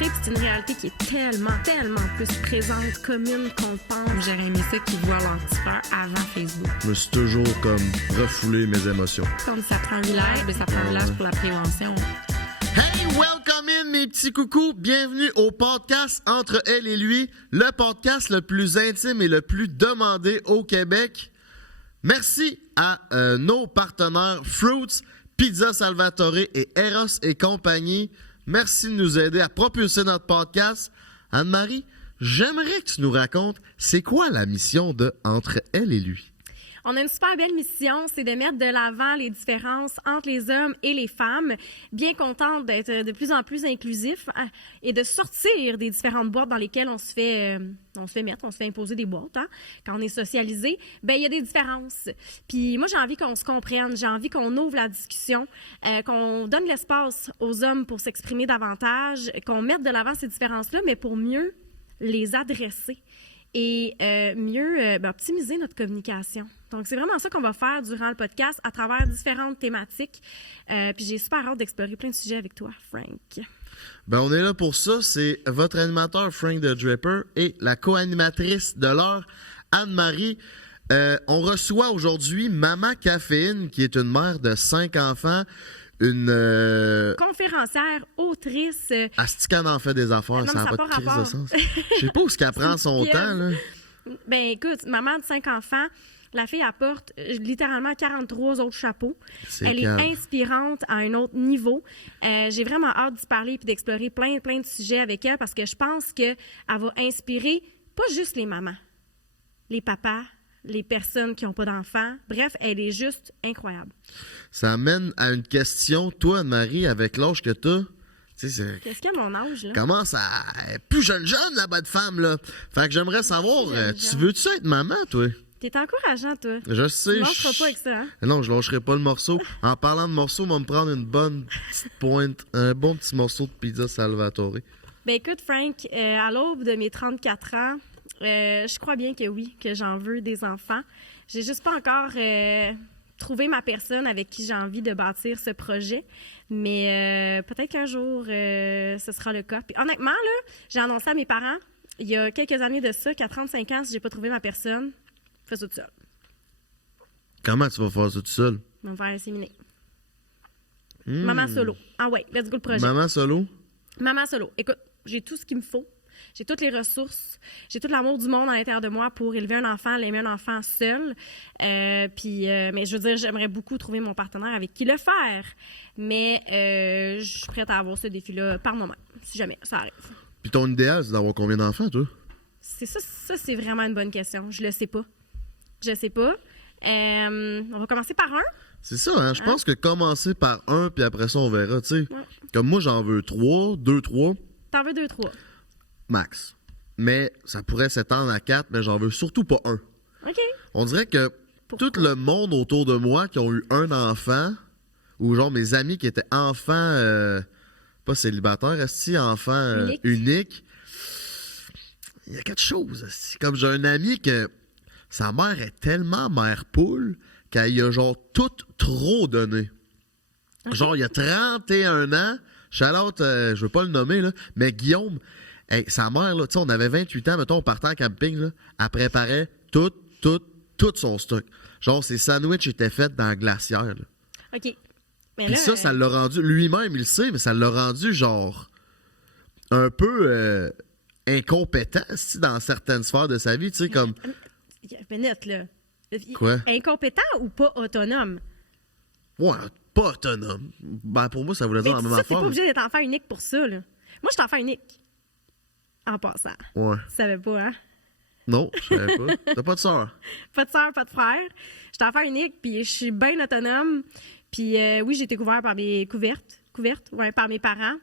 rencontrer, puis c'est une réalité qui est tellement, tellement plus présente, commune qu'on pense. J'aurais aimé ça qu'ils voient leur petit frère avant Facebook. Je me suis toujours comme refoulé mes émotions. Comme ça prend un village, ben ça prend un village pour la prévention. Hey, welcome in mes petits coucous. Bienvenue au podcast Entre elle et lui, le podcast le plus intime et le plus demandé au Québec. Merci à nos partenaires Fruits, Pizza Salvatore et Eros et compagnie. Merci de nous aider à propulser notre podcast. Anne-Marie, j'aimerais que tu nous racontes, c'est quoi la mission de Entre elle et lui? On a une super belle mission, c'est de mettre de l'avant les différences entre les hommes et les femmes. Bien contente d'être de plus en plus inclusif et de sortir des différentes boîtes dans lesquelles on se fait mettre, on se fait imposer des boîtes. Hein? Quand on est socialisé, ben il y a des différences. Puis moi, j'ai envie qu'on se comprenne, j'ai envie qu'on ouvre la discussion, qu'on donne l'espace aux hommes pour s'exprimer davantage, qu'on mette de l'avant ces différences-là, mais pour mieux les adresser et mieux optimiser notre communication. Donc, c'est vraiment ça qu'on va faire durant le podcast à travers différentes thématiques. Puis j'ai super hâte d'explorer plein de sujets avec toi, Frank. Ben, on est là pour ça. C'est votre animateur, Frank the Dripper, et la co-animatrice de l'heure, Anne-Marie. On reçoit aujourd'hui Maman Caféine, qui est une mère de 5 enfants, une conférencière, autrice. Asti qu'elle en fait des affaires, ça n'a pas de crise de sens. Je sais pas où est-ce qu'elle prend son temps, là. Ben écoute, maman de 5 enfants, la fille apporte littéralement 43 autres chapeaux. Elle est inspirante à un autre niveau. J'ai vraiment hâte d'y parler et d'explorer plein de sujets avec elle parce que je pense qu'elle va inspirer pas juste les mamans, les papas, les personnes qui n'ont pas d'enfants. Bref, elle est juste incroyable. Ça amène à une question. Toi, Anne-Marie, avec l'âge que tu as, qu'est-ce qu'il y a mon âge, là? Comment ça... Plus jeune, la bonne femme, là. Fait que j'aimerais savoir, tu veux-tu être maman, toi? T'es encourageant, toi. Je sais. Tu lâcheras pas avec ça, hein? Non, je lâcherai pas le morceau. En parlant de morceau, on va me prendre une bonne petite pointe, un bon petit morceau de pizza Salvatore. Ben écoute, Frank, à l'aube de mes 34 ans, je crois bien que oui, que j'en veux des enfants. J'ai juste pas encore trouvé ma personne avec qui j'ai envie de bâtir ce projet. Mais peut-être qu'un jour, ce sera le cas. Puis honnêtement, là, j'ai annoncé à mes parents, il y a quelques années de ça, qu'à 35 ans, si j'ai pas trouvé ma personne, fais ça tout seul. Comment tu vas faire ça tout seul? Je vais me faire inséminer. Maman solo. Ah ouais, let's go le projet. Maman solo? Maman solo. Écoute, j'ai tout ce qu'il me faut. J'ai toutes les ressources. J'ai tout l'amour du monde à l'intérieur de moi pour élever un enfant, l'aimer un enfant seul. Mais je veux dire, j'aimerais beaucoup trouver mon partenaire avec qui le faire. Mais je suis prête à avoir ce défi-là par moment, si jamais ça arrive. Puis ton idéal, c'est d'avoir combien d'enfants, toi? C'est ça, c'est vraiment une bonne question. Je le sais pas. Je sais pas. On va commencer par un. C'est ça, hein? Je pense que commencer par un, puis après ça, on verra, tu sais. Ouais. Comme moi, j'en veux 3, 2, 3. T'en veux 2, 3. Max. Mais ça pourrait s'étendre à 4, mais j'en veux surtout pas un. OK. On dirait que tout le monde autour de moi qui ont eu un enfant, ou genre mes amis qui étaient enfants, pas célibataires, enfants uniques, il y a quelque chose. Comme j'ai un ami que sa mère est tellement mère poule qu'elle y a genre tout trop donné. Okay. Genre, il y a 31 ans, Charlotte, je veux pas le nommer, là, mais Guillaume, sa mère, là, tu sais, on avait 28 ans, mettons, on partait en camping, là, elle préparait tout son stock. Genre, ses sandwichs étaient faits dans la glacière, là. OK. Mais puis là, ça l'a rendu, lui-même, il le sait, mais ça l'a rendu, genre, un peu incompétent, dans certaines sphères de sa vie, tu sais, comme... Minute, là. Quoi? Incompétent ou pas autonome? Ouais, pas autonome. Ben, pour moi, ça voulait dire la même affaire. T'es pas obligé d'être enfant unique pour ça, là. Moi, je suis enfant unique. En passant. Ouais. Tu savais pas, hein? Non, je savais pas. T'as pas de sœur? Pas de sœur, pas de frère. Je suis enfant unique, puis je suis bien autonome. Puis oui, j'ai été couverte par mes par mes parents.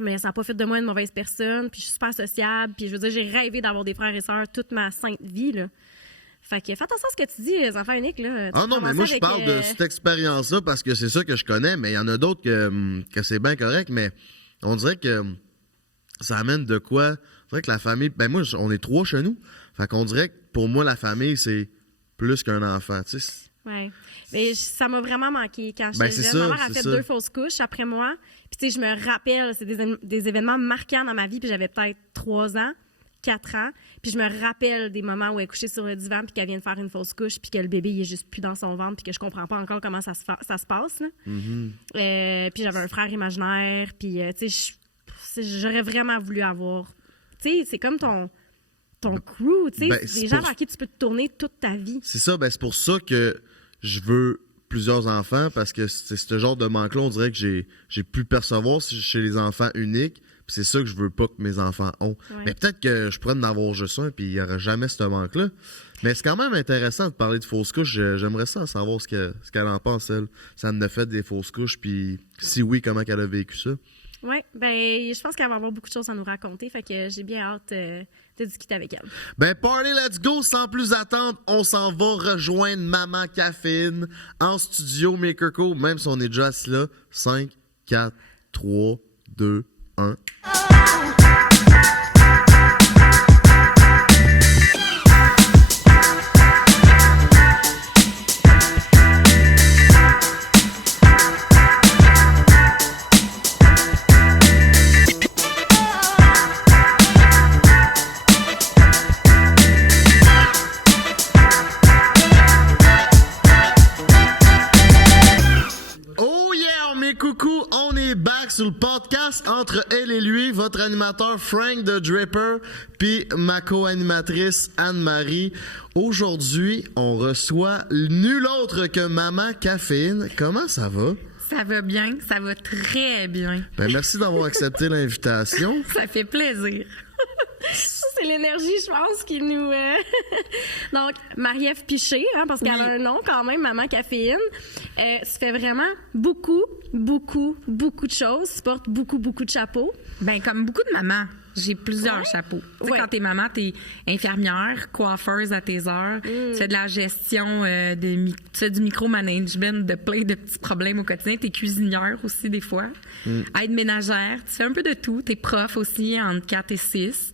Mais ça n'a pas fait de moi une mauvaise personne. Puis je suis super sociable. Puis je veux dire, j'ai rêvé d'avoir des frères et sœurs toute ma sainte vie, là. Fait que fais attention à ce que tu dis, les enfants uniques, là. Ah non, mais moi, je parle de cette expérience-là parce que c'est ça que je connais, mais il y en a d'autres que c'est bien correct, mais on dirait que ça amène de quoi? On dirait que la famille... Ben moi, on est 3 chez nous. Fait qu'on dirait que pour moi, la famille, c'est plus qu'un enfant, tu sais. Ouais. Mais ça m'a vraiment manqué quand Ben, j'étais c'est jeune. ça, Ma mère a c'est fait ça. 2 fausses couches après moi. Puis, tu sais, je me rappelle, c'est des événements marquants dans ma vie. Puis, j'avais peut-être 3 ans, 4 ans. Puis, je me rappelle des moments où elle est couchée sur le divan, puis qu'elle vient de faire une fausse couche, puis que le bébé, il est juste plus dans son ventre, puis que je comprends pas encore comment ça se passe, là. Puis, j'avais un frère imaginaire. Puis, tu sais, j'aurais vraiment voulu avoir. Tu sais, c'est comme ton crew, tu sais. Ben, c'est c'est des gens pour- vers qui tu peux te tourner toute ta vie. C'est ça, ben c'est pour ça que je veux plusieurs enfants, parce que c'est ce genre de manque-là, on dirait que j'ai pu le percevoir chez les enfants uniques, puis c'est ça que je veux pas que mes enfants ont. Ouais. Mais peut-être que je pourrais en avoir juste un, puis il y aurait jamais ce manque-là. Mais c'est quand même intéressant de parler de fausses couches. J'aimerais ça savoir ce qu'elle en pense, elle. Ça en a fait des fausses couches, puis si oui, comment qu'elle a vécu ça. Oui, ben je pense qu'elle va avoir beaucoup de choses à nous raconter, fait que j'ai bien hâte de discuter avec elle. Ben, party, let's go! Sans plus attendre, on s'en va rejoindre Maman Caféine en studio Maker Co. Même si on est déjà assis là. 5, 4, 3, 2, 1. Oh yeah, mes coucous, on est back sur le podcast entre elle et lui, votre animateur Frank the Dripper, puis ma co-animatrice Anne-Marie. Aujourd'hui, on reçoit nul autre que Maman Caféine. Comment ça va? Ça va bien, ça va très bien. Ben, merci d'avoir accepté l'invitation. Ça fait plaisir. Ça, c'est l'énergie, je pense, qui nous... Donc, Marie-Ève Piché, hein, parce qu'elle a un nom quand même, Maman Caféine. Ça fait vraiment beaucoup de choses. Tu portes beaucoup de chapeaux. Ben comme beaucoup de mamans, j'ai plusieurs chapeaux. Tu sais, Ouais. quand t'es maman, t'es infirmière, coiffeuse à tes heures, tu fais de la gestion, tu fais du micromanagement de plein de petits problèmes au quotidien. T'es cuisinière aussi des fois, aide ménagère, tu fais un peu de tout. T'es prof aussi entre 4 et 6.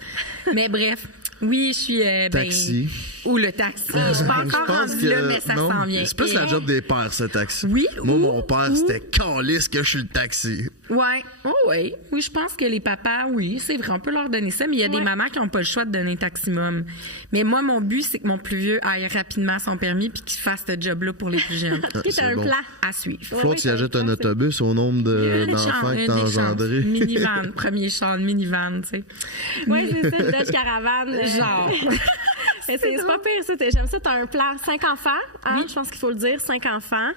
Mais bref, oui, je suis... Taxi. Ou le taxi. Je suis pas encore rendue là, mais ça non, s'en vient. c'est plus la job des pères, ce taxi. Oui, Moi, ou- mon père, c'était calisse que je suis le taxi. Ouais. Oh oui. Oui, je pense que les papas, oui, c'est vrai, on peut leur donner ça, mais il y a des Ouais. mamans qui n'ont pas le choix de donner taximum. Mais moi, mon but, c'est que mon plus vieux aille rapidement son permis puis qu'il fasse ce job-là pour les plus jeunes. Qui est c'est un bon. plat. À suivre. Flot, oui, tu achètes un c'est- autobus au nombre d'enfants que t'as engendrés. Minivan, premier char de minivan, tu sais. Oui, c'est ça, le Dodge Caravan. Genre. Mais c'est pas pire, ça. J'aime ça. T'as un plan. 5 enfants, hein? Je pense qu'il faut le dire. 5 enfants.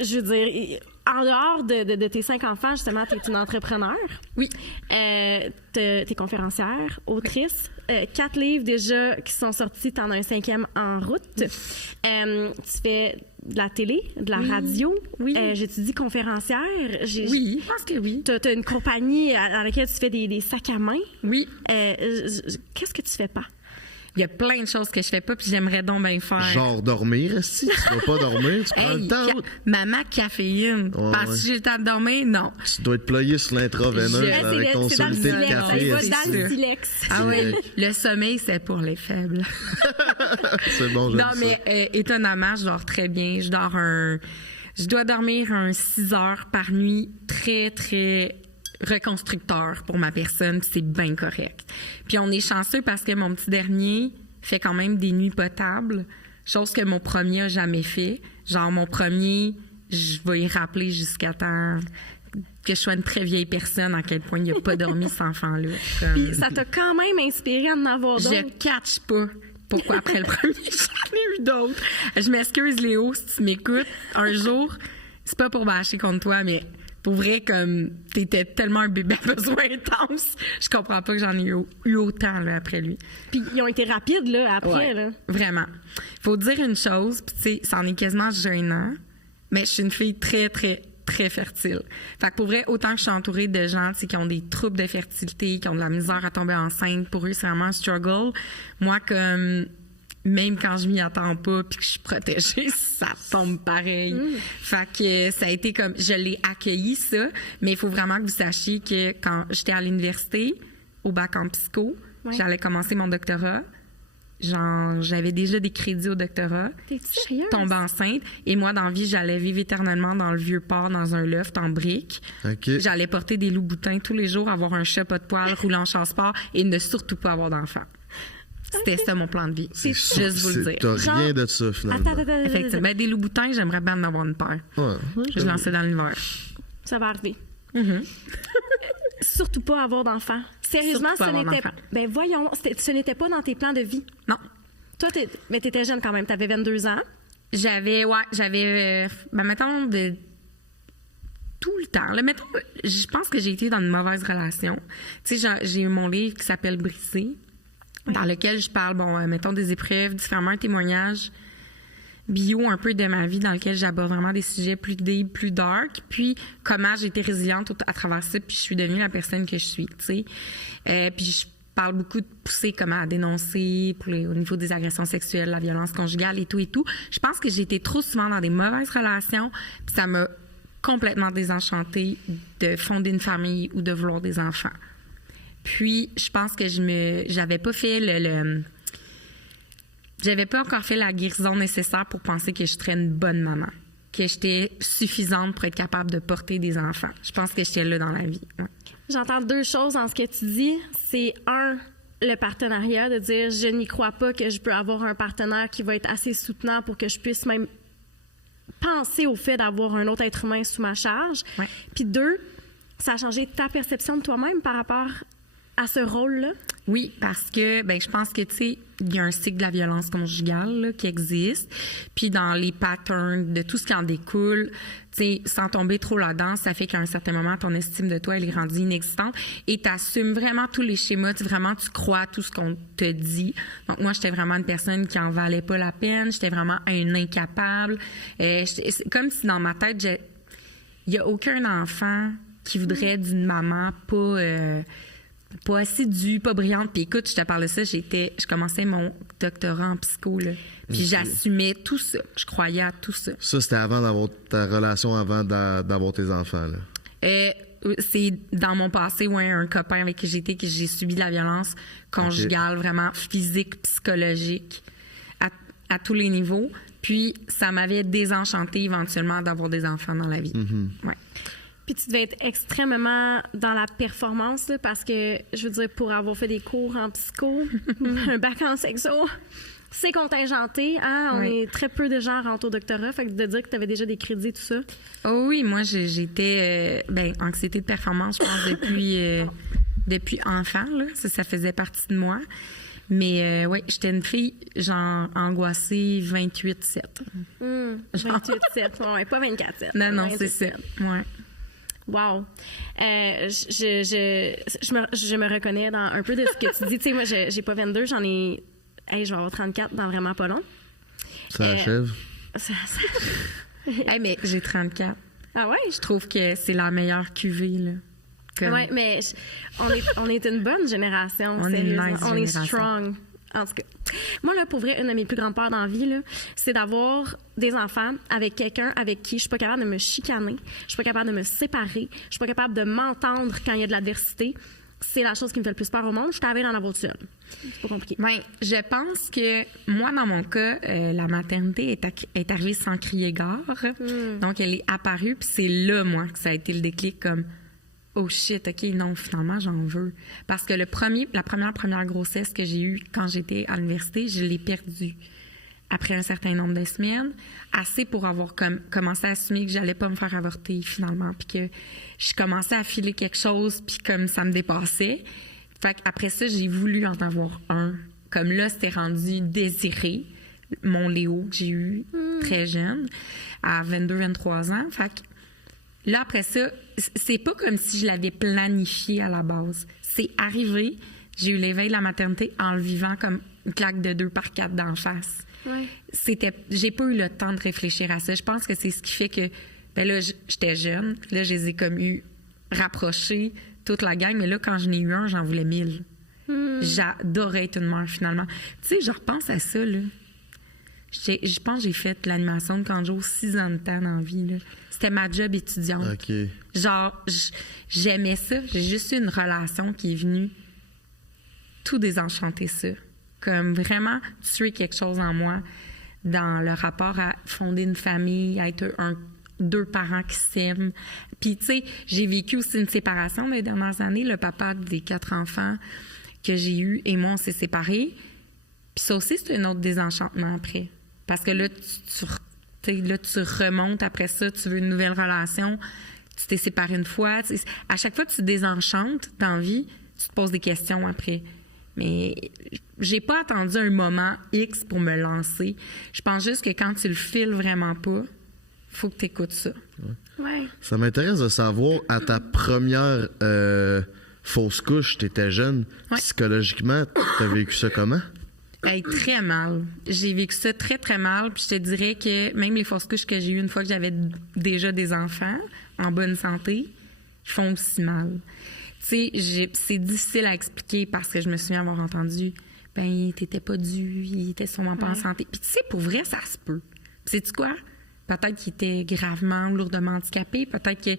Je veux dire, en dehors de tes 5 enfants, justement, t'es une entrepreneur. Oui. T'es conférencière, autrice. 4 livres déjà qui sont sortis. T'en as un 5e en route. Tu fais de la télé, de la radio. Oui. J'étudie conférencière. Oui, je pense que oui. T'as une compagnie dans laquelle tu fais des sacs à main. Oui. Qu'est-ce que tu fais pas? Il y a plein de choses que je fais pas puis j'aimerais donc bien faire. Genre dormir, si tu vas pas dormir, tu prends le Hey, temps. maman caféine. Ouais, Parce que j'ai le temps de dormir? Non. Tu dois être ployé sur l'intraveineuse Ouais, avec ton c'est dans le sommité de silex. On café. y va c'est dans le sûr. silex. Ah oui, Direct. le sommeil, c'est pour les faibles. C'est bon, j'aime Non, ça. mais étonnamment, je dors très bien. Je dois dormir 6 heures par nuit, très, très reconstructeur pour ma personne, puis c'est bien correct. Puis on est chanceux parce que mon petit dernier fait quand même des nuits potables, chose que mon premier a jamais fait. Genre, mon premier, je vais y rappeler jusqu'à temps que je sois une très vieille personne, à quel point il n'a pas dormi cet enfant-là. Comme- Puis ça t'a quand même inspiré à en avoir je d'autres. catch pas pourquoi après le premier, j'en ai eu d'autres. Je m'excuse, Léo, si tu m'écoutes un jour. C'est pas pour bâcher contre toi, mais pour vrai, comme t'étais tellement un bébé à besoin intense, je comprends pas que j'en ai eu autant là, après lui. Puis ils ont été rapides là, après. Ouais, Là. vraiment. Faut dire une chose, puis tu sais, ça en est quasiment gênant, mais je suis une fille très, très, très fertile. Fait que pour vrai, autant que je suis entourée de gens tu sais, qui ont des troubles de fertilité, qui ont de la misère à tomber enceinte, pour eux, c'est vraiment un struggle. Moi, comme même quand je m'y attends pas puis que je suis protégée, ça tombe pareil. Fait que ça a été comme... Je l'ai accueilli, ça, mais il faut vraiment que vous sachiez que quand j'étais à l'université, au bac en psycho, Ouais. j'allais commencer mon doctorat, j'avais déjà des crédits au doctorat. T'es-tu sérieuse? Je tombais enceinte. Et moi, dans la vie, j'allais vivre éternellement dans le Vieux-Port, dans un loft en briques. OK. J'allais porter des loups-boutins tous les jours, avoir un chat pas de poils, rouler en chasse-sport et ne surtout pas avoir d'enfant. C'était ça mon plan de vie. C'est juste vous le dire. T'as Genre- rien de ça, finalement. Attends. Effectivement. Ben, des loups-boutins, j'aimerais bien en avoir une paire. Ouais. Je lançais dans l'univers. Ça va arriver. Mm-hmm. Surtout pas avoir d'enfant. Sérieusement, Surtout pas avoir n'était... d'enfant. Ben voyons, ce n'était pas dans tes plans de vie. Non. Toi, mais t'étais jeune quand même. T'avais 22 ans. J'avais, mettons, de tout le temps. Là, mettons, je pense que j'ai été dans une mauvaise relation. Tu sais, j'ai eu mon livre qui s'appelle Brisé, dans lequel je parle, mettons, des épreuves, différents témoignages bio un peu de ma vie, dans lequel j'aborde vraiment des sujets plus deep, plus dark, puis comment j'ai été résiliente à travers ça, puis je suis devenue la personne que je suis, tu sais. Puis je parle beaucoup de pousser comment à dénoncer au niveau des agressions sexuelles, la violence conjugale et tout et tout. Je pense que j'ai été trop souvent dans des mauvaises relations, puis ça m'a complètement désenchantée de fonder une famille ou de vouloir des enfants. Puis je pense que j'avais pas fait j'avais pas encore fait la guérison nécessaire pour penser que je serais une bonne maman, que j'étais suffisante pour être capable de porter des enfants. Je pense que j'étais là dans la vie. Ouais. J'entends deux choses dans ce que tu dis. C'est le partenariat, de dire je n'y crois pas que je peux avoir un partenaire qui va être assez soutenant pour que je puisse même penser au fait d'avoir un autre être humain sous ma charge. Ouais. Puis deux, ça a changé ta perception de toi-même par rapport à ce rôle-là? Oui, parce que je pense que, tu sais, il y a un cycle de la violence conjugale là, qui existe. Puis dans les patterns de tout ce qui en découle, tu sais, sans tomber trop là-dedans, ça fait qu'à un certain moment, ton estime de toi, elle est rendue inexistante et tu assumes vraiment tous les schémas. Tu crois à tout ce qu'on te dit. Donc moi, j'étais vraiment une personne qui en valait pas la peine. J'étais vraiment un incapable. C'est comme si dans ma tête, il y a aucun enfant qui voudrait d'une maman pas assidue, pas brillante. Puis écoute, je te parle de ça, je commençais mon doctorat en psycho, là. Puis j'assumais tout ça. Je croyais à tout ça. Ça, c'était avant d'avoir ta relation, avant d'avoir tes enfants, là. C'est dans mon passé, un copain avec qui j'étais, que j'ai subi de la violence conjugale, vraiment physique, psychologique, à tous les niveaux. Puis ça m'avait désenchanté éventuellement d'avoir des enfants dans la vie. Mm-hmm. Ouais. Puis tu devais être extrêmement dans la performance, là, parce que, je veux dire, pour avoir fait des cours en psycho, un bac en sexo, c'est contingenté. Hein? On est très peu de gens rentrent au doctorat. Fait que de dire que tu avais déjà des crédits, tout ça. Oh oui, moi, j'étais anxiété de performance, je pense, depuis enfant. Là, ça faisait partie de moi. Mais oui, j'étais une fille, genre, angoissée 28-7. 28-7, pas 24-7. Non, c'est ça. Ouais. Wow. Je me reconnais dans un peu de ce que tu dis. Tu sais, moi, j'ai pas 22, j'en ai... je vais avoir 34 dans vraiment pas long. Ça achève. Mais j'ai 34. Ah ouais? Je trouve que c'est la meilleure cuvée, là. Oui, mais on est une bonne génération, on sérieusement. Est une nice on est génération. strong. En tout cas, moi, là, pour vrai, une de mes plus grandes peurs dans la vie, là, c'est d'avoir des enfants avec quelqu'un avec qui je suis pas capable de me chicaner, je suis pas capable de me séparer, je suis pas capable de m'entendre quand il y a de l'adversité. C'est la chose qui me fait le plus peur au monde. Je suis capable d'en avoir seule. C'est pas compliqué. Je pense que, moi, dans mon cas, la maternité est arrivée sans crier gare. Donc, elle est apparue, puis c'est là, moi, que ça a été le déclic, comme... Oh shit, OK, non, finalement, j'en veux. Parce que la première grossesse que j'ai eue quand j'étais à l'université, je l'ai perdue après un certain nombre de semaines, assez pour avoir commencé à assumer que j'allais pas me faire avorter finalement, puis que je commençais à filer quelque chose, puis comme ça me dépassait. Fait qu'après ça, j'ai voulu en avoir un. Comme là, c'était rendu désiré, mon Léo que j'ai eu très jeune, à 22-23 ans. Fait que là, après ça, c'est pas comme si je l'avais planifié à la base. C'est arrivé, j'ai eu l'éveil de la maternité en le vivant comme une claque de 2 par 4 d'en face. Ouais. J'ai pas eu le temps de réfléchir à ça. Je pense que c'est ce qui fait que, là, j'étais jeune. Là, je les ai comme eu rapprochés, toute la gang. Mais là, quand je n'ai eu un, j'en voulais 1000. J'adorais être une mère, finalement. Tu sais, je repense à ça, là. Je pense que j'ai fait l'animation de Kanjo 6 ans de temps dans la vie, là. C'était ma job étudiante. OK. Genre, j'aimais ça. J'ai juste eu une relation qui est venue tout désenchanter ça. comme vraiment tuer quelque chose en moi dans le rapport à fonder une famille, à être deux parents qui s'aiment. Puis, tu sais, j'ai vécu aussi une séparation les dernières années. Le papa des 4 enfants que j'ai eu et moi, on s'est séparés. Puis ça aussi, c'est un autre désenchantement après. Parce que là, tu remontes après ça, tu veux une nouvelle relation, tu t'es séparé une fois. À chaque fois que tu désenchantes dans la vie, tu te poses des questions après. Mais j'ai pas attendu un moment X pour me lancer. Je pense juste que quand tu le files vraiment pas, faut que tu écoutes ça. Ouais. Ça m'intéresse de savoir, à ta première fausse couche, t'étais jeune, psychologiquement, t'as vécu ça comment? Hey, très mal. J'ai vécu ça très, très mal. Puis je te dirais que même les fausses couches que j'ai eues une fois que j'avais déjà des enfants en bonne santé, ils font aussi mal. Tu sais, c'est difficile à expliquer parce que je me souviens avoir entendu « ben t'étais pas dû, il était sûrement pas en santé ». Puis tu sais, pour vrai, ça se peut. Puis sais-tu quoi? Peut-être qu'il était gravement, lourdement handicapé. Peut-être que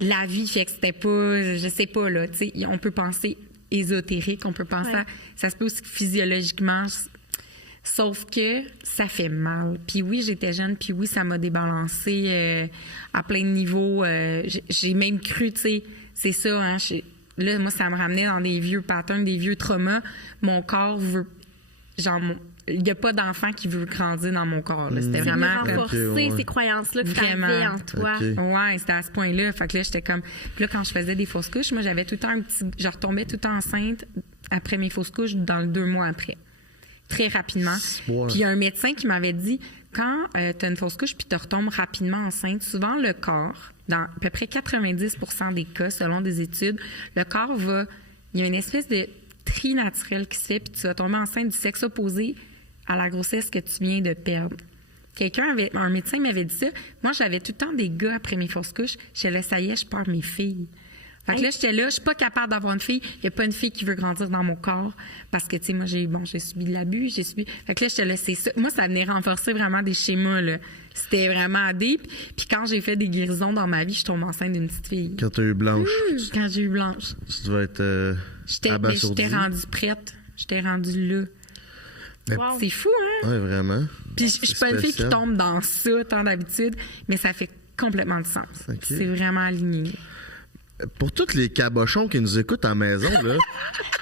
la vie fait que c'était pas... Je sais pas, là. Tu sais, on peut penser ésotérique, on peut penser à... Ça se peut aussi que physiologiquement... Sauf que ça fait mal. Puis oui, j'étais jeune, puis oui, ça m'a débalancé à plein de niveaux. J'ai même cru, tu sais, c'est ça, hein. Là, moi, ça me ramenait dans des vieux patterns, des vieux traumas. Mon corps veut... Genre, il n'y a pas d'enfant qui veut grandir dans mon corps. Là. C'était vraiment... renforcer ces croyances-là que tu avais en toi. Ouais, c'était à ce point-là. Fait que là, j'étais comme... Puis là, quand je faisais des fausses couches, moi, j'avais tout le temps un petit... Je retombais tout le temps enceinte après mes fausses couches dans le 2 mois après. Très rapidement. Ouais. Puis il y a un médecin qui m'avait dit, quand tu as une fausse couche puis tu retombes rapidement enceinte, souvent le corps, dans à peu près 90% des cas, selon des études, le corps va... Il y a une espèce de tri naturel qui se fait puis tu vas tomber enceinte du sexe opposé à la grossesse que tu viens de perdre. Un médecin m'avait dit ça. Moi, j'avais tout le temps des gars après mes fausses couches. Je disais, ça y est, je perds mes filles. Fait que là, j'étais là, je suis pas capable d'avoir une fille. Il n'y a pas une fille qui veut grandir dans mon corps. Parce que, tu sais, moi, j'ai subi de l'abus, Fait que là, j'étais là, c'est ça. Moi, ça venait renforcer vraiment des schémas, là. C'était vraiment deep. Puis quand j'ai fait des guérisons dans ma vie, je tombe enceinte d'une petite fille. Quand t'as eu Blanche. Quand j'ai eu Blanche. Tu dois être abasourdie. J'étais rendue prête. J'étais rendue là. Wow. C'est fou, hein? Oui, vraiment. Puis je suis pas une fille qui tombe dans ça tant d'habitude, mais ça fait complètement du sens. Okay. C'est vraiment aligné. Pour tous les cabochons qui nous écoutent à la maison, là,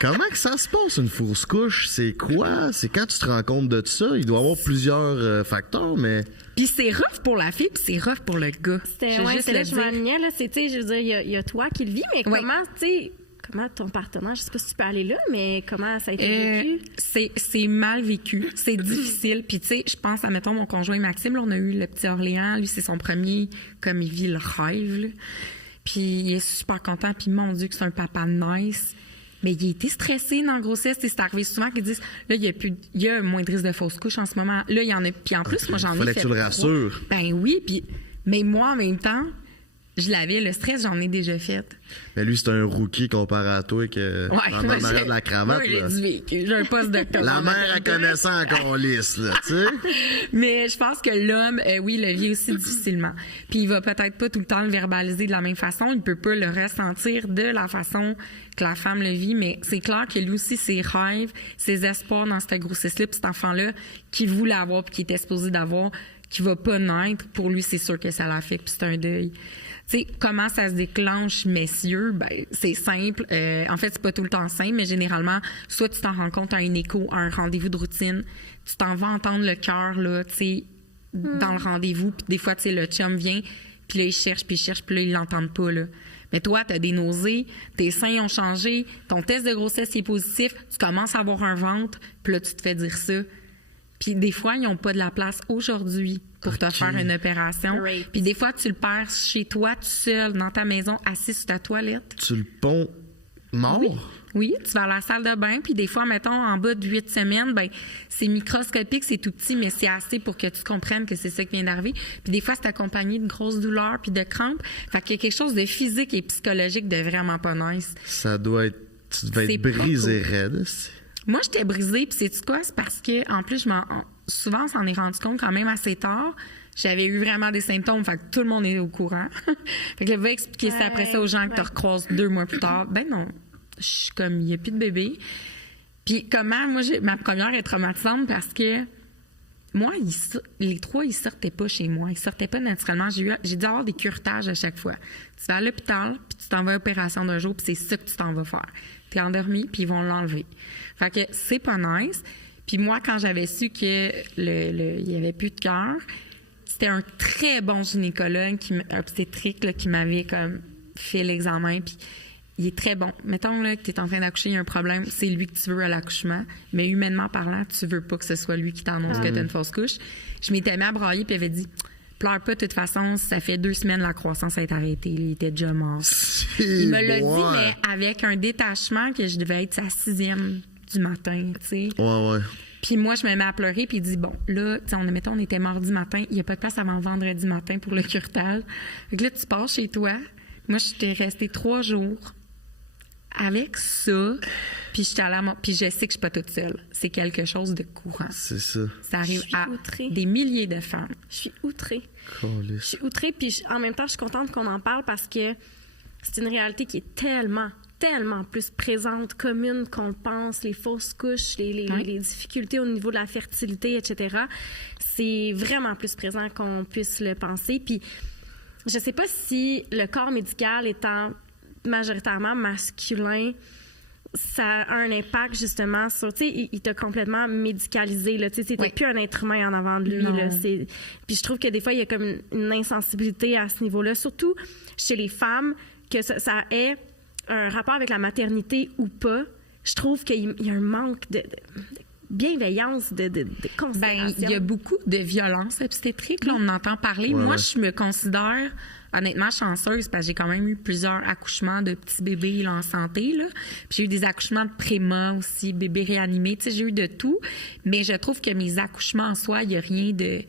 comment que ça se passe une fausse couche? C'est quoi? C'est quand tu te rends compte de ça? Il doit y avoir plusieurs facteurs, mais... Puis c'est rough pour la fille, puis c'est rough pour le gars. C'est là je m'alignais, là. C'est, tu sais, je veux dire, il y a toi qui le vis, mais comment, tu sais... Comment ton partenaire, je sais pas si tu peux aller là, mais comment ça a été vécu? C'est mal vécu, c'est difficile. Puis tu sais, je pense à, mettons, mon conjoint Maxime, là, on a eu le petit Orléans, lui, c'est son premier, comme il vit le rêve, là. Puis il est super content, puis mon Dieu que c'est un papa nice. Mais il a été stressé dans la grossesse. C'est arrivé souvent qu'ils disent, là, il y a moins de risque de fausse couche en ce moment. Là, il y en a. Puis en plus, moi, j'en ai fait. Fallait que tu le rassures. Ben oui, puis mais moi, en même temps, je l'avais, le stress, j'en ai déjà fait. Mais lui, c'est un rookie comparé à toi que en arrière de la cravate. Moi, j'ai un poste de la mère, elle connaît ça encore lisse, là, tu sais. Mais je pense que l'homme, oui, le vit aussi difficilement. Puis il va peut-être pas tout le temps le verbaliser de la même façon. Il peut pas le ressentir de la façon que la femme le vit. Mais c'est clair que lui aussi, ses rêves, ses espoirs dans cette grossesse-là, puis cet enfant-là, qu'il voulait avoir puis qu'il était supposé d'avoir, qui va pas naître, pour lui, c'est sûr que ça l'affecte puis c'est un deuil. Tu sais, comment ça se déclenche, messieurs? Ben, c'est simple. En fait, c'est pas tout le temps simple, mais généralement, soit tu t'en rends compte à un écho, à un rendez-vous de routine, tu t'en vas entendre le cœur, là, tu sais, dans le rendez-vous, puis des fois, tu sais, le chum vient, puis là, il cherche, puis là, ils l'entendent pas, là. Mais toi, t'as des nausées, tes seins ont changé, ton test de grossesse est positif, tu commences à avoir un ventre, puis là, tu te fais dire ça. Puis des fois, ils n'ont pas de la place aujourd'hui pour te faire une opération. Puis des fois, tu le perds chez toi, tout seul, dans ta maison, assis sur ta toilette. Tu le ponds mort? Oui, tu vas à la salle de bain, puis des fois, mettons, en bas de 8 semaines, ben c'est microscopique, c'est tout petit, mais c'est assez pour que tu comprennes que c'est ça qui vient d'arriver. Puis des fois, c'est accompagné de grosses douleurs puis de crampes. Fait qu'il y a quelque chose de physique et psychologique de vraiment pas nice. Ça doit être... Tu devais être brisé raide. Moi, j'étais brisée, puis sais-tu quoi? C'est parce que, en plus, souvent, on s'en est rendu compte quand même assez tard. J'avais eu vraiment des symptômes, fait que tout le monde est au courant. Fait que va expliquer ça après ça aux gens que tu recroises 2 mois plus tard. Ben non, je suis comme, il n'y a plus de bébé. Puis comment, moi, ma première est traumatisante parce que moi, les trois, ils sortaient pas chez moi. Ils sortaient pas naturellement. J'ai dû avoir des curetages à chaque fois. Tu vas à l'hôpital, puis tu t'en vas à l'opération d'un jour, puis c'est ça que tu t'en vas faire. T'es endormi, puis ils vont l'enlever. Fait que c'est pas nice. Puis moi, quand j'avais su que il y avait plus de cœur, c'était un très bon gynécologue, obstétrique, là, qui m'avait comme fait l'examen, puis il est très bon. Mettons là, que tu es en train d'accoucher, il y a un problème, c'est lui que tu veux à l'accouchement, mais humainement parlant, tu veux pas que ce soit lui qui t'annonce que tu as une fausse couche. Je m'étais mis à brailler, puis il avait dit « Pleure pas, de toute façon, ça fait 2 semaines, la croissance est arrêtée. » Il était déjà mort. Il me l'a dit, mais avec un détachement que je devais être à 6e du matin, tu sais. Ouais. Puis moi, je me mets à pleurer, puis il dit, bon, là, mettons, on était mardi matin, il n'y a pas de place avant vendredi matin pour le curetage. Fait que là, tu pars chez toi. Moi, j'étais restée 3 jours avec ça, puis j'étais allée puis je sais que je suis pas toute seule. C'est quelque chose de courant. C'est ça. Ça arrive à des milliers de femmes. Je suis outrée. Je suis outrée, puis en même temps, je suis contente qu'on en parle parce que c'est une réalité qui est tellement plus présente, commune qu'on le pense, les fausses couches, les difficultés au niveau de la fertilité, etc. C'est vraiment plus présent qu'on puisse le penser. Puis, je sais pas si le corps médical étant majoritairement masculin, ça a un impact justement sur, tu sais, il t'a complètement médicalisé, là, tu sais, t'es plus un être humain en avant de lui, là, puis je trouve que des fois, il y a comme une insensibilité à ce niveau-là, surtout chez les femmes, que ça ait un rapport avec la maternité ou pas. Je trouve qu'il y a un manque de bienveillance, de considération. Il y a beaucoup de violence obstétrique, là, on en entend parler. Moi, je me considère honnêtement chanceuse parce que j'ai quand même eu plusieurs accouchements de petits bébés là, en santé. Là. Puis j'ai eu des accouchements de préma aussi, bébés réanimés. Tu sais, j'ai eu de tout. Mais je trouve que mes accouchements en soi, il n'y a rien de...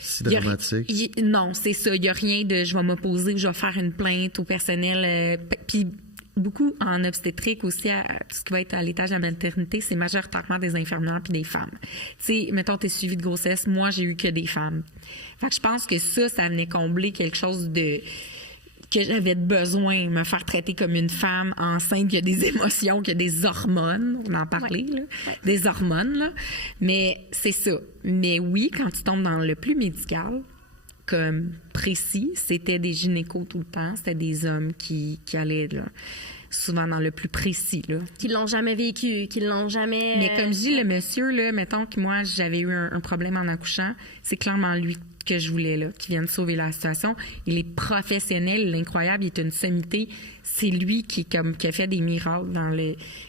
C'est dramatique. Non, c'est ça. Il n'y a rien de je vais m'opposer ou je vais faire une plainte au personnel. Puis beaucoup en obstétrique aussi, tout ce qui va être à l'étage de la maternité, c'est majoritairement des infirmières puis des femmes. Tu sais, mettons, t'es suivi de grossesse, moi, j'ai eu que des femmes. Fait que je pense que ça venait combler quelque chose de que j'avais besoin, me faire traiter comme une femme enceinte, qui a des émotions, qui a des hormones, on en parlait, là, des hormones, là. Mais c'est ça. Mais oui, quand tu tombes dans le plus médical, comme précis, c'était des gynécos tout le temps, c'était des hommes qui allaient là, souvent dans le plus précis. Là. Qui l'ont jamais vécu, qui l'ont jamais... Mais comme je dis, le monsieur, là, mettons que moi, j'avais eu un problème en accouchant, c'est clairement lui que je voulais, là, qui vienne sauver la situation. Il est professionnel, il est incroyable, il est une sommité. C'est lui qui a fait des miracles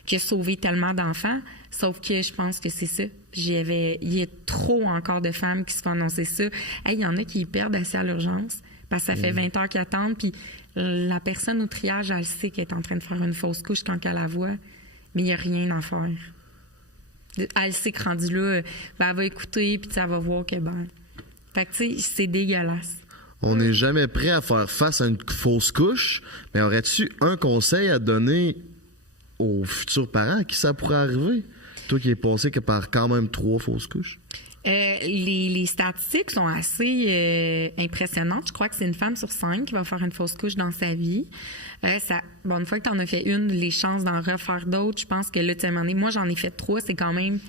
qui a sauvé tellement d'enfants. Sauf que je pense que c'est ça. Il y a trop encore de femmes qui se font annoncer ça. Il y en a qui perdent assez à l'urgence parce que ça fait 20 heures qu'ils attendent. Puis la personne au triage, elle sait qu'elle est en train de faire une fausse couche quand elle la voit, mais il n'y a rien à faire. Elle sait que rendu là, elle va écouter puis elle va voir que Fait que tu sais, c'est dégueulasse. On n'est jamais prêt à faire face à une fausse couche, mais aurais-tu un conseil à donner aux futurs parents à qui ça pourrait arriver? Toi qui es passé que par quand même 3 fausses couches. Les statistiques sont assez impressionnantes. Je crois que c'est une femme sur 5 qui va faire une fausse couche dans sa vie. Une fois que tu en as fait une, les chances d'en refaire d'autres, je pense que là, tu sais, à un moment donné, moi, j'en ai fait 3, c'est quand même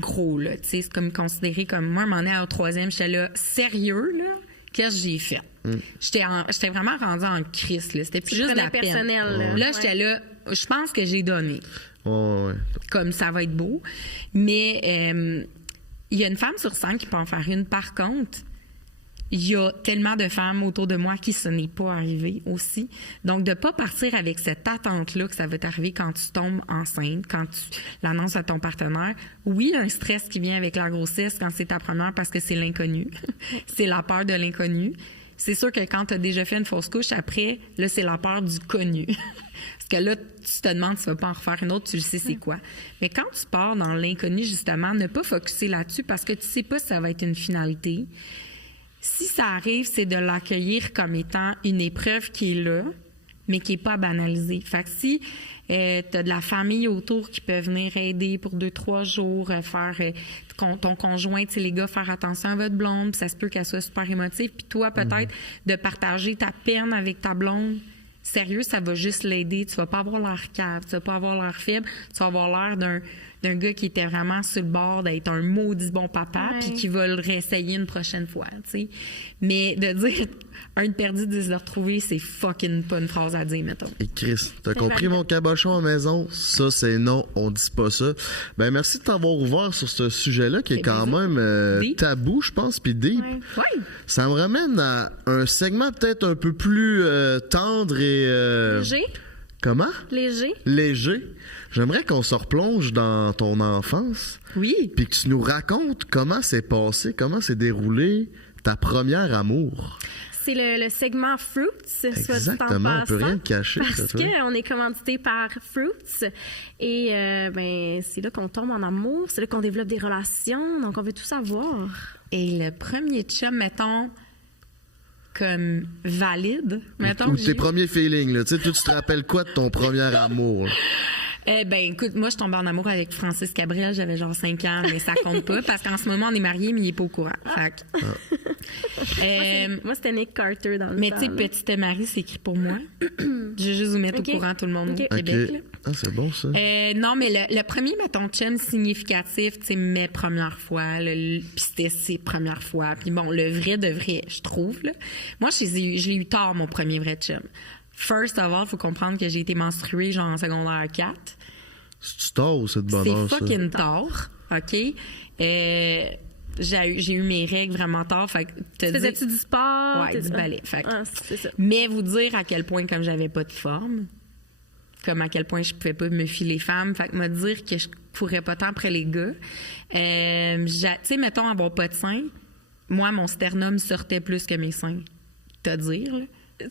gros, là. Tu sais, c'est comme considéré comme moi, à un moment donné, au 3e, j'étais là, sérieux, là? Qu'est-ce que j'ai fait? J'étais vraiment rendue en crise, là. C'était plus juste de la peine. Là, j'étais là, je pense que j'ai donné. Ouais. Comme ça va être beau. Mais il y a une femme sur 5 qui peut en faire une. Par contre, il y a tellement de femmes autour de moi qui ce n'est pas arrivé aussi. Donc, de ne pas partir avec cette attente-là que ça va t'arriver quand tu tombes enceinte, quand tu l'annonces à ton partenaire. Oui, il y a un stress qui vient avec la grossesse quand c'est ta première parce que c'est l'inconnu. C'est la peur de l'inconnu. C'est sûr que quand tu as déjà fait une fausse couche, après, là, c'est la peur du connu. Parce que là, tu te demandes si tu vas pas en refaire une autre, tu le sais c'est quoi. Mais quand tu pars dans l'inconnu, justement, ne pas focusser là-dessus parce que tu sais pas si ça va être une finalité. Si ça arrive, c'est de l'accueillir comme étant une épreuve qui est là, mais qui est pas banalisée. Fait que si tu as de la famille autour qui peut venir aider pour 2-3 jours, faire ton conjoint, tu sais, les gars, faire attention à votre blonde, puis ça se peut qu'elle soit super émotive, puis toi, peut-être, de partager ta peine avec ta blonde, sérieux, ça va juste l'aider. Tu vas pas avoir l'air cave, tu vas pas avoir l'air faible, tu vas avoir l'air d'un gars qui était vraiment sur le bord d'être un maudit bon papa, puis qui va le réessayer une prochaine fois, tu sais. Mais de dire un de perdu, 10 de retrouvé, c'est fucking pas une phrase à dire, mettons. Et Chris, t'as compris mon cabochon à la maison? Ça, c'est non, on dit pas ça. Ben, merci de t'avoir ouvert sur ce sujet-là qui est quand même tabou, je pense, puis deep. Ouais. Ça me ramène à un segment peut-être un peu plus tendre et... Léger? Comment? Léger. J'aimerais qu'on se replonge dans ton enfance. Oui. Puis que tu nous racontes comment c'est passé, comment s'est déroulé ta première amour. C'est le segment Fruits, Exactement, on peut rien cacher. Parce qu'on est commandité par Fruits. Et ben, c'est là qu'on tombe en amour, c'est là qu'on développe des relations, donc on veut tout savoir. Et le premier chum, mettons, comme valide, mettons. Ou tes premiers feelings, là. Tu sais, toi, tu te rappelles quoi de ton premier amour? Ben, écoute, moi, je tombais en amour avec Francis Cabrel, j'avais genre 5 ans, mais ça compte pas, parce qu'en ce moment, on est mariés, mais il est pas au courant. Fait moi, c'était Nick Carter dans le mais tu sais, Petite Marie, c'est écrit pour moi. Je vais juste vous mettre au courant tout le monde au Québec. Là. Ah, c'est bon, ça. Non, mais le premier, mettons, chum significatif, tu sais, mes premières fois, puis c'était ses premières fois. Puis bon, le vrai de vrai, je trouve, là. Moi, je l'ai eu tard, mon premier vrai chum. First of all, faut comprendre que j'ai été menstruée genre en secondaire 4. C'est-tu tard ou c'est de bonheur, ça? C'est fucking tard, OK? J'ai eu mes règles vraiment tard. Fait que faisais-tu du sport? Ouais, du ballet. Fait c'est ça. Mais vous dire à quel point, comme j'avais pas de forme, comme à quel point je pouvais pas me filer femme, fait que me dire que je courais pas tant après les gars. Tu sais, mettons, avoir pas de seins, moi, mon sternum sortait plus que mes seins. Te dire, là. Je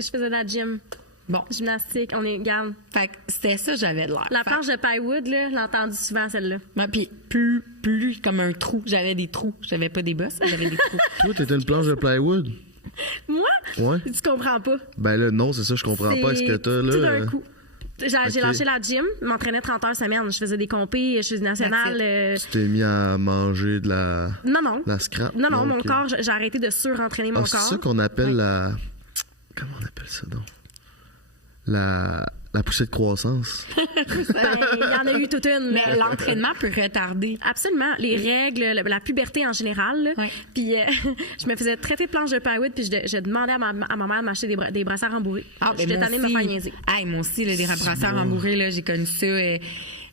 faisais de la gym. Bon. Gymnastique, on est garde. Fait que c'était ça, j'avais de l'air. La planche de plywood, là, j'ai entendu souvent celle-là. Ouais, puis plus comme un trou. J'avais des trous. J'avais pas des bosses, j'avais des trous. Toi, t'étais une planche de plywood? Moi? Ouais. Tu comprends pas. Ben là, non, c'est ça, je comprends pas. Est-ce que t'as, là... Tout d'un coup. J'ai lâché la gym, m'entraînais 30 heures semaine. Je faisais des compés, je faisais nationale. Tu t'es mis à manger de la... Non. La scrap? Non, mon corps, j'ai arrêté de surentraîner mon corps. C'est ça qu'on appelle la... Comment on appelle ça, donc? La poussée de croissance. Il y en a eu toute une. Mais l'entraînement peut retarder. Absolument. Les règles, la puberté en général. Puis je me faisais traiter de planche de plywood, puis je demandais à ma mère de m'acheter des brassards rembourrés. J'étais tannée de me faire niaiser. Hey, moi aussi, là, des brassards rembourrés, là, j'ai connu ça.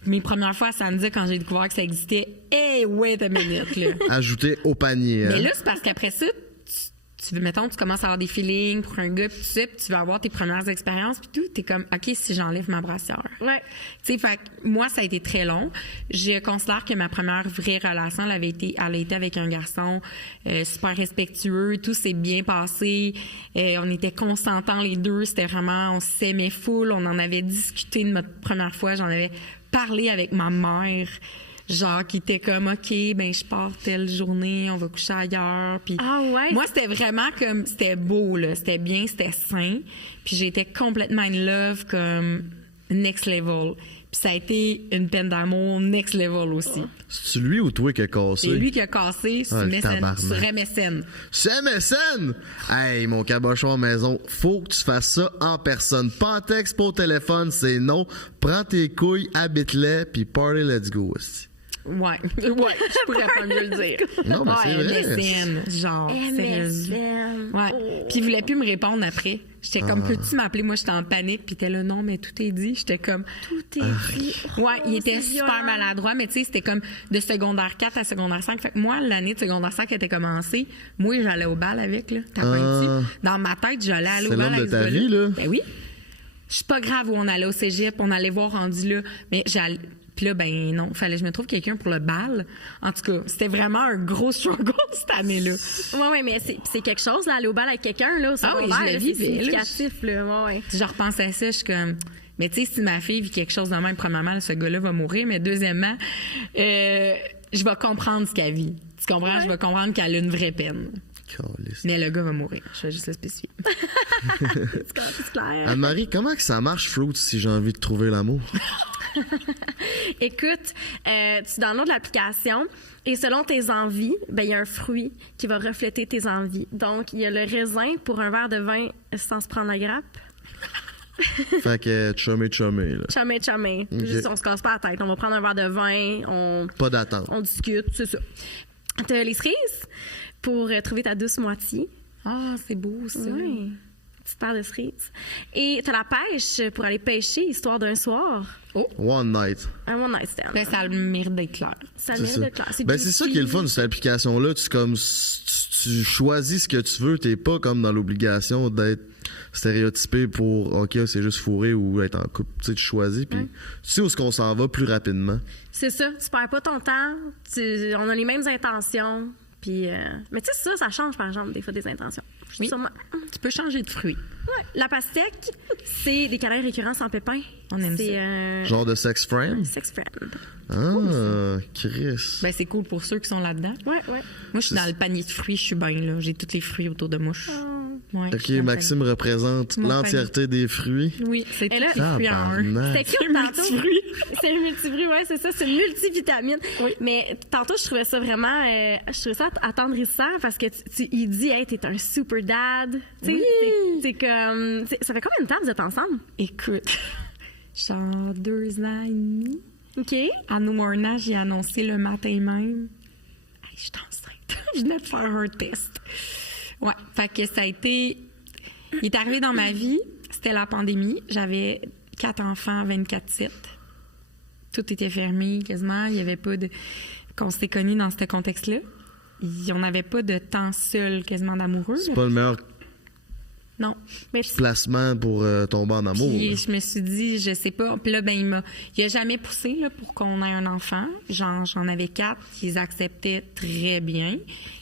Mes premières fois à Sandy, quand j'ai découvert que ça existait, hey, wait a minute, là. Ajouté au panier. Mais là, c'est parce qu'après ça, mettons, tu commences à avoir des feelings pour un gars, puis tout ça, puis tu vas avoir tes premières expériences, puis tout, t'es comme, OK, si j'enlève ma brassière. Ouais. Tu sais, fait que moi, ça a été très long. Je considère que ma première vraie relation, elle a été avec un garçon super respectueux, tout s'est bien passé, on était consentants les deux, c'était vraiment, on s'aimait full, on en avait discuté de notre première fois, j'en avais parlé avec ma mère. Genre, qui était comme, OK, ben, je pars telle journée, on va coucher ailleurs. Puis moi, c'était vraiment comme, c'était beau, là. C'était bien, c'était sain. Puis j'étais complètement in love, comme, next level. Puis ça a été une peine d'amour next level aussi. C'est lui ou toi qui a cassé? C'est lui qui a cassé sur MSN. Sur MSN? Hey, mon cabochon à maison, faut que tu fasses ça en personne. Pas en texte, pas au téléphone, c'est non. Prends tes couilles, habite-les, puis party, let's go aussi. Ouais, je pourrais pas mieux le dire. Non, mais c'est vrai. MSN, genre. MSN. Ouais. Puis il voulait plus me répondre après. J'étais comme, peux-tu m'appeler? Moi, j'étais en panique. Puis il était là, non, mais tout est dit. J'étais comme... Tout est dit. Ouais, il était super maladroit. Mais tu sais, c'était comme de secondaire 4 à secondaire 5. Fait que moi, l'année de secondaire 5 était commencée. Moi, j'allais au bal avec, là. T'as pas dans ma tête, j'allais aller au bal avec ce gars-là. C'est l'homme de ta vie, là? Ben oui. Je suis pas grave où on allait au cégep. On allait voir rendu là. Mais j'allais... Puis là, ben non, fallait que je me trouve quelqu'un pour le bal. En tout cas, c'était vraiment un gros struggle cette année-là. Ouais, mais c'est quelque chose, là, aller au bal avec quelqu'un, là, au secondaire, je le c'est significatif, là. Ouais. Je repense à ça, je suis comme... Mais tu sais, si ma fille vit quelque chose de même, premièrement, ce gars-là va mourir, mais deuxièmement, je vais comprendre ce qu'elle vit. Tu comprends? Ouais. Je vais comprendre qu'elle a une vraie peine. Mais le gars va mourir. Je vais juste le spécifier. C'est clair. Anne-Marie, comment que ça marche, Fruits, si j'ai envie de trouver l'amour? Écoute, tu downloads l'application et selon tes envies, ben il y a un fruit qui va refléter tes envies. Donc, il y a le raisin pour un verre de vin sans se prendre la grappe. Fait que chumé, là. Chumé. Ok. Juste, on se casse pas la tête. On va prendre un verre de vin, Pas d'attente. on discute, c'est ça. T'as les cerises pour trouver ta douce moitié. Ah, c'est beau, ça. Oui. Petite paire de cerises. Et t'as la pêche pour aller pêcher, histoire d'un soir. One night. Un one night stand. Ben, ça a le mérite d'être clair. Ça C'est mérite ça. de classe. Ben, c'est ça qui est le fun de cette application-là. Tu choisis ce que tu veux. T'es pas comme dans l'obligation d'être stéréotypé pour OK, c'est juste fourré ou être en couple. Tu sais, tu choisis. Puis tu sais où est-ce qu'on s'en va plus rapidement. C'est ça. Tu perds pas ton temps. On a les mêmes intentions. Puis, mais tu sais, ça change, par exemple, des fois, des intentions. Oui. Sûrement. Tu peux changer de fruit. Ouais. La pastèque, c'est des câlins récurrents sans pépins. On aime c'est Genre de sex friend. sex friend. Ah, Chris. Ben, c'est cool pour ceux qui sont là-dedans. Ouais. Moi, je suis dans le panier de fruits, je suis bien, là. J'ai tous les fruits autour de moi. Ouais, OK, Maxime représente Mon l'entièreté des fruits. Oui, c'est Et tous là- les fruits en un. Tabarnak. C'était cute tantôt. C'est le multifruit, ouais, c'est ça. C'est une multivitamine. Oui. Mais tantôt, je trouvais ça vraiment je trouvais ça attendrissant parce que il dit, hey, t'es un super dad. Tu sais, t'es comme. Ça fait combien de temps que vous êtes ensemble? Écoute, genre 2 ans et demi. OK. À nos mornants, j'ai annoncé le matin même. Hey, je suis enceinte. Je venais de faire un test. Ouais, fait que ça a été. Il est arrivé dans ma vie, c'était la pandémie. J'avais 4 enfants 24/7. Tout était fermé quasiment. Il n'y avait pas de. Qu'on s'était connus dans ce contexte-là. On n'avait pas de temps seul quasiment d'amoureux. C'est pas le meilleur Non. Mais placement pour tomber en amour. Puis là. je me suis dit, je sais pas. Puis là, ben, il a jamais poussé là, pour qu'on ait un enfant. J'en avais 4. Ils acceptaient très bien.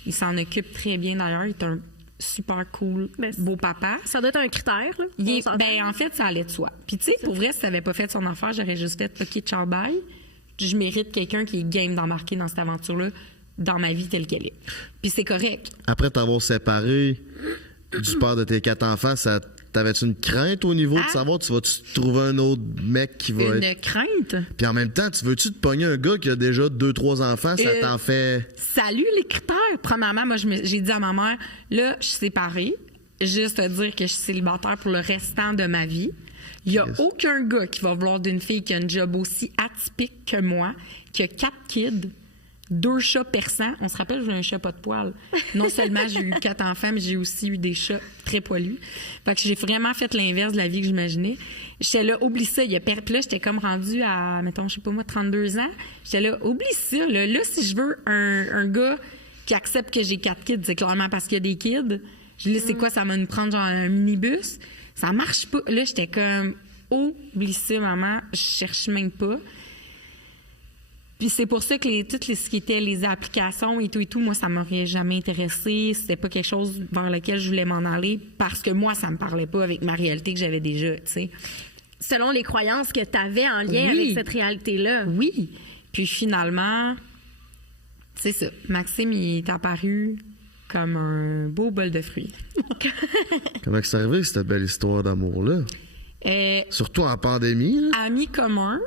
Il s'en occupe très bien d'ailleurs. Il est un super cool, Ben, beau papa. ça doit être un critère, là. Il On est- s'entend. ben, en fait, ça allait de soi. Puis tu sais, pour vrai, si ça avait pas fait son affaire, j'aurais juste fait OK, ciao, bye. Je mérite quelqu'un qui est game d'embarquer dans cette aventure-là dans ma vie telle qu'elle est. Puis c'est correct. Après t'avoir séparé du père de tes 4 enfants, t'avais-tu une crainte au niveau de Ah. savoir tu vas-tu trouver un autre mec qui va Une être. crainte. Puis en même temps, tu veux-tu te pogner un gars qui a déjà 2-3 enfants, ça Euh, t'en fait. Salut les critères. Premièrement, moi, j'ai dit à ma mère, là, je suis séparée. Juste te dire que je suis célibataire pour le restant de ma vie. Il n'y a Yes. aucun gars qui va vouloir d'une fille qui a un job aussi atypique que moi, qui a 4 kids, 2 chats persans. On se rappelle, j'ai un chat pas de poils. Non seulement j'ai eu 4 enfants, mais j'ai aussi eu des chats très poilus. Fait que j'ai vraiment fait l'inverse de la vie que j'imaginais. J'étais là, oublie ça. Puis là, j'étais comme rendue à, mettons, je sais pas moi, 32 ans. J'étais là, oublie ça. Là, si je veux un gars qui accepte que j'ai 4 kids, c'est clairement parce qu'il y a des kids. Je dis, c'est quoi, ça va nous prendre genre un minibus? Ça marche pas. Là, j'étais comme, oublie ça, maman. Je cherche même pas. Puis c'est pour ça que toutes ce qui était les applications et tout, moi, ça m'aurait jamais intéressé. C'était pas quelque chose vers lequel je voulais m'en aller parce que moi, ça me parlait pas avec ma réalité que j'avais déjà, tu sais. Selon les croyances que tu avais en lien Oui. avec cette réalité-là. Oui. Puis finalement, c'est ça. Maxime, il est apparu comme un beau bol de fruits. Comment c'est arrivé cette belle histoire d'amour-là? Surtout en pandémie, là. Amis communs,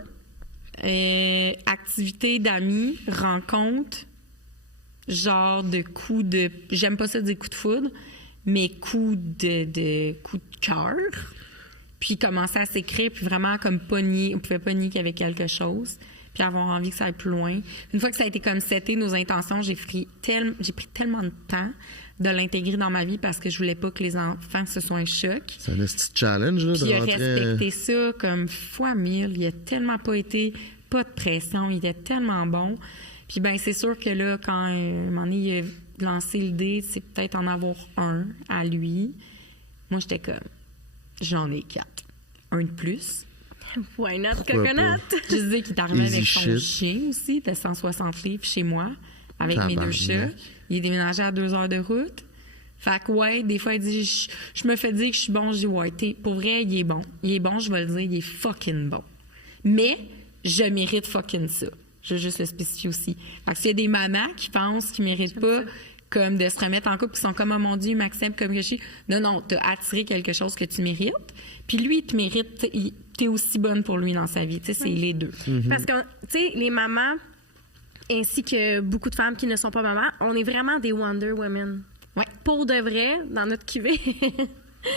activités d'amis, rencontres, genre de coups de... J'aime pas ça dire coups de foudre, mais coups de cœur. Puis commencer à s'écrire, puis vraiment comme pogner, on pouvait pogner qu'il y avait quelque chose, puis avoir envie que ça aille plus loin. Une fois que ça a été comme seté, nos intentions, j'ai pris tellement de temps de l'intégrer dans ma vie parce que je voulais pas que les enfants se soient un choc. C'est un petit challenge, là, Puis de il a rentrer. respecté ça comme fois 1000. Il a tellement pas de pression. Il était tellement bon. Puis ben c'est sûr que là, quand un moment donné, il a lancé l'idée, c'est peut-être en avoir un à lui. Moi, j'étais comme, j'en ai 4. Un de plus. Why not, Pourquoi coconut? Je disais qu'il est arrivé Easy avec son shit. chien aussi. Il était 160 livres chez moi, avec mes 2 Tabarnak. chats. Il est déménagé à 2 heures de route. Fait que, ouais, des fois, il dit, je me fais dire que je suis bon. Je dis, ouais, pour vrai, il est bon. Il est bon, je vais le dire, il est fucking bon. Mais, je mérite fucking ça. Je veux juste le spécifier aussi. Fait que s'il y a des mamans qui pensent qu'ils méritent pas, comme de se remettre en couple, qui sont comme, oh mon Dieu, Maxime, comme que je suis. Non, t'as attiré quelque chose que tu mérites. Puis lui, il te mérite, t'es aussi bonne pour lui dans sa vie. Tu sais, c'est les deux. Parce que, tu sais, les mamans, ainsi que beaucoup de femmes qui ne sont pas mamans, on est vraiment des Wonder Women. Ouais. Pour de vrai, dans notre cuvée.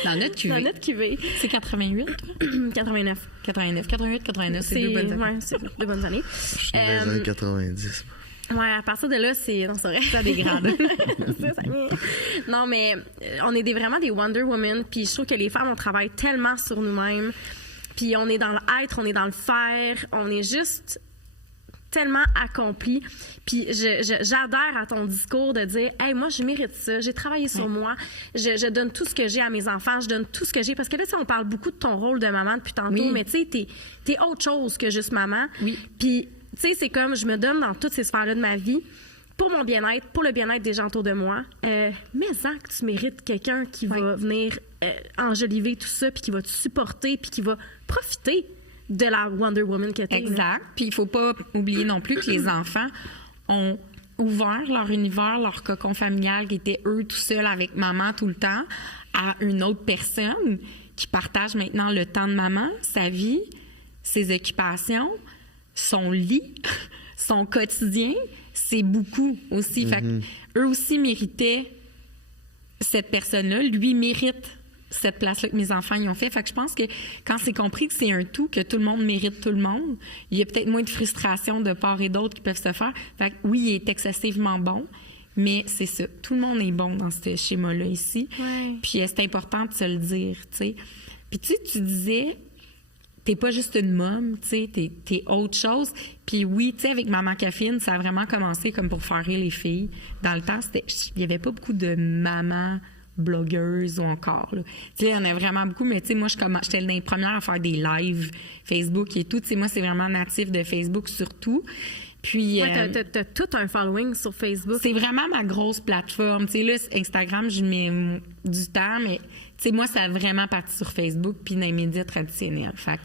Dans notre cuvée. Dans notre cuvée. C'est 88? 89. 89, c'est 2 bonnes années. Ouais, c'est 2 bonnes années. Je suis dans les années 90. Ouais, à partir de là, c'est... Non, c'est vrai. Ça dégrade. Non, mais on est vraiment des Wonder Woman, puis je trouve que les femmes, on travaille tellement sur nous-mêmes, puis on est dans l'être, on est dans le faire, on est juste tellement accompli. Puis j'adhère à ton discours de dire « Hey, moi, je mérite ça, j'ai travaillé sur moi, je donne tout ce que j'ai à mes enfants, je donne tout ce que j'ai. » Parce que là, tu sais, on parle beaucoup de ton rôle de maman depuis tantôt, mais tu sais, t'es autre chose que juste maman. Oui. Puis, tu sais, c'est comme je me donne dans toutes ces sphères-là de ma vie pour mon bien-être, pour le bien-être des gens autour de moi. Mais ça, que tu mérites quelqu'un qui va venir enjoliver tout ça, puis qui va te supporter, puis qui va profiter de la Wonder Woman que t'es. Exact. Puis il faut pas oublier non plus que les enfants ont ouvert leur univers, leur cocon familial qui était eux tout seuls avec maman tout le temps à une autre personne qui partage maintenant le temps de maman, sa vie, ses occupations, son lit, son quotidien. C'est beaucoup aussi. Fait que eux aussi méritaient cette personne-là. Lui mérite cette place-là que mes enfants y ont fait. Fait que je pense que quand c'est compris que c'est un tout, que tout le monde mérite tout le monde, il y a peut-être moins de frustration de part et d'autre qui peuvent se faire. Fait que oui, il est excessivement bon, mais c'est ça. Tout le monde est bon dans ce schéma-là ici. Ouais. Puis c'est important de se le dire, tu sais. Puis tu sais, tu disais, t'es pas juste une môme, tu sais, t'es autre chose. Puis oui, tu sais, avec Maman Caffine, ça a vraiment commencé comme pour faire rire les filles. Dans le temps, il y avait pas beaucoup de mamans blogueuses ou encore, là. Tu sais, il y en a vraiment beaucoup, mais tu sais, moi, j'étais l'une des premières à faire des lives Facebook et tout. Tu sais, moi, c'est vraiment natif de Facebook surtout. Puis... Ouais, t'as tout un following sur Facebook. C'est vraiment ma grosse plateforme. Tu sais, là, Instagram, je mets du temps, mais tu sais, moi, ça a vraiment parti sur Facebook puis dans les médias traditionnels. Fait que...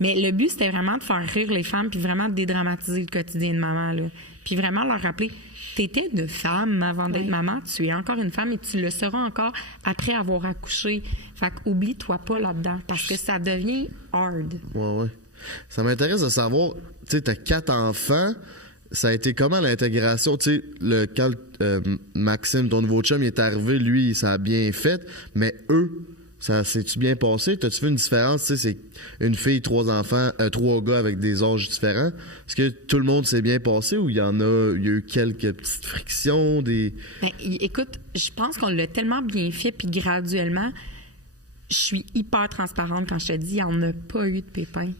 Mais le but, c'était vraiment de faire rire les femmes puis vraiment de dédramatiser le quotidien de maman, là. Puis vraiment leur rappeler, t'étais une femme avant d'être maman, tu es encore une femme et tu le seras encore après avoir accouché. Fait qu'oublie-toi pas là-dedans parce que ça devient hard. Ouais. Ça m'intéresse de savoir, tu sais, t'as 4 enfants, ça a été comment l'intégration? Tu sais, quand Maxime, ton nouveau chum, il est arrivé, lui, ça a bien fait, mais eux, ça s'est-tu bien passé? T'as-tu vu une différence? Tu sais, c'est une fille, 3 enfants, 3 gars avec des âges différents. Est-ce que tout le monde s'est bien passé ou il y a eu quelques petites frictions? Ben, écoute, je pense qu'on l'a tellement bien fait, puis graduellement, je suis hyper transparente quand je te dis, il n'y en a pas eu de pépins.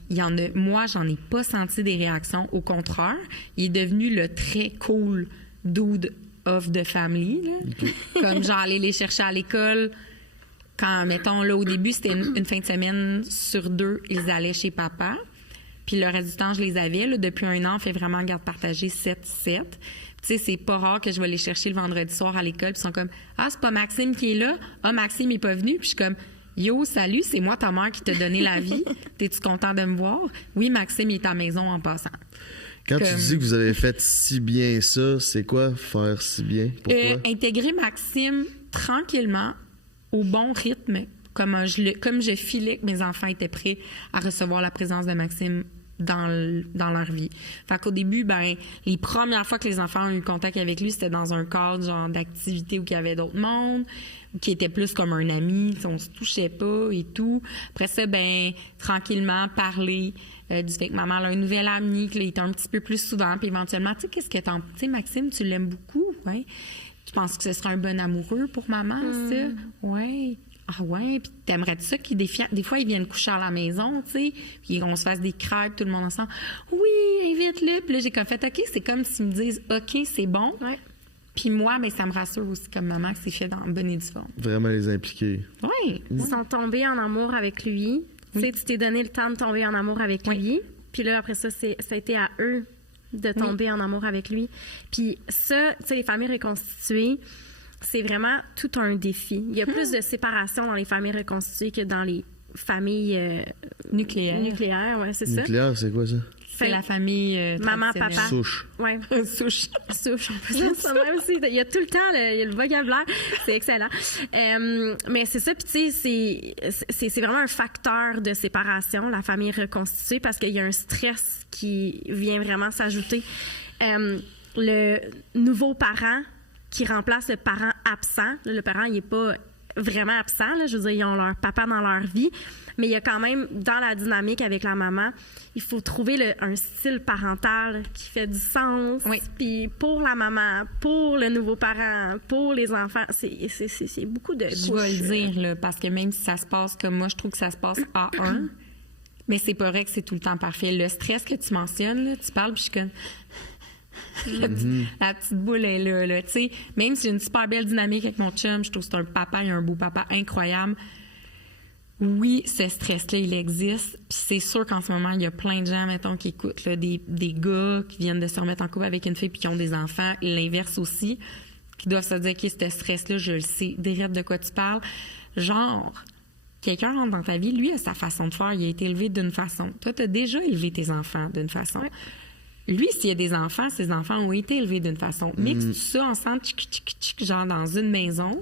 Moi, j'en ai pas senti des réactions. Au contraire, il est devenu le très cool dude of the family, là. Okay. Comme genre aller les chercher à l'école. Quand, mettons, là, au début, c'était une fin de semaine sur 2, ils allaient chez papa. Puis le reste du temps, je les avais. Là, depuis 1 an, on fait vraiment garde partagée 7-7. Tu sais, c'est pas rare que je vais les chercher le vendredi soir à l'école. Puis ils sont comme, ah, c'est pas Maxime qui est là. Ah, Maxime est pas venu. Puis je suis comme, yo, salut, c'est moi ta mère qui t'a donné la vie. T'es-tu content de me voir? Oui, Maxime, il est à la maison en passant. Quand tu dis que vous avez fait si bien ça, c'est quoi faire si bien? Pourquoi? Intégrer Maxime tranquillement, au bon rythme, comme je filais que mes enfants étaient prêts à recevoir la présence de Maxime dans leur vie. Fait qu'au début, ben, les premières fois que les enfants ont eu contact avec lui, c'était dans un cadre genre d'activité où il y avait d'autres mondes, qui était plus comme un ami, on se touchait pas et tout. Après ça, ben, tranquillement, parler du fait que maman a un nouvel ami, qu'il était un petit peu plus souvent, puis éventuellement, tu sais, qu'est-ce que tu sais, Maxime, tu l'aimes beaucoup, ouais? Tu penses que ce sera un bon amoureux pour maman, ça? Ouais. Ah ouais, puis t'aimerais-tu ça qu'il des fois, ils viennent coucher à la maison, tu sais, puis on se fasse des crêpes, tout le monde ensemble. Oui, invite-le. Puis là, j'ai comme fait, OK, c'est comme s'ils me disent, OK, c'est bon. Ouais. Puis moi, ben, ça me rassure aussi comme maman que c'est fait dans le bon et du fond. Vraiment les impliquer. Oui. Ils sont tombés en amour avec lui. Tu sais, tu t'es donné le temps de tomber en amour avec lui. Puis là, après ça, ça a été à eux de tomber en amour avec lui. Puis ça, tu sais, les familles reconstituées, c'est vraiment tout un défi. Il y a plus de séparation dans les familles reconstituées que dans les familles nucléaires, ouais, c'est ça. Nucléaire, c'est quoi ça? C'est la famille maman, papa. Souche. Ouais. Souche. Souche. On peut dire ça même aussi. Il y a tout le temps il y a le vocabulaire. C'est excellent. Mais c'est ça. Puis tu sais, c'est vraiment un facteur de séparation, la famille reconstituée, parce qu'il y a un stress qui vient vraiment s'ajouter. Le nouveau parent qui remplace le parent absent. Le parent, il n'est pas vraiment absents. Là. Je veux dire, ils ont leur papa dans leur vie. Mais il y a quand même, dans la dynamique avec la maman, il faut trouver un style parental qui fait du sens. Oui. Puis pour la maman, pour le nouveau parent, pour les enfants, c'est beaucoup de couches. Je vais le dire, là, parce que même si ça se passe comme moi, je trouve que ça se passe à un, mais c'est pas vrai que c'est tout le temps parfait. Le stress que tu mentionnes, là, tu parles, puis je suis comme... La petite boule est là, tu sais. Même si j'ai une super belle dynamique avec mon chum, je trouve que c'est un papa, il a un beau papa incroyable. Oui, ce stress-là, il existe. Puis c'est sûr qu'en ce moment, il y a plein de gens, mettons, qui écoutent, là, des gars qui viennent de se remettre en couple avec une fille puis qui ont des enfants, l'inverse aussi, qui doivent se dire, OK, ce stress-là, je le sais, direct de quoi tu parles. Genre, quelqu'un rentre dans ta vie, lui a sa façon de faire, il a été élevé d'une façon. Toi, tu as déjà élevé tes enfants d'une façon. Ouais. Lui, s'il y a des enfants, ses enfants ont été élevés d'une façon. Mixe tout ça ensemble, genre dans une maison.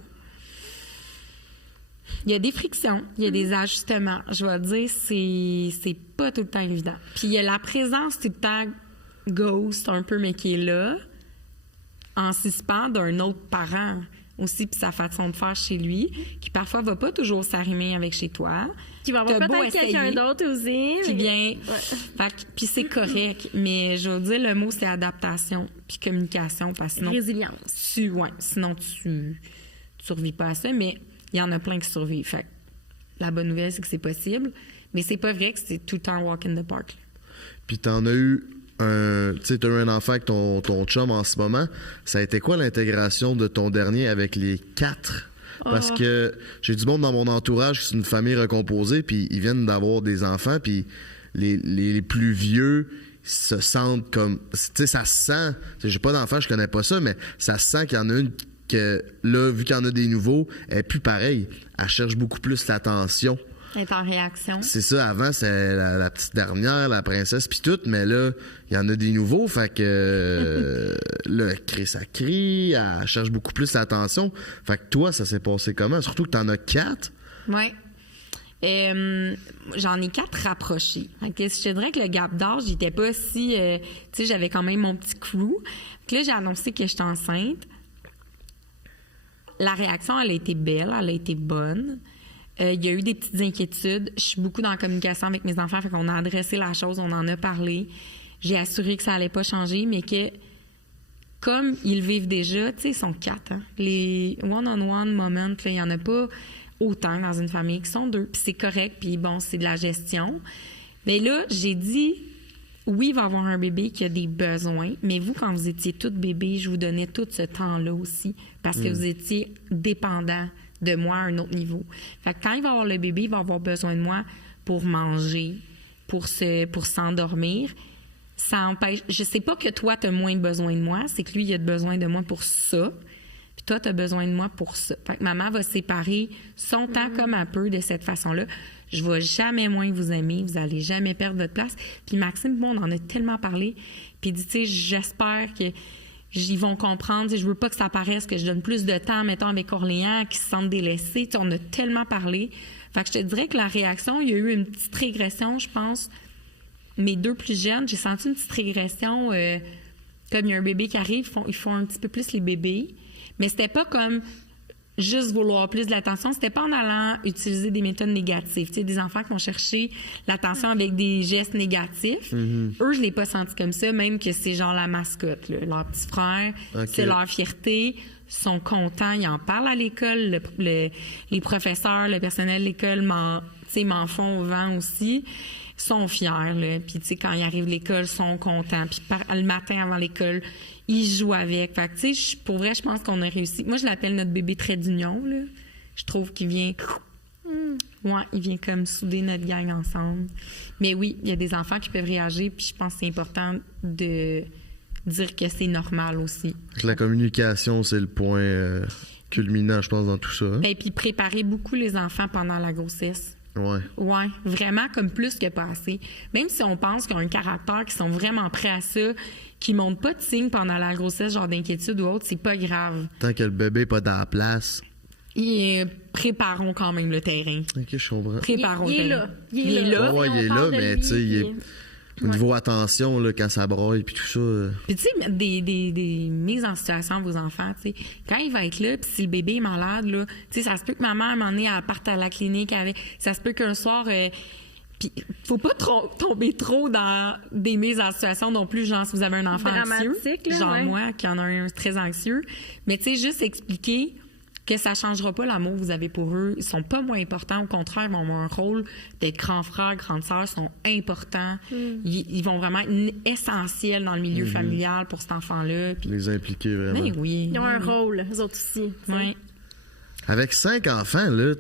Il y a des frictions, il y a des ajustements. Je vais te dire, c'est pas tout le temps évident. Puis il y a la présence tout le temps ghost un peu, mais qui est là, en suspens d'un autre parent aussi, puis sa façon de faire chez lui, qui parfois va pas toujours s'arrimer avec chez toi. Qui va avoir peut-être quelqu'un d'autre aussi. Qui vient. Ouais. Puis c'est correct, mais je veux dire, le mot, c'est adaptation, puis communication, parce que sinon... Résilience. Sinon tu survis pas à ça, mais il y en a plein qui survivent. Fait que la bonne nouvelle, c'est que c'est possible, mais c'est pas vrai que c'est tout le temps walk in the park. Puis t'en as eu tu sais, t'as eu un enfant avec ton chum en ce moment. Ça a été quoi l'intégration de ton dernier avec les 4? Parce que j'ai du monde dans mon entourage qui c'est une famille recomposée, puis ils viennent d'avoir des enfants, puis les plus vieux se sentent comme... Tu sais, ça se sent... J'ai pas d'enfant, je connais pas ça, mais ça se sent qu'il y en a une que, là, vu qu'il y en a des nouveaux, elle est plus pareille. Elle cherche beaucoup plus l'attention. Elle est en réaction. C'est ça, avant, c'est la petite dernière, la princesse, puis tout, mais là, il y en a des nouveaux, fait que là, ça crie, elle cherche beaucoup plus l'attention. Fait que toi, ça s'est passé comment? Surtout que t'en as 4. Oui. J'en ai 4 rapprochés. Okay, je te dirais que le gap d'âge, j'étais pas si... tu sais, j'avais quand même mon petit crew. Puis là, j'ai annoncé que j'étais enceinte. La réaction, elle a été belle, elle a été bonne. Il y a eu des petites inquiétudes. Je suis beaucoup dans la communication avec mes enfants, fait qu'on a adressé la chose, on en a parlé. J'ai assuré que ça allait pas changer, mais que comme ils vivent déjà, tu sais, ils sont 4. Hein? Les one-on-one moments, il y en a pas autant dans une famille qui sont 2. Puis c'est correct, puis bon, c'est de la gestion. Mais là, j'ai dit, oui, il va y avoir un bébé qui a des besoins, mais vous, quand vous étiez toutes bébés, je vous donnais tout ce temps-là aussi, parce que vous étiez dépendants de moi à un autre niveau. Fait que quand il va avoir le bébé, il va avoir besoin de moi pour manger, pour s'endormir. Ça empêche... Je sais pas que toi, tu as moins besoin de moi, c'est que lui, il a besoin de moi pour ça, puis toi, tu as besoin de moi pour ça. Fait que maman va séparer son temps comme elle peut de cette façon-là. Je vais jamais moins vous aimer, vous allez jamais perdre votre place. Puis Maxime, bon, on en a tellement parlé, puis il dit, tu sais, j'espère que ils vont comprendre. Je veux pas que ça paraisse que je donne plus de temps, mettons, avec Orléans, qui se sentent délaissés. T'sais, on a tellement parlé. Fait que je te dirais que la réaction, il y a eu une petite régression, je pense. Mes 2 plus jeunes, j'ai senti une petite régression. Comme il y a un bébé qui arrive, ils font un petit peu plus les bébés. Mais c'était pas comme juste vouloir plus de l'attention. C'était pas en allant utiliser des méthodes négatives. Tu sais, des enfants qui vont chercher l'attention avec des gestes négatifs. Eux, je l'ai pas senti comme ça, même que c'est genre la mascotte, là. Leur petit frère, c'est leur fierté. Ils sont contents, ils en parlent à l'école. Les professeurs, le personnel de l'école m'en font au vent aussi. Ils sont fiers, là. Puis, tu sais, quand ils arrivent à l'école, ils sont contents. Puis, le matin avant l'école, ils jouent avec. Fait que, tu sais, pour vrai, je pense qu'on a réussi. Moi, je l'appelle notre bébé trait d'union, là. Je trouve qu'il vient... Ouais, il vient comme souder notre gang ensemble. Mais oui, il y a des enfants qui peuvent réagir, puis je pense que c'est important de dire que c'est normal aussi. La communication, c'est le point culminant, je pense, dans tout ça. Hein? Et puis préparer beaucoup les enfants pendant la grossesse. Ouais. Ouais, vraiment comme plus que pas assez. Même si on pense qu'ils ont un caractère, qu'ils sont vraiment prêts à ça, qui ne montrent pas de signes pendant la grossesse, genre d'inquiétude ou autre, c'est pas grave. Tant que le bébé n'est pas dans la place. Et préparons quand même le terrain. OK, je comprends. Préparons le terrain. Il est là. Ouais, il est là, mais tu sais, Niveau attention, là, quand ça braille, puis tout ça. Puis tu sais, des mises en situation à vos enfants, tu sais, quand il va être là, puis si le bébé est malade, là, tu sais, ça se peut que maman, à un moment donné, elle parte à la clinique avec, ça se peut qu'un soir, puis faut pas tomber trop dans des mises en situation non plus, genre si vous avez un enfant anxieux, là, genre moi, qui en a un très anxieux, mais tu sais, juste expliquer que ça changera pas l'amour que vous avez pour eux. Ils sont pas moins importants. Au contraire, ils vont avoir un rôle d'être grands frères, grandes sœurs. Ils sont importants. Ils vont vraiment être essentiels dans le milieu familial pour cet enfant-là. Puis... Les impliquer vraiment. Ben oui. Ils ont un rôle, eux autres aussi. Oui. Avec 5 enfants, là,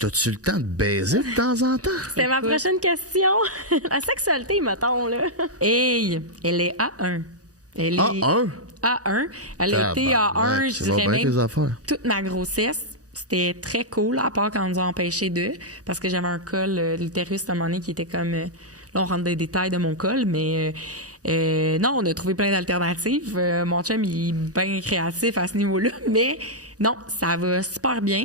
t'as-tu le temps de baiser de temps en temps? C'est ma prochaine question. La sexualité, mettons, là. Hey, elle est A1. Elle est A1? A1. Elle a été A1, je dirais même, toute ma grossesse. C'était très cool, à part quand on nous a empêchés d'eux, parce que j'avais un col, l'utérus, à un moment donné, qui était comme... là, on rentre dans les détails de mon col, mais non, on a trouvé plein d'alternatives. Mon chum, il est bien créatif à ce niveau-là, mais non, ça va super bien.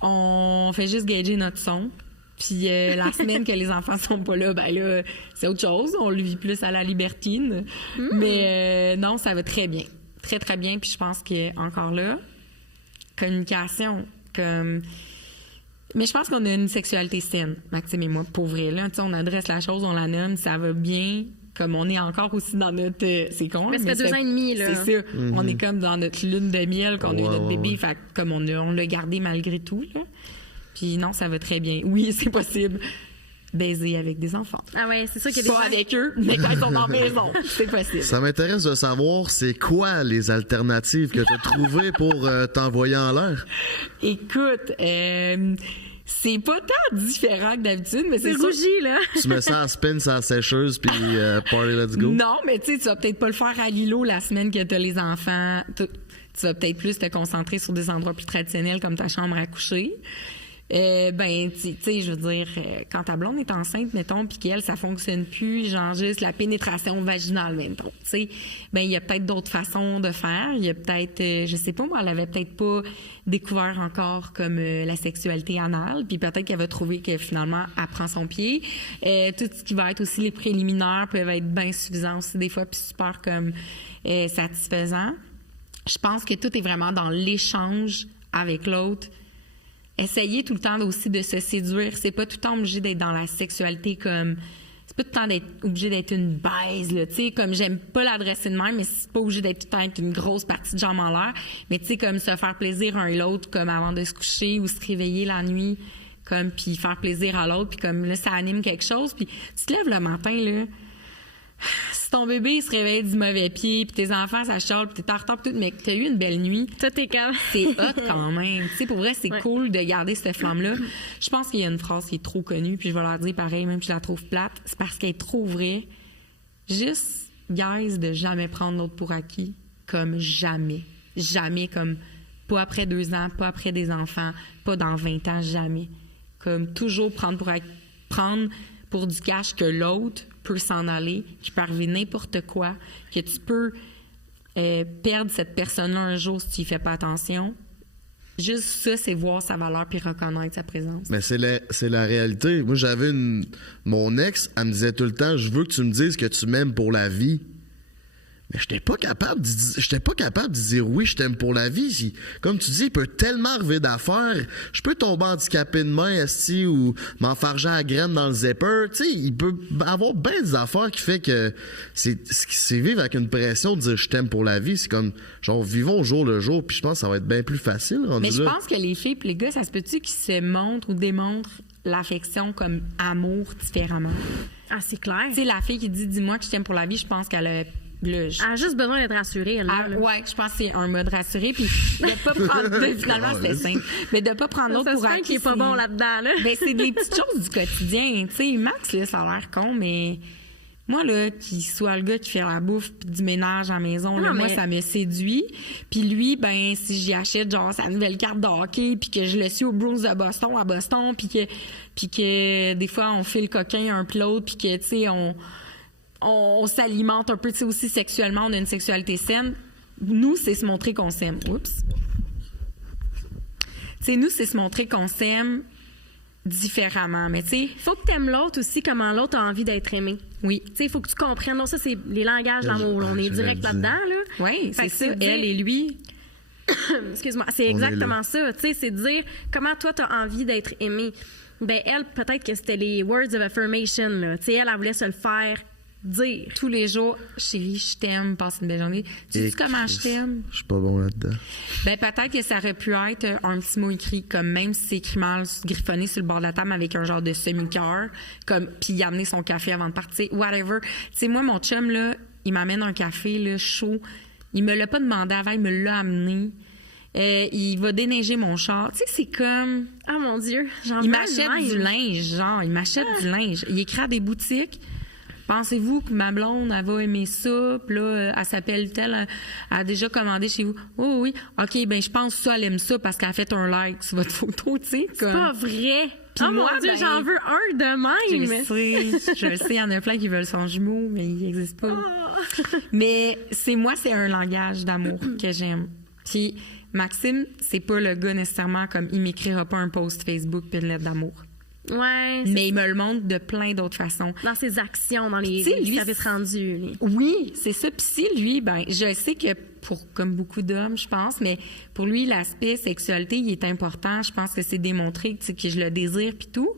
On fait juste gager notre son. Puis la semaine que les enfants sont pas là, ben là, c'est autre chose. On le vit plus à la libertine. Mais non, ça va très bien. Très, très bien. Puis je pense que encore là, communication, comme... Mais je pense qu'on a une sexualité saine, Maxime et moi, pour vrai. Là, on adresse la chose, on la nomme, ça va bien. Comme on est encore aussi dans notre... c'est con, mais ça fait 2 ans et demi, là. C'est ça. On est comme dans notre lune de miel qu'on a eu notre bébé. Fait comme on l'a gardé malgré tout, là. Puis non, ça va très bien. Oui, c'est possible baiser avec des enfants. Ah ouais, c'est ça qu'il y a des pas avec eux, mais quand ils sont en maison, c'est possible. Ça m'intéresse de savoir, c'est quoi les alternatives que tu as trouvées pour t'envoyer en l'air? Écoute, c'est pas tant différent que d'habitude, mais c'est rougi, là. Tu mets ça en spin, ça sécheuse, puis party, let's go. Non, mais tu sais, tu vas peut-être pas le faire à l'îlot la semaine que t'as les enfants. Tu vas peut-être plus te concentrer sur des endroits plus traditionnels comme ta chambre à coucher. Ben, tu sais, je veux dire, quand ta blonde est enceinte, mettons, puis qu'elle, ça fonctionne plus, genre juste la pénétration vaginale, mettons, tu sais, ben, il y a peut-être d'autres façons de faire. Il y a peut-être, je sais pas, moi, elle avait peut-être pas découvert encore comme la sexualité anale, puis peut-être qu'elle va trouver que finalement, elle prend son pied. Tout ce qui va être aussi les préliminaires peuvent être bien suffisants aussi des fois, puis super comme satisfaisant. Je pense que tout est vraiment dans l'échange avec l'autre. Essayez tout le temps aussi de se séduire. C'est pas tout le temps obligé d'être dans la sexualité comme... C'est pas tout le temps d'être obligé d'être une baise, là. Tu sais, comme j'aime pas l'adresser de même, mais c'est pas obligé d'être tout le temps être une grosse partie de jambe en l'air. Mais tu sais, comme se faire plaisir un et l'autre, comme avant de se coucher ou se réveiller la nuit, comme, puis faire plaisir à l'autre, puis comme là, ça anime quelque chose. Puis tu te lèves le matin, là... Si ton bébé il se réveille du mauvais pied, puis tes enfants ça chiale, puis t'es en retard, puis tout, mais que t'as eu une belle nuit, toi t'es comme c'est hot quand même. Tu sais, pour vrai, c'est cool de garder cette flamme-là. Je pense qu'il y a une phrase qui est trop connue, puis je vais leur dire pareil, même si je la trouve plate, c'est parce qu'elle est trop vraie. Juste, guys, de jamais prendre l'autre pour acquis, comme jamais. Jamais, comme pas après 2 ans, pas après des enfants, pas dans 20 ans, jamais. Comme toujours prendre pour du cash que l'autre peut s'en aller, qu'il peut arriver n'importe quoi, que tu peux perdre cette personne-là un jour si tu y fais pas attention. Juste ça, c'est voir sa valeur puis reconnaître sa présence. Mais c'est la réalité. Moi, j'avais mon ex, elle me disait tout le temps, je veux que tu me dises que tu m'aimes pour la vie. Mais j'étais pas capable de dire oui, je t'aime pour la vie. Comme tu dis, il peut tellement arriver d'affaires. Je peux tomber handicapé de main, esti, ou m'enfarger à la graine dans le zipper. Tu sais, il peut avoir bien des affaires qui fait que c'est vivre avec une pression de dire je t'aime pour la vie. C'est comme, genre, vivons au jour le jour, puis je pense que ça va être bien plus facile. Mais je pense que les filles et les gars, ça se peut-tu qu'ils se montrent ou démontrent l'affection comme amour différemment? Ah, c'est clair. Tu sais, la fille qui dit dis-moi que je t'aime pour la vie, je pense qu'elle a... Elle a juste besoin d'être rassurée, elle. Ouais, je pense que c'est un mode rassuré, puis de pas prendre... finalement, c'était simple. Mais de pas prendre l'autre pour acquis. qui est pas bon là-dedans, là. Ben, c'est des petites choses du quotidien. Tu sais, Max, là, ça a l'air con, mais... Moi, là, qu'il soit le gars qui fait la bouffe pis du ménage à la maison, là, moi, ça me séduit. Puis lui, ben, si j'y achète, genre, sa nouvelle carte de hockey, puis que je le suis aux Bruins de Boston, à Boston, puis que des fois, on fait le coquin un pis l'autre, puis que, tu sais, on s'alimente un peu, tu sais, aussi sexuellement, on a une sexualité saine. Nous, c'est se montrer qu'on s'aime. Oups. Tu sais, nous, c'est se montrer qu'on s'aime différemment. Mais tu sais, Faut que t'aimes l'autre aussi, comment l'autre a envie d'être aimé. oui. Tu sais, il faut que tu comprennes. Non, ça, c'est les langages d'amour. Là. On est direct là-dedans, là. Oui, Fait c'est que ça. de dire- Elle et lui. Excuse-moi, c'est On est exactement là. ça. Tu sais, c'est de dire comment toi, t'as envie d'être aimé. Ben, elle, peut-être que c'était les words of affirmation, là. Tu sais, elle voulait se le faire dire. Tous les jours, chérie, je t'aime, passe une belle journée. Tu sais comment je t'aime? Je suis pas bon là-dedans. Ben, peut-être que ça aurait pu être un petit mot écrit, comme même si c'est écrit mal, griffonné sur le bord de la table avec un genre de semi-cœur, comme, puis il a amené son café avant de partir, whatever. Tu sais, moi, mon chum, là, il m'amène un café, là, chaud. Il me l'a pas demandé avant, il me l'a amené. Il va déneiger mon char. Tu sais, c'est comme... Ah, mon Dieu, j'en Il veux m'achète un de du même. linge, genre, il m'achète du linge. Il écrit à des boutiques. Pensez-vous que ma blonde, elle va aimer ça? Puis là, elle s'appelle telle, elle a déjà commandé chez vous. Oh oui. OK, ben je pense que ça, elle aime ça parce qu'elle a fait un like sur votre photo, tu sais. C'est pas vrai. Puis Oh moi, mon Dieu, ben, j'en veux un de même. je le sais, il y en a plein qui veulent son jumeau, mais il n'existe pas. Mais moi, c'est un langage d'amour que j'aime. Puis Maxime, c'est pas le gars nécessairement comme il m'écrira pas un post Facebook puis une lettre d'amour. Ouais, Mais il me le montre de plein d'autres façons. dans ses actions, dans les, Tu sais, les lui, services rendus. lui. Oui, c'est ça. Puis si lui, ben, je sais que comme beaucoup d'hommes, je pense, mais pour lui, l'aspect sexualité, il est important. Je pense que c'est démontré, tu sais, que je le désire puis tout.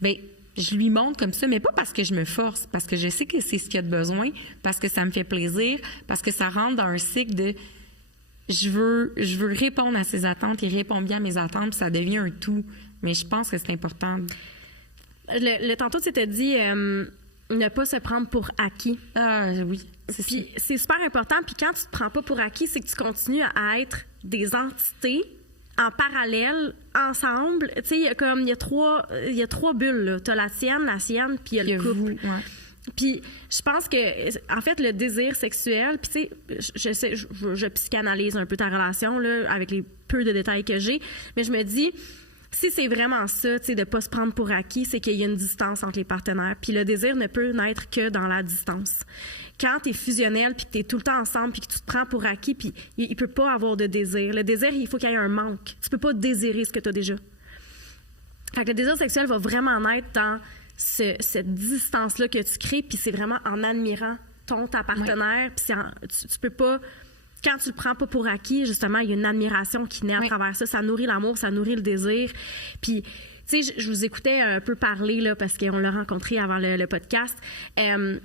Ben, je lui montre comme ça, mais pas parce que je me force, parce que je sais que c'est ce qu'il a de besoin, parce que ça me fait plaisir, parce que ça rentre dans un cycle de je veux répondre à ses attentes, il répond bien à mes attentes, puis ça devient un tout. Mais je pense que c'est important. Le tantôt, tu t'es dit ne pas se prendre pour acquis. Ah oui, c'est ça. Puis c'est super important. Puis quand tu te prends pas pour acquis, c'est que tu continues à être des entités en parallèle, ensemble. Tu sais, il y a trois bulles, là. T'as la sienne, puis il y a Il y a le couple. vous, ouais. Puis je pense que, en fait, le désir sexuel, puis tu sais, je psychanalyse un peu ta relation, là, avec les peu de détails que j'ai, mais je me dis, si c'est vraiment ça, tu sais, de pas se prendre pour acquis, c'est qu'il y a une distance entre les partenaires. Puis le désir ne peut naître que dans la distance. Quand t'es fusionnel, puis que t'es tout le temps ensemble, puis que tu te prends pour acquis, puis il peut pas avoir de désir. Le désir, il faut qu'il y ait un manque. Tu peux pas désirer ce que t'as déjà. Fait que le désir sexuel va vraiment naître dans cette distance-là que tu crées, puis c'est vraiment en admirant ta partenaire, puis tu peux pas... Quand tu le prends pas pour acquis, justement, il y a une admiration qui naît à travers ça. Ça nourrit l'amour, ça nourrit le désir. Puis, tu sais, je vous écoutais un peu parler, là, parce qu'on l'a rencontré avant le podcast. Tu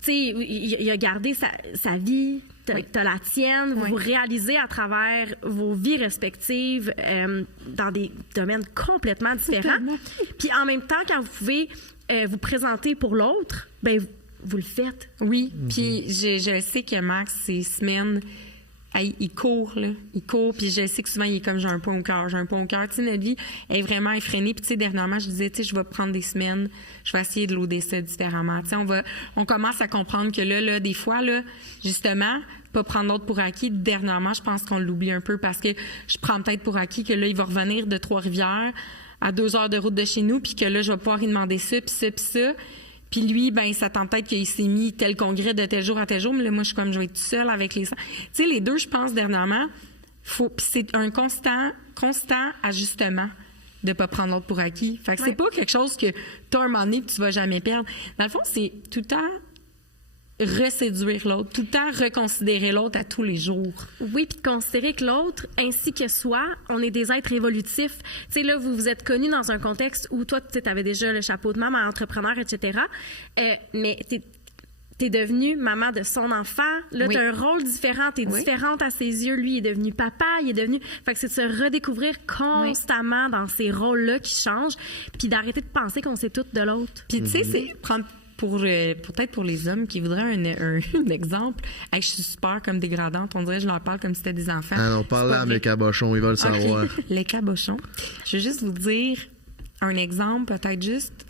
sais, il a gardé sa vie, t'as la tienne. Vous vous réalisez à travers vos vies respectives dans des domaines complètement différents. Puis, en même temps, quand vous pouvez vous présenter pour l'autre, ben vous le faites. Oui, puis je sais que Max, ces semaines, il court, là. Il court, puis je sais que souvent, il est comme j'ai un point au cœur. Tu sais, notre vie est vraiment effrénée. Puis, tu sais, dernièrement, je disais, tu sais, je vais prendre des semaines, je vais essayer de loader ça différemment. Tu sais, on commence à comprendre que là, des fois, là, justement, pas prendre l'autre pour acquis. Dernièrement, je pense qu'on l'oublie un peu parce que je prends peut-être pour acquis que là, il va revenir de Trois-Rivières à 2 heures de route de chez nous, puis que là, je vais pouvoir lui demander ça, puis ça, puis ça. Puis lui, ben, il s'attend peut-être qu'il s'est mis tel congrès de tel jour à tel jour, mais là, moi, je suis comme, je vais être toute seule avec les... Tu sais, les deux, je pense, dernièrement, puis c'est un constant ajustement de pas prendre l'autre pour acquis. Fait que c'est pas quelque chose que t'as un moment donné que tu vas jamais perdre. Dans le fond, c'est tout le temps reséduire l'autre, tout le temps reconsidérer l'autre à tous les jours. Oui, puis de considérer que l'autre, ainsi que soi, on est des êtres évolutifs. Tu sais, là, vous vous êtes connus dans un contexte où toi, tu avais déjà le chapeau de maman, entrepreneur, etc. Mais t'es devenue maman de son enfant. Là, t'as un rôle différent. T'es différente à ses yeux. Lui, il est devenu papa. Il est devenu... Fait que c'est de se redécouvrir constamment dans ces rôles-là qui changent, puis d'arrêter de penser qu'on sait tout de l'autre. Puis, tu sais, c'est prendre... peut-être pour les hommes qui voudraient un exemple, je suis super comme dégradante. On dirait que je leur parle comme si c'était des enfants. Ah non, parle-là à mes cabochons, ils veulent savoir. Les cabochons. Je veux juste vous dire un exemple, peut-être juste.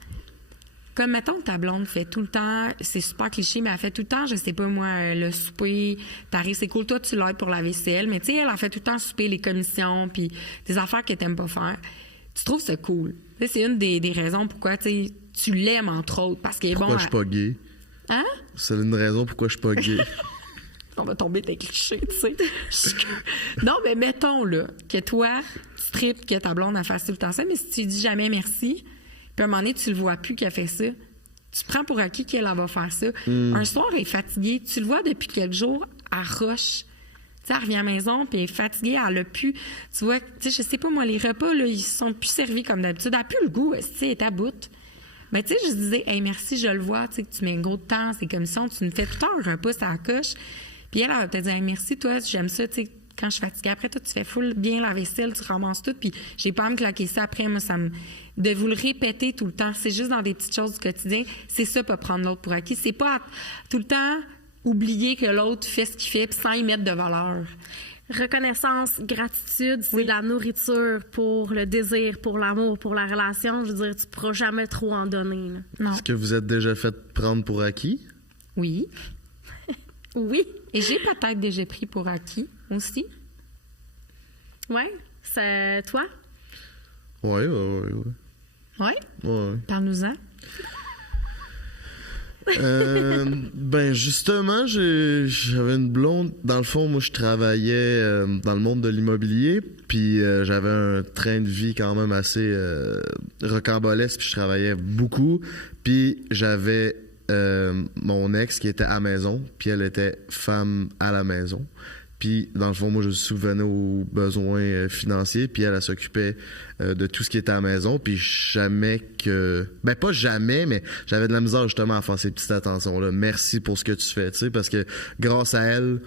Comme, mettons, ta blonde fait tout le temps, c'est super cliché, mais elle fait tout le temps, je sais pas moi, le souper, t'arrives, c'est cool, toi, tu l'aides pour la vaisselle, mais tu sais, elle en fait tout le temps souper, les commissions, puis des affaires que t'aimes pas faire. Tu trouves ça cool. Tu sais, c'est une des raisons pourquoi, tu sais, tu l'aimes, entre autres, parce qu'il est Pourquoi bon. Je suis pas gay? Hein? C'est une raison pourquoi je suis pas gay. on va tomber des clichés, tu sais. Non, mais mettons, là, que toi, tu tripes que ta blonde a fait tout le temps ça, mais si tu dis jamais merci, puis à un moment donné, tu le vois plus qu'elle fait ça, tu prends pour acquis qu'elle va faire ça. Un soir, elle est fatiguée, tu le vois depuis quelques jours, elle roche. Tu sais, elle revient à la maison, puis elle est fatiguée, elle a plus... Tu vois, tu sais, je sais pas, moi, les repas, là, ils sont plus servis comme d'habitude. Elle a plus le goût, tu sais, elle est à bout. Mais tu sais, je disais, hey, merci, je le vois, tu sais, que tu mets un gros temps, c'est comme ça, tu nous fais tout un repas, ça coche. Puis elle va te dire, hey, merci, toi, j'aime ça, tu sais, quand je suis fatiguée. Après, toi, tu fais full bien la vaisselle, tu ramasses tout, puis j'ai pas à me claquer ça après, moi, ça me... De vous le répéter tout le temps, c'est juste dans des petites choses du quotidien, c'est ça, pas prendre l'autre pour acquis. C'est pas tout le temps oublier que l'autre fait ce qu'il fait, puis sans y mettre de valeur. Reconnaissance, gratitude, c'est de la nourriture pour le désir, pour l'amour, pour la relation. Je veux dire, tu ne pourras jamais trop en donner. Là. Non. Est-ce que vous êtes déjà fait prendre pour acquis? Oui. Oui. Et j'ai peut-être déjà pris pour acquis aussi. Ouais. C'est toi? Oui. Ouais? Ouais. Parle-nous-en. Ben justement, j'avais une blonde. Dans le fond, moi, je travaillais dans le monde de l'immobilier, puis j'avais un train de vie quand même assez rocambolesque, puis je travaillais beaucoup. Puis j'avais mon ex qui était à la maison, puis elle était femme à la maison. Puis, dans le fond, moi, je subvenais aux besoins financiers, puis elle s'occupait de tout ce qui était à la maison. Puis jamais que... Ben, pas jamais, mais j'avais de la misère justement à faire ces petites attentions-là. Merci pour ce que tu fais, tu sais, parce que grâce à elle,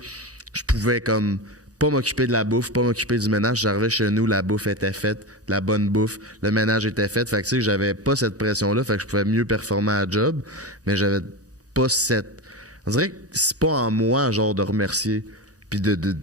je pouvais comme pas m'occuper de la bouffe, pas m'occuper du ménage. J'arrivais chez nous, la bouffe était faite, de la bonne bouffe, le ménage était fait. Fait que, tu sais, j'avais pas cette pression-là, fait que je pouvais mieux performer à la job, mais j'avais pas cette... On dirait que c'est pas en moi, genre, de remercier... Puis de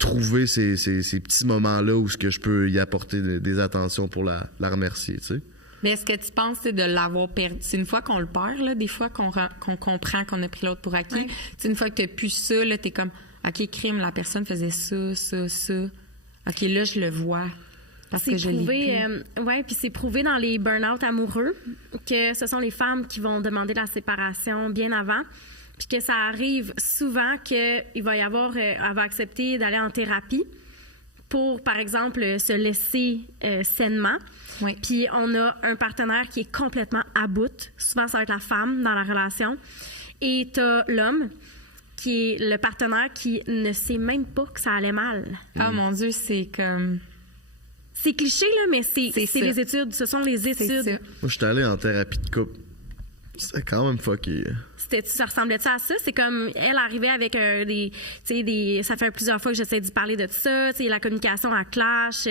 trouver ces petits moments-là où ce que je peux y apporter des attentions pour la remercier, tu sais. Mais est-ce que tu penses de l'avoir perdu? C'est une fois qu'on le perd, là, des fois qu'on comprend qu'on a pris l'autre pour acquis. Ouais. C'est une fois que tu n'as plus ça, là, tu es comme, OK, crime, la personne faisait ça. OK, là, je le vois. Parce que je l'ai plus. Oui, puis c'est prouvé dans les burn-out amoureux que ce sont les femmes qui vont demander la séparation bien avant. Puis que ça arrive souvent qu'il va y avoir, elle va accepter d'aller en thérapie pour, par exemple, se laisser sainement. Oui. Puis on a un partenaire qui est complètement à bout. Souvent, ça va être la femme dans la relation. Et t'as l'homme qui est le partenaire qui ne sait même pas que ça allait mal. Ah, mon Dieu, c'est comme... C'est cliché, là, mais c'est les études. Ce sont les études. Ça. Moi, j'étais allé en thérapie de couple. C'était quand même fucké. Ça ressemblait-tu à ça? C'est comme, elle arrivait avec ça fait plusieurs fois que j'essaie d'y parler de ça, la communication à clash.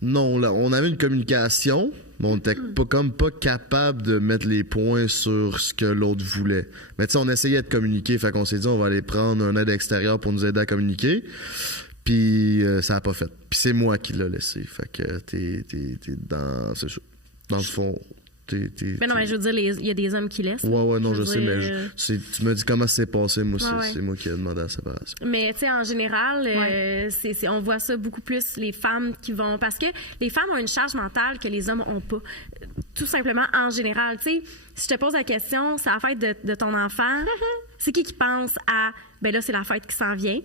Non, là, on avait une communication, mais on n'était pas capable de mettre les points sur ce que l'autre voulait. Mais tu sais, on essayait de communiquer, fait qu'on s'est dit, on va aller prendre un aide extérieur pour nous aider à communiquer. Puis ça n'a pas fait. Puis c'est moi qui l'ai laissé. Fait que t'es dans... C'est ça. Dans le fond... Mais non, mais je veux dire, il y a des hommes qui laissent. Ouais, non, je sais, mais tu me dis comment ça s'est passé. Moi, c'est moi qui ai demandé la séparation. Mais, tu sais, en général, on voit ça beaucoup plus, les femmes qui vont... Parce que les femmes ont une charge mentale que les hommes n'ont pas. Tout simplement, en général. Tu sais, si je te pose la question, c'est la fête de ton enfant, c'est qui pense à... Ben là, c'est la fête qui s'en vient.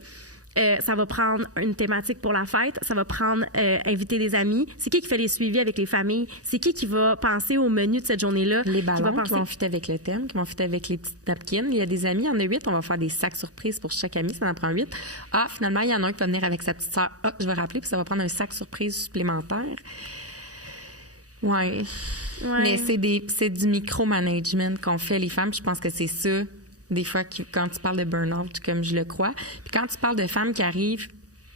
Ça va prendre une thématique pour la fête, ça va prendre inviter des amis. C'est qui fait les suivis avec les familles? C'est qui va penser au menu de cette journée-là? Les ballons qui vont fitter avec le thème, qui vont fitter avec les petites napkins. Il y a des amis, il y en a 8, on va faire des sacs surprises pour chaque ami, ça en prend 8. Ah, finalement, il y en a un qui va venir avec sa petite sœur. Ah, je vais rappeler, puis ça va prendre un sac surprise supplémentaire. Ouais. Mais c'est du micromanagement qu'on fait les femmes, puis je pense que c'est ça. Des fois, quand tu parles de burn-out, comme je le crois. Puis quand tu parles de femmes qui arrivent,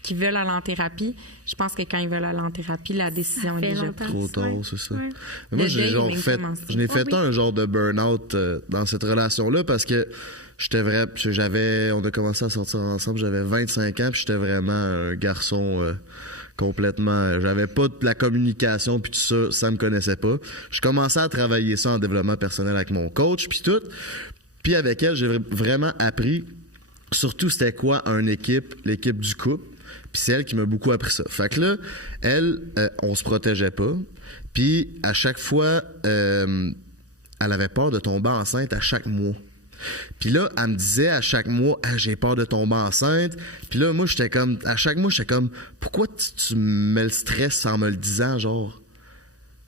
qui veulent aller en thérapie, je pense que quand ils veulent aller en thérapie, la décision est déjà prise. Trop tard, c'est ça. Ouais. Mais moi, je n'ai fait un genre de burn-out dans cette relation-là parce que on a commencé à sortir ensemble, j'avais 25 ans, puis j'étais vraiment un garçon complètement... J'avais pas de la communication, puis tout ça me connaissait pas. Je commençais à travailler ça en développement personnel avec mon coach, puis tout... Puis avec elle, j'ai vraiment appris, surtout c'était quoi l'équipe du couple. Puis c'est elle qui m'a beaucoup appris ça. Fait que là, elle, on se protégeait pas. Puis à chaque fois, elle avait peur de tomber enceinte à chaque mois. Puis là, elle me disait à chaque mois, ah, j'ai peur de tomber enceinte. Puis là, moi, j'étais comme, à chaque mois, j'étais comme, pourquoi tu me mets le stress en me le disant, genre?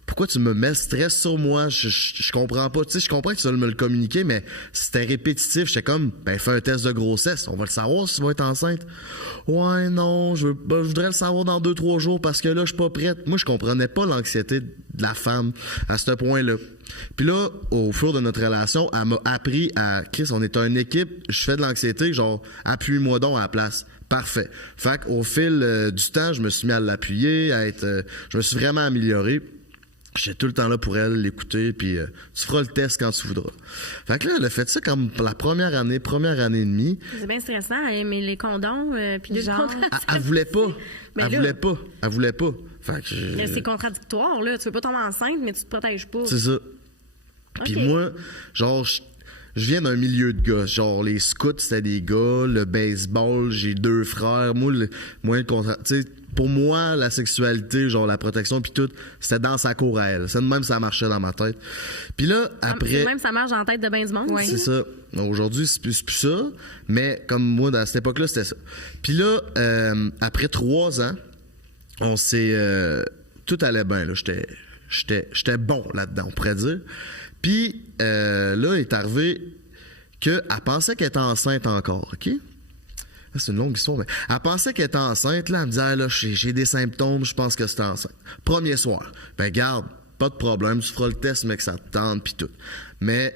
Pourquoi tu me mets le stress sur moi? Je comprends pas. Tu sais, je comprends que tu veux me le communiquer, mais c'était répétitif. J'étais comme, ben, fais un test de grossesse. On va le savoir si tu vas être enceinte. Ouais, non, je voudrais le savoir dans 2-3 jours parce que là, je suis pas prête. Moi, je comprenais pas l'anxiété de la femme à ce point-là. Puis là, au fur de notre relation, elle m'a appris à, Chris, on est une équipe, je fais de l'anxiété, genre, appuie-moi donc à la place. Parfait. Fait qu'au fil du temps, je me suis mis à l'appuyer, je me suis vraiment amélioré. J'étais tout le temps là pour elle, l'écouter, puis tu feras le test quand tu voudras. Fait que là, elle a fait ça comme pour la première année et demie. C'est bien stressant, mais les condoms, puis le Elle voulait pas. Elle voulait pas. Fait que c'est contradictoire, là. Tu veux pas tomber enceinte, mais tu te protèges pas. C'est ça. Puis moi, genre, je viens d'un milieu de gars. Genre, les scouts, c'était des gars. Le baseball, j'ai 2 frères. Moi, tu sais, pour moi, la sexualité, genre la protection puis tout, c'était dans sa cour à elle. C'est de même ça marchait dans ma tête. Puis là, après... Même ça marche dans la tête de ben du monde. Oui. C'est ça. Aujourd'hui, c'est plus ça. Mais comme moi, dans cette époque-là, c'était ça. Puis là, après 3 ans, on s'est... tout allait bien, là. J'étais bon là-dedans, on pourrait dire. Puis là, il est arrivé qu'elle pensait qu'elle était enceinte encore, OK? C'est une longue histoire, mais elle pensait qu'elle était enceinte. Là, elle me disait, ah, là, j'ai des symptômes, je pense que c'est enceinte. Premier soir, ben garde, pas de problème, tu feras le test, mais que ça te tente, puis tout. Mais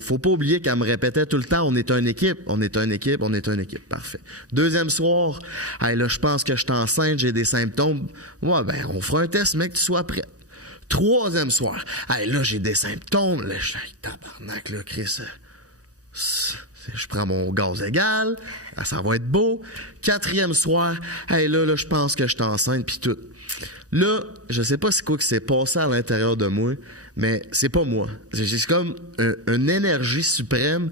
faut pas oublier qu'elle me répétait tout le temps, on est une équipe, on est une équipe, on est une équipe. Parfait. Deuxième soir, hey, là, je pense que je suis enceinte, j'ai des symptômes. Ouais, ben, on fera un test, mec, que tu sois prête. Troisième soir, hey, là, j'ai des symptômes. Là, je suis, hey, tabarnak, là, Chris. Je prends mon gaz égal, ça va être beau. 4e soir, hey, là, je pense que je suis enceinte, puis tout. Là, je sais pas c'est quoi qui s'est passé à l'intérieur de moi, mais c'est pas moi. C'est comme une énergie suprême.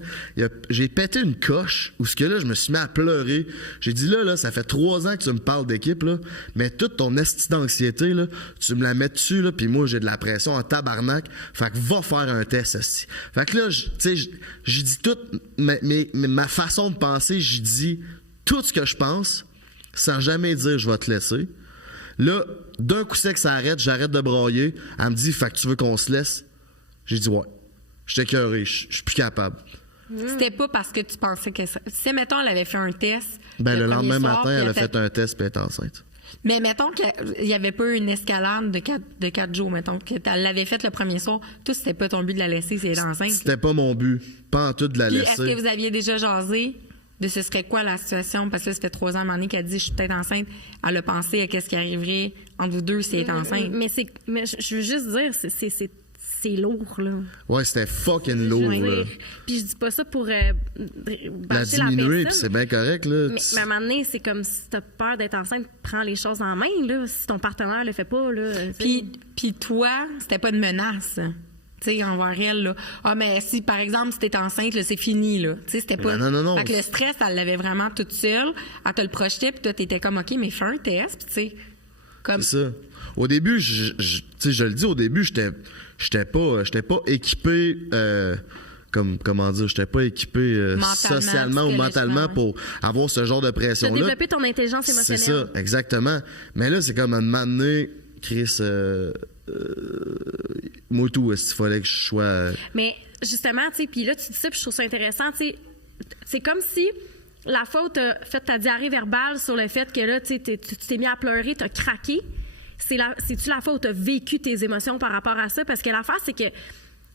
J'ai pété une coche où ce que là, je me suis mis à pleurer. J'ai dit là, ça fait 3 ans que tu me parles d'équipe, là, mais toute ton esti d'anxiété, là, tu me la mets dessus, là, puis moi, j'ai de la pression en tabarnak. Fait que va faire un test, aussi. Fait que là, tu sais, j'ai dit toute ma façon de penser, j'ai dit tout ce que je pense, sans jamais dire je vais te laisser. Là, d'un coup sec, ça arrête, j'arrête de brailler. Elle me dit, fait que tu veux qu'on se laisse? J'ai dit, ouais. J'étais écœuré, je suis plus capable. C'était pas parce que tu pensais que ça... Si, mettons, elle avait fait un test... Ben, le lendemain matin, elle a fait un test puis elle est enceinte. Mais mettons qu'il y avait pas eu une escalade de 4 jours, mettons, qu'elle l'avait faite le premier soir. Toi, c'était pas ton but de la laisser si elle est enceinte. C'était pas mon but. Pas en tout de la laisser. Est-ce que vous aviez déjà jasé de ce serait quoi la situation? Parce que là, ça fait 3 ans, à un moment donné, qu'elle dit, je suis peut-être enceinte. Elle a pensé à qu'est-ce qui arriverait entre vous deux si elle est enceinte. Mais je veux juste dire, c'est lourd, là. Ouais, c'était fucking lourd, là. Puis je dis pas ça pour la diminuer, puis c'est bien correct, là. Mais à un moment donné, c'est comme si t'as peur d'être enceinte, prends les choses en main, là. Si ton partenaire le fait pas, là. Puis toi, c'était pas de menace. Tu sais, envers elle, là. Ah, mais si, par exemple, si t'es enceinte, là, c'est fini, là. Tu sais, c'était pas... Non. Fait que le stress, elle l'avait vraiment toute seule. Elle te le projetait, puis toi, t'étais comme, OK, mais fais un test, puis tu sais, comme... C'est ça. Au début, je le dis, au début, j'étais pas équipé... comment dire, j'étais pas équipé socialement ou mentalement pour avoir ce genre de pression-là. Tu as développé ton intelligence émotionnelle. C'est ça, exactement. Mais là, c'est comme à un moment donné, Chris... moi tout, est-ce qu'il fallait que je sois... Mais justement, tu sais, puis là, tu dis ça, puis je trouve ça intéressant, tu sais, c'est comme si la fois où tu as fait ta diarrhée verbale sur le fait que là, tu t'es mis à pleurer, tu as craqué, c'est-tu la fois où tu as vécu tes émotions par rapport à ça? Parce que l'affaire, c'est que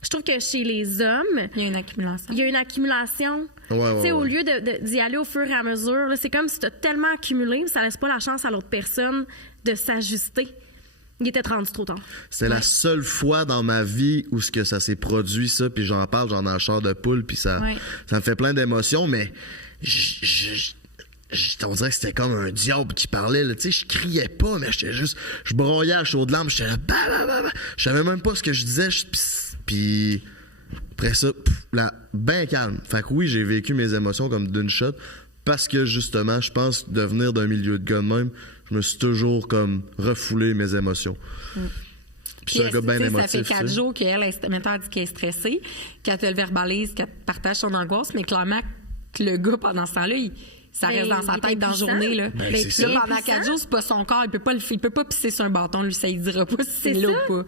je trouve que chez les hommes... Il y a une accumulation. Il y a une accumulation. Ouais, tu sais, au lieu d'y aller au fur et à mesure, là, c'est comme si tu as tellement accumulé, ça laisse pas la chance à l'autre personne de s'ajuster. Il était rendu trop tard. C'est la seule fois dans ma vie où ce que ça s'est produit, ça, puis j'en parle, j'en ai un chair de poule, puis ça me fait plein d'émotions, mais on dirait que c'était comme un diable qui parlait, là. Tu sais, je criais pas, mais j'étais juste... Je broyais à chaud de larmes, j'étais là... Je savais même pas ce que je disais, puis après ça, là, ben calme. Fait que oui, j'ai vécu mes émotions comme d'une shot, parce que justement, je pense de venir d'un milieu de gars de même, je me suis toujours comme refoulé mes émotions. Puis c'est un gars bien émotif. Ça fait 4 jours qu'elle, mettons, elle dit qu'elle est stressée, qu'elle te le verbalise, qu'elle partage son angoisse, mais clairement, que le gars, pendant ce temps-là, ça reste dans sa tête dans la journée. Là. C'est là, pendant 4 jours, c'est pas son corps. Il peut pas pisser sur un bâton. Lui, ça ne dira pas si c'est là ou pas.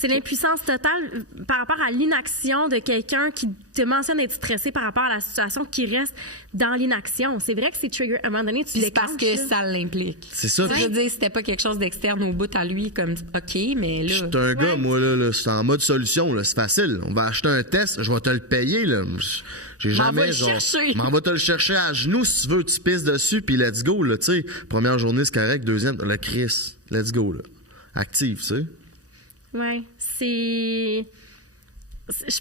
C'est l'impuissance totale par rapport à l'inaction de quelqu'un qui te mentionne être stressé par rapport à la situation qui reste dans l'inaction. C'est vrai que c'est trigger. À un moment donné, tu c'est parce que ça l'implique. C'est ça. Je veux dire, c'était pas quelque chose d'externe au bout à lui, comme OK, mais là. Je suis un gars, moi, là, c'est en mode solution, là. C'est facile. On va acheter un test, je vais te le payer, là. J'ai jamais, m'en va te le chercher à genoux si tu veux, tu pisses dessus, puis let's go, là, tu sais. Première journée, c'est correct. Deuxième, le Chris, let's go, là. Active, tu sais. Oui, je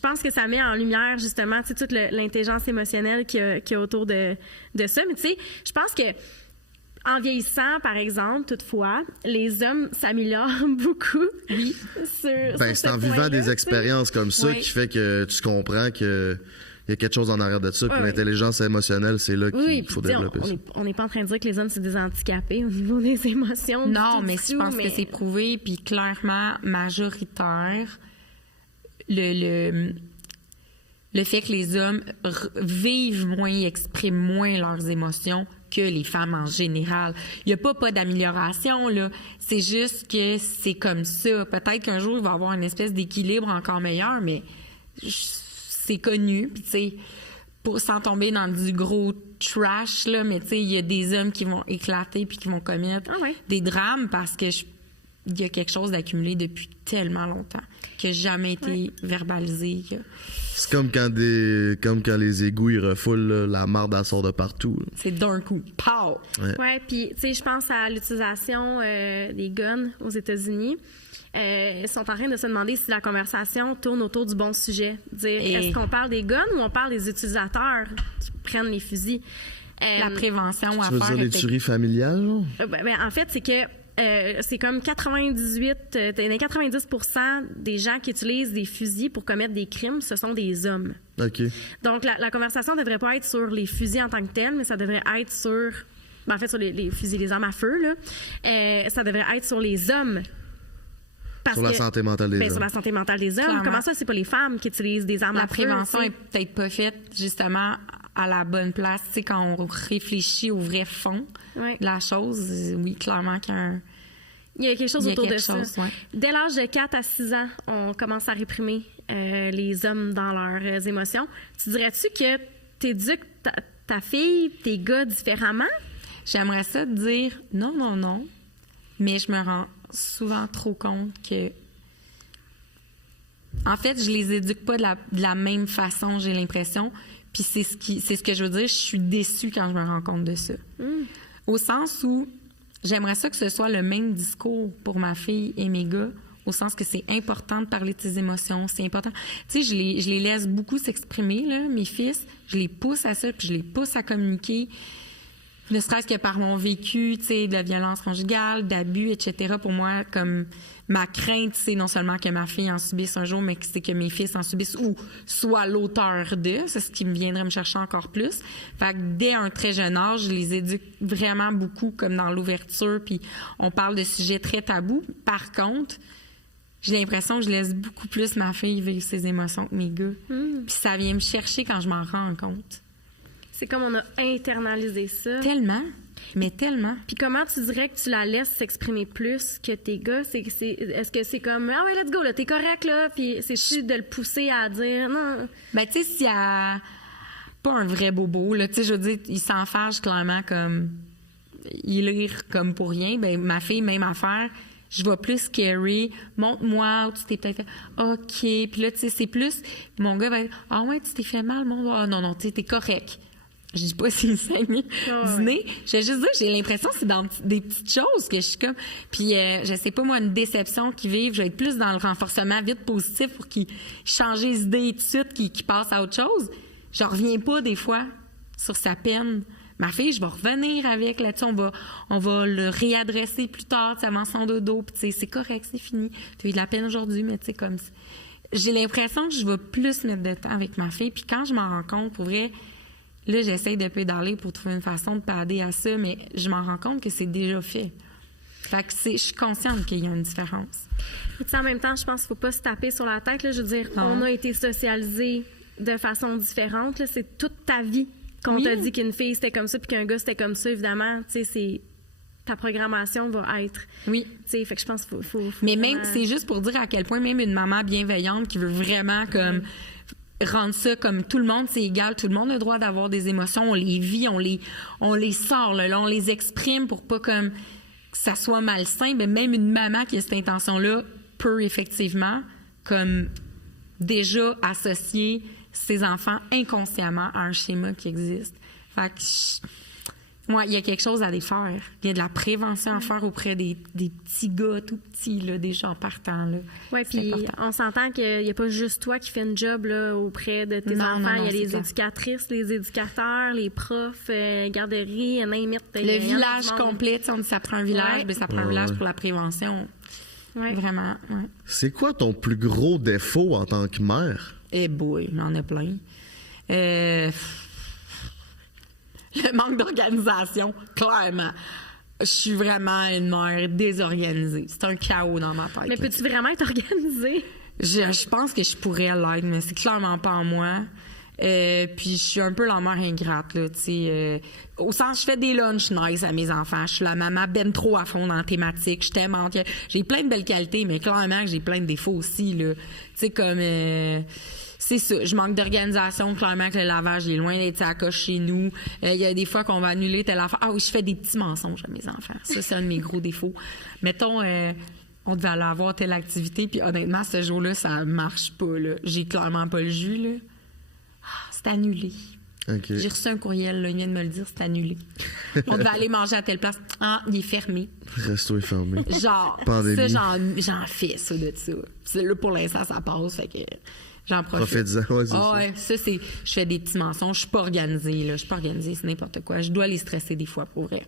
pense que ça met en lumière, justement, tu sais, toute l'intelligence émotionnelle qu'il y a autour de ça. Mais tu sais, je pense que en vieillissant, par exemple, toutefois, les hommes s'améliorent beaucoup. Oui. C'est en vivant des expériences comme ça qui fait que tu comprends que il y a quelque chose en arrière de ça. Puis l'intelligence émotionnelle, c'est là qu'il faut développer ça. On n'est pas en train de dire que les hommes, c'est des handicapés au niveau des émotions. Non, mais je pense que c'est prouvé, puis clairement majoritaire, le fait que les hommes vivent moins, expriment moins leurs émotions que les femmes en général. Il n'y a pas d'amélioration, là. C'est juste que c'est comme ça. Peut-être qu'un jour, il va y avoir une espèce d'équilibre encore meilleur, mais c'est connu. Puis, tu sais, sans tomber dans du gros trash, là, mais tu sais, il y a des hommes qui vont éclater puis qui vont commettre des drames parce que il y a quelque chose d'accumulé depuis tellement longtemps qui n'a jamais été verbalisé. C'est comme quand les égouts ils refoulent, là, la marde elle sort de partout. Là. C'est d'un coup. Pow! Ouais, puis tu sais, je pense à l'utilisation des guns aux États-Unis. Ils sont en train de se demander si la conversation tourne autour du bon sujet. Est-ce qu'on parle des guns ou on parle des utilisateurs qui prennent les fusils? La prévention à faire. Tu veux dire les tueries familiales? En fait, c'est que c'est comme 90% des gens qui utilisent des fusils pour commettre des crimes, ce sont des hommes. OK. Donc, la conversation ne devrait pas être sur les fusils en tant que tels, mais ça devrait être sur... en fait, sur les fusils, les armes à feu, là. Ça devrait être sur les hommes. Sur la santé mentale des hommes. Sur la santé mentale des hommes. Clairement. Comment ça, c'est pas les femmes qui utilisent des armes à feu? La prévention est peut-être pas faite, justement, à la bonne place. Tu sais, quand on réfléchit au vrai fond de la chose, oui, clairement qu'il y a il y a quelque chose autour de ça. Ouais. Dès l'âge de 4 à 6 ans, on commence à réprimer les hommes dans leurs émotions. Tu dirais-tu que tu éduques ta fille, tes gars différemment? J'aimerais ça te dire non, mais je me rends souvent trop compte que... En fait, je les éduque pas de la même façon, j'ai l'impression. Puis c'est ce que je veux dire, je suis déçue quand je me rends compte de ça. Au sens où j'aimerais ça que ce soit le même discours pour ma fille et mes gars, au sens que c'est important de parler de ses émotions, c'est important. Tu sais, je les laisse beaucoup s'exprimer, là, mes fils. Je les pousse à ça, puis je les pousse à communiquer. Ne serait-ce que par mon vécu, tu sais, de violence conjugale, d'abus, etc. Pour moi, comme ma crainte, c'est non seulement que ma fille en subisse un jour, mais que c'est que mes fils en subissent ou soit l'auteur de. C'est ce qui me viendrait me chercher encore plus. Fait que dès un très jeune âge, je les éduque vraiment beaucoup, comme dans l'ouverture, puis on parle de sujets très tabous. Par contre, j'ai l'impression que je laisse beaucoup plus ma fille vivre ses émotions que mes gars. Puis ça vient me chercher quand je m'en rends compte. C'est comme on a internalisé ça. Tellement. Mais tellement. Puis comment tu dirais que tu la laisses s'exprimer plus que tes gars? Est-ce que c'est comme, ah ouais, let's go, là, t'es correct, là, puis c'est-tu de le pousser à dire non? Ben, tu sais, s'il y a pas un vrai bobo, là, tu sais, je veux dire, il s'enfarge clairement comme, il rire comme pour rien. Ben, ma fille, même affaire, je vais plus carry, montre-moi où tu t'es peut-être fait, OK, puis là, tu sais, c'est plus, mon gars va être, ah ouais, tu t'es fait mal, ah non, tu sais, t'es correct. Je dis pas s'il saigne du nez. Je vais juste dire, j'ai l'impression que c'est dans des petites choses que je suis comme... Puis, je sais pas, moi, une déception qu'ils vivent, je vais être plus dans le renforcement vite positif pour qu'ils changent les idées tout de suite, qu'ils passent à autre chose. Je reviens pas, des fois, sur sa peine. Ma fille, je vais revenir avec là-dessus. On va le réadresser plus tard, avant son dodo. Puis, tu sais, c'est correct, c'est fini. Tu as eu de la peine aujourd'hui, mais tu sais, comme... J'ai l'impression que je vais plus mettre de temps avec ma fille. Puis quand je m'en rends compte, pour vrai... Là, j'essaie de pédaler pour trouver une façon de padder à ça, mais je m'en rends compte que c'est déjà fait. Fait que je suis consciente qu'il y a une différence. En même temps, je pense qu'il ne faut pas se taper sur la tête. Là. Je veux dire, on a été socialisés de façon différente. Là. C'est toute ta vie qu'on t'a dit qu'une fille c'était comme ça puis qu'un gars c'était comme ça. Évidemment, ta programmation va être. Oui. Fait que je pense qu'il faut mais même, c'est juste pour dire à quel point même une maman bienveillante qui veut vraiment comme rendre ça comme tout le monde, c'est égal. Tout le monde a le droit d'avoir des émotions. On les vit, on les sort, là, on les exprime pour pas comme que ça soit malsain. Mais même une maman qui a cette intention-là peut effectivement comme déjà associer ses enfants inconsciemment à un schéma qui existe. Fait que il y a quelque chose à les faire. Il y a de la prévention à faire auprès des petits gars tout petits, là, déjà en partant. Oui, puis on s'entend qu'il n'y a pas juste toi qui fais une job là, auprès de tes enfants. Il y a les éducatrices, les éducateurs, les profs, garderies, le village complet. On dit ça prend un village, mais ça prend un village pour la prévention. Ouais. Vraiment. Ouais. C'est quoi ton plus gros défaut en tant que mère? Eh boy, il y en a plein. Le manque d'organisation, clairement. Je suis vraiment une mère désorganisée. C'est un chaos dans ma tête. Mais peux-tu vraiment être organisée? Je pense que je pourrais l'être, mais c'est clairement pas en moi. Puis je suis un peu la mère ingrate, là, tu sais. Au sens, je fais des lunchs nice à mes enfants. Je suis la maman ben trop à fond dans la thématique. Je t'aime. J'ai plein de belles qualités, mais clairement que j'ai plein de défauts aussi, là. Tu sais, comme... c'est ça. Je manque d'organisation. Clairement que le lavage est loin d'être à la coche chez nous. Il y a des fois qu'on va annuler telle affaire. Ah oui, je fais des petits mensonges à mes enfants. Ça, c'est un de mes gros défauts. Mettons, on devait aller avoir telle activité, puis honnêtement, ce jour-là, ça marche pas, là. J'ai clairement pas le jus, là. Ah, c'est annulé. Okay. J'ai reçu un courriel, là, il vient de me le dire, c'est annulé. On devait aller manger à telle place. Ah, il est fermé. Resto est fermé. Genre, Pandémie. ça, j'en fais ça de ça. C'est là, pour l'instant, ça passe, fait que j'en profite. Profite-en, ouais, c'est ça. Ouais, ça, c'est... Je fais des petits mensonges. Je suis pas organisée, là. Je suis pas organisée, c'est n'importe quoi. Je dois les stresser des fois, pour vrai.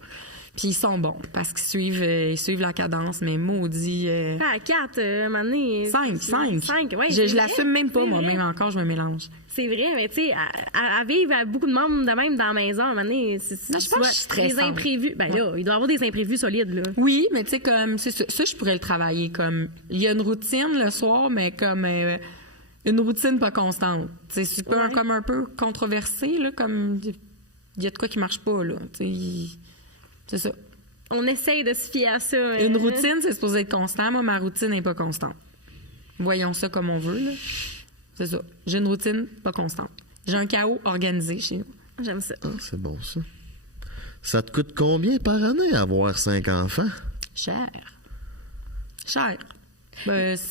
Puis ils sont bons, parce qu'ils suivent la cadence, mais maudit... Ah, 4, à un moment donné... 5, ouais. Je l'assume même pas, moi-même, encore, je me mélange. C'est vrai, mais tu sais, à vivre à beaucoup de monde de même dans la maison, à un moment donné, Non, je pense que je suis stressante. des imprévus. Ben là, il doit y avoir des imprévus solides, là. Oui, mais tu sais, comme, c'est ça, je pourrais le travailler comme... Il y a une routine le soir, mais comme une routine pas constante. C'est super, comme un peu controversé, là, comme... Il y a de quoi qui marche pas, là, tu sais... C'est ça. On essaye de se fier à ça. Une routine, c'est supposé être constant. Moi, ma routine n'est pas constante. Voyons ça comme on veut, là. C'est ça. J'ai une routine pas constante. J'ai un chaos organisé chez nous. J'aime ça. Ah, c'est bon, ça. Ça te coûte combien par année avoir 5 enfants? Cher.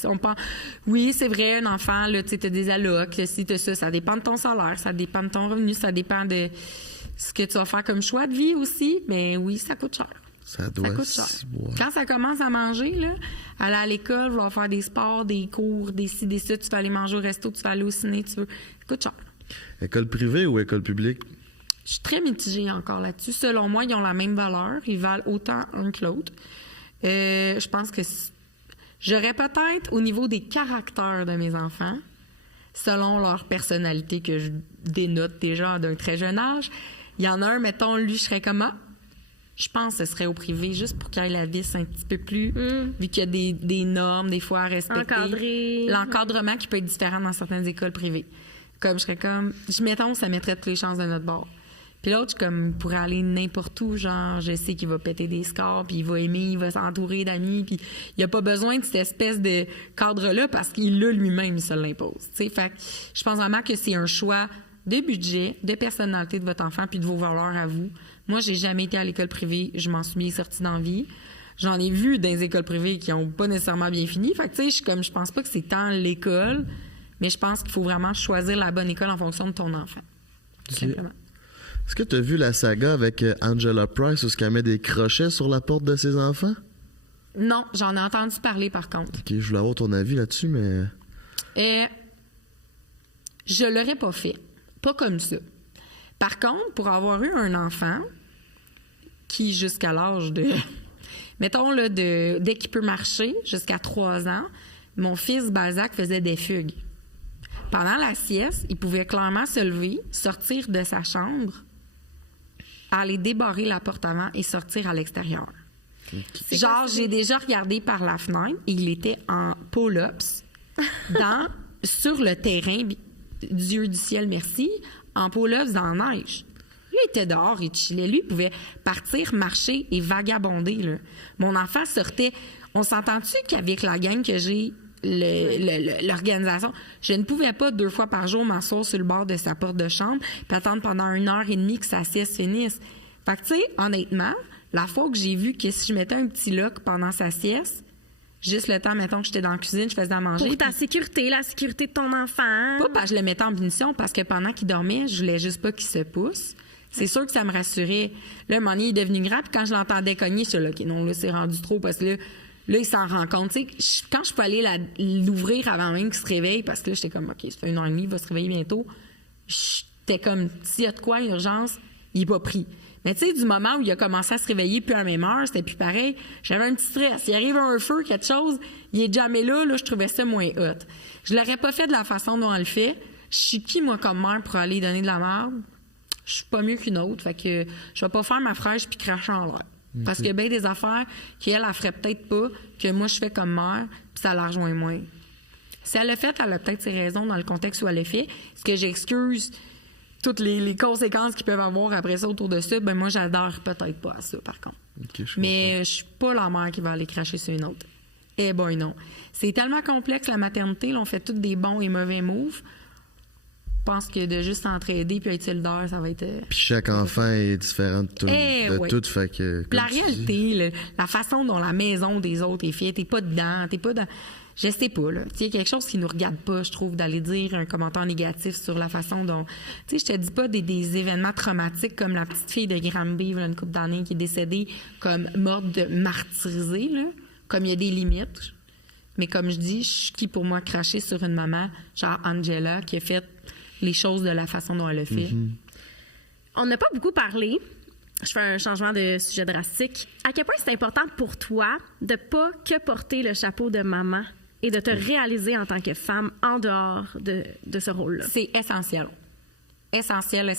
On pense... Oui, c'est vrai, un enfant, là, tu sais, t'as des allocs, si t'as ça, ça dépend de ton salaire, ça dépend de ton revenu, ça dépend de ce que tu vas faire comme choix de vie aussi, mais oui, ça coûte cher. Ça doit coûte cher. Quand ça commence à manger, là, aller à l'école, vouloir faire des sports, des cours, des ci, des ça, tu vas aller manger au resto, tu vas aller au ciné, tu veux. Ça coûte cher. École privée ou école publique? Je suis très mitigée encore là-dessus. Selon moi, ils ont la même valeur. Ils valent autant un que l'autre. Je pense que j'aurais peut-être, au niveau des caractères de mes enfants, selon leur personnalité que je dénote déjà d'un très jeune âge, il y en a un, mettons, lui, je serais comme je pense que ce serait au privé, juste pour qu'il y ait la vis un petit peu plus, vu qu'il y a des normes, des fois, à respecter. Encadré. L'encadrement qui peut être différent dans certaines écoles privées. Comme, mettons, ça mettrait toutes les chances de notre bord. Puis l'autre, comme, il pourrait aller n'importe où, genre, je sais qu'il va péter des scores, puis il va aimer, il va s'entourer d'amis, puis il a pas besoin de cette espèce de cadre-là parce qu'il l'a lui-même, il se l'impose. Tu sais, fait que je pense vraiment que c'est un choix de budget, de personnalité de votre enfant, puis de vos valeurs à vous. Moi, j'ai jamais été à l'école privée, je m'en suis bien sortie dans la vie. J'en ai vu dans les écoles privées qui ont pas nécessairement bien fini. Fait que, tu sais, je pense pas que c'est tant l'école, mais je pense qu'il faut vraiment choisir la bonne école en fonction de ton enfant. Tout simplement. Est-ce que tu as vu la saga avec Angela Price où elle met des crochets sur la porte de ses enfants? Non, j'en ai entendu parler par contre. OK, je voulais avoir ton avis là-dessus, mais... Je l'aurais pas fait. Pas comme ça. Par contre, pour avoir eu un enfant qui, jusqu'à l'âge de... mettons, là, dès qu'il peut marcher, jusqu'à 3 ans, mon fils Balzac faisait des fugues. Pendant la sieste, il pouvait clairement se lever, sortir de sa chambre, aller débarrer la porte avant et sortir à l'extérieur. Genre, j'ai déjà regardé par la fenêtre et il était en pull-ups sur le terrain, Dieu du ciel merci, en pull-ups dans la neige. Lui, il était dehors, il chillait. Lui, il pouvait partir, marcher et vagabonder. Là. Mon enfant sortait. On s'entend-tu qu'avec la gang que j'ai, l'organisation, je ne pouvais pas 2 fois par jour m'asseoir sur le bord de sa porte de chambre puis attendre pendant 1h30 que sa sieste finisse. Fait que, tu sais, honnêtement, la fois que j'ai vu que si je mettais un petit lock pendant sa sieste, juste le temps, mettons que j'étais dans la cuisine, je faisais à manger. Pour ta sécurité, la sécurité de ton enfant. Pas parce que je le mettais en punition, parce que pendant qu'il dormait, je voulais juste pas qu'il se pousse. C'est sûr que ça me rassurait. Là, un moment donné, il est devenu grave, puis quand je l'entendais cogner, je suis là, OK, non, là, c'est rendu trop, parce que là, il s'en rend compte. Tu sais, quand je peux aller l'ouvrir avant même qu'il se réveille, parce que là, j'étais comme, OK, ça fait 1h30, il va se réveiller bientôt. J'étais comme, s'il y a de quoi, l'urgence, il est pas pris. Mais tu sais, du moment où il a commencé à se réveiller plus à la même heure, c'était plus pareil. J'avais un petit stress. Il arrive un feu, quelque chose, il est jamais là, je trouvais ça moins hot. Je l'aurais pas fait de la façon dont on le fait. Je suis qui, moi, comme mère, pour aller donner de la merde? Je suis pas mieux qu'une autre. Fait que je vais pas faire ma fraîche puis cracher en l'air. Parce qu'il y a bien des affaires qu'elle ferait peut-être pas, que moi, je fais comme mère, puis ça la rejoint moins. Si elle l'a fait, elle a peut-être ses raisons dans le contexte où elle l'a fait. Ce que j'excuse toutes les conséquences qu'ils peuvent avoir après ça autour de ça, ben moi, j'adore peut-être pas à ça, par contre. Mais je suis pas la mère qui va aller cracher sur une autre. Eh ben non. C'est tellement complexe, la maternité. Là, on fait tous des bons et mauvais moves. Je pense que de juste s'entraider puis être solidaire, ça va être... Puis chaque enfant est différent de tout. Tout fait que... La réalité, la façon dont la maison des autres est faite, t'es pas dedans, je sais pas, là. Il y a quelque chose qui nous regarde pas, je trouve, d'aller dire un commentaire négatif sur la façon dont... Tu sais, je te dis pas des événements traumatiques comme la petite fille de Granby, une couple d'années, qui est décédée comme morte de martyrisée, là. Comme il y a des limites. Mais comme je dis, je suis qui pour moi cracher sur une maman, genre Angela, qui a fait les choses de la façon dont elle a fait. On n'a pas beaucoup parlé. Je fais un changement de sujet drastique. À quel point c'est important pour toi de pas que porter le chapeau de maman et de te réaliser en tant que femme en dehors de ce rôle-là? C'est essentiel. Essentiel.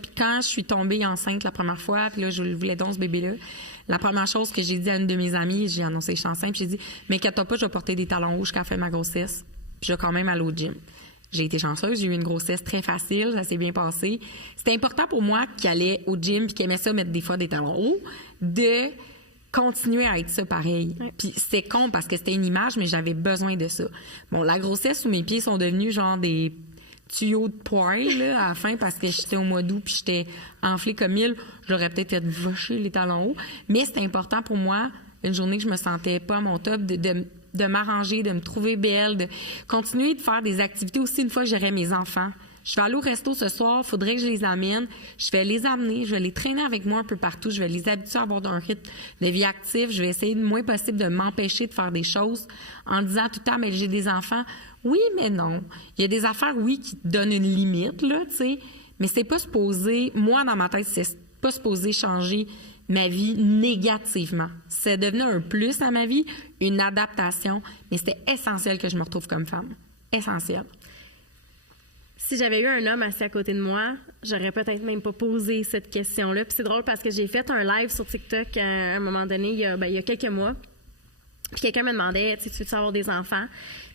Puis quand je suis tombée enceinte la première fois, puis là, je voulais donc ce bébé-là, la première chose que j'ai dit à une de mes amies, j'ai annoncé que je suis enceinte, puis j'ai dit « Mais inquiète-toi pas, je vais porter des talons rouges quand elle fait ma grossesse, puis je vais quand même aller au gym. » J'ai été chanceuse, j'ai eu une grossesse très facile, ça s'est bien passé. C'était important pour moi qu'elle allait au gym puis qu'elle aimait ça mettre des fois des talons hauts, de continuer à être ça pareil. Ouais. Puis c'était con parce que c'était une image, mais j'avais besoin de ça. Bon, la grossesse, où mes pieds sont devenus genre des tuyaux de poils là, à la fin parce que j'étais au mois d'août puis j'étais enflée comme mille, j'aurais peut-être fait vacher les talons hauts. Mais c'était important pour moi, une journée que je me sentais pas à mon top, de m'arranger, de me trouver belle, de continuer de faire des activités aussi une fois que j'aurai mes enfants. Je vais aller au resto ce soir, il faudrait que je les amène. Je vais les amener, je vais les traîner avec moi un peu partout, je vais les habituer à avoir un rythme de vie actif. Je vais essayer le moins possible de m'empêcher de faire des choses en disant tout le temps, mais j'ai des enfants. Oui, mais non. Il y a des affaires, oui, qui te donnent une limite, là, tu sais, mais c'est pas supposé, moi, dans ma tête, c'est pas supposé changer ma vie négativement. C'est devenu un plus à ma vie, une adaptation, mais c'était essentiel que je me retrouve comme femme. Essentiel. Si j'avais eu un homme assis à côté de moi, j'aurais peut-être même pas posé cette question-là. Puis c'est drôle parce que j'ai fait un live sur TikTok à un moment donné, il y a quelques mois. Puis quelqu'un me demandait, tu veux avoir des enfants?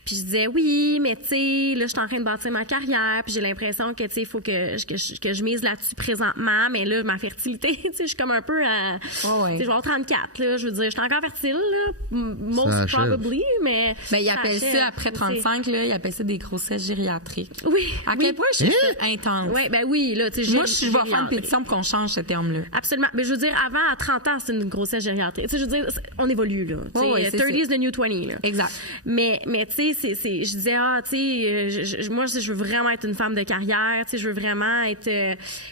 Puis je disais, oui, mais tu sais, là, je suis en train de bâtir ma carrière, puis j'ai l'impression que, tu sais, il faut que je mise là-dessus présentement, mais là, ma fertilité, tu sais, je suis comme un peu à... Oh ouais. Tu sais, je vais avoir 34, là, je veux dire, je suis encore fertile, là, most probably, mais... Ben, ils appellent ça, après 35, là, ils appellent ça des grossesses gériatriques. Oui. À quel point je suis intense. Oui, ben oui, là, tu sais, moi, je vais faire une pétition pour qu'on change ce terme-là. Absolument. Mais je veux dire, avant, à 30 ans, c'est une grossesse gériatrique. Tu sais, je veux dire, on évolue, là. Tu sais, 30 is the new 20, là. Exact. Mais tu sais, je disais, tu sais, moi, je veux vraiment être une femme de carrière, tu sais, je veux vraiment être...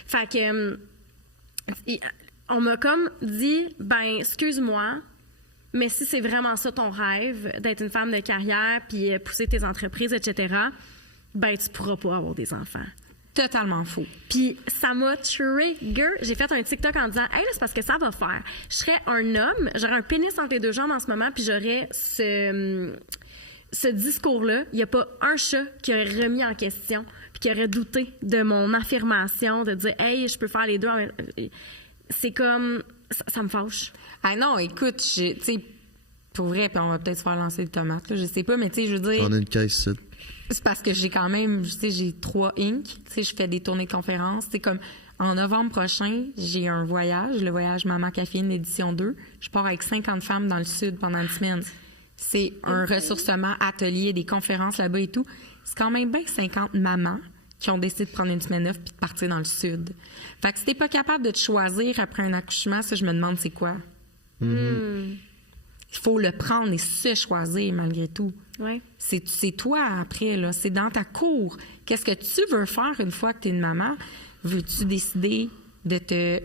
fait que, on m'a comme dit, ben, excuse-moi, mais si c'est vraiment ça ton rêve, d'être une femme de carrière, puis pousser tes entreprises, etc., ben, tu pourras pas avoir des enfants. Totalement faux. Puis ça m'a trigger. J'ai fait un TikTok en disant, hey, là, c'est parce que ça va faire. Je serais un homme, j'aurais un pénis entre les deux jambes en ce moment, puis j'aurais ce discours-là, il n'y a pas un chat qui aurait remis en question puis qui aurait douté de mon affirmation, de dire « Hey, je peux faire les deux. » C'est comme... ça me fâche. Ah non, écoute, tu sais, pour vrai, puis on va peut-être se faire lancer des tomates, là, je sais pas, mais tu sais, je veux dire... On a une caisse, c'est parce que j'ai quand même, tu sais, j'ai 3 Inc. Tu sais, je fais des tournées de conférences. C'est comme, en novembre prochain, j'ai un voyage, le voyage Maman Caféine, édition 2. Je pars avec 50 femmes dans le sud pendant une semaine. C'est un ressourcement, atelier, des conférences là-bas et tout. C'est quand même bien 50 mamans qui ont décidé de prendre une semaine off puis de partir dans le sud. Fait que si t'es pas capable de te choisir après un accouchement, ça, je me demande c'est quoi. Il faut le prendre et se choisir malgré tout. Ouais. C'est toi après, là. C'est dans ta cour. Qu'est-ce que tu veux faire une fois que tu es une maman? Veux-tu décider de te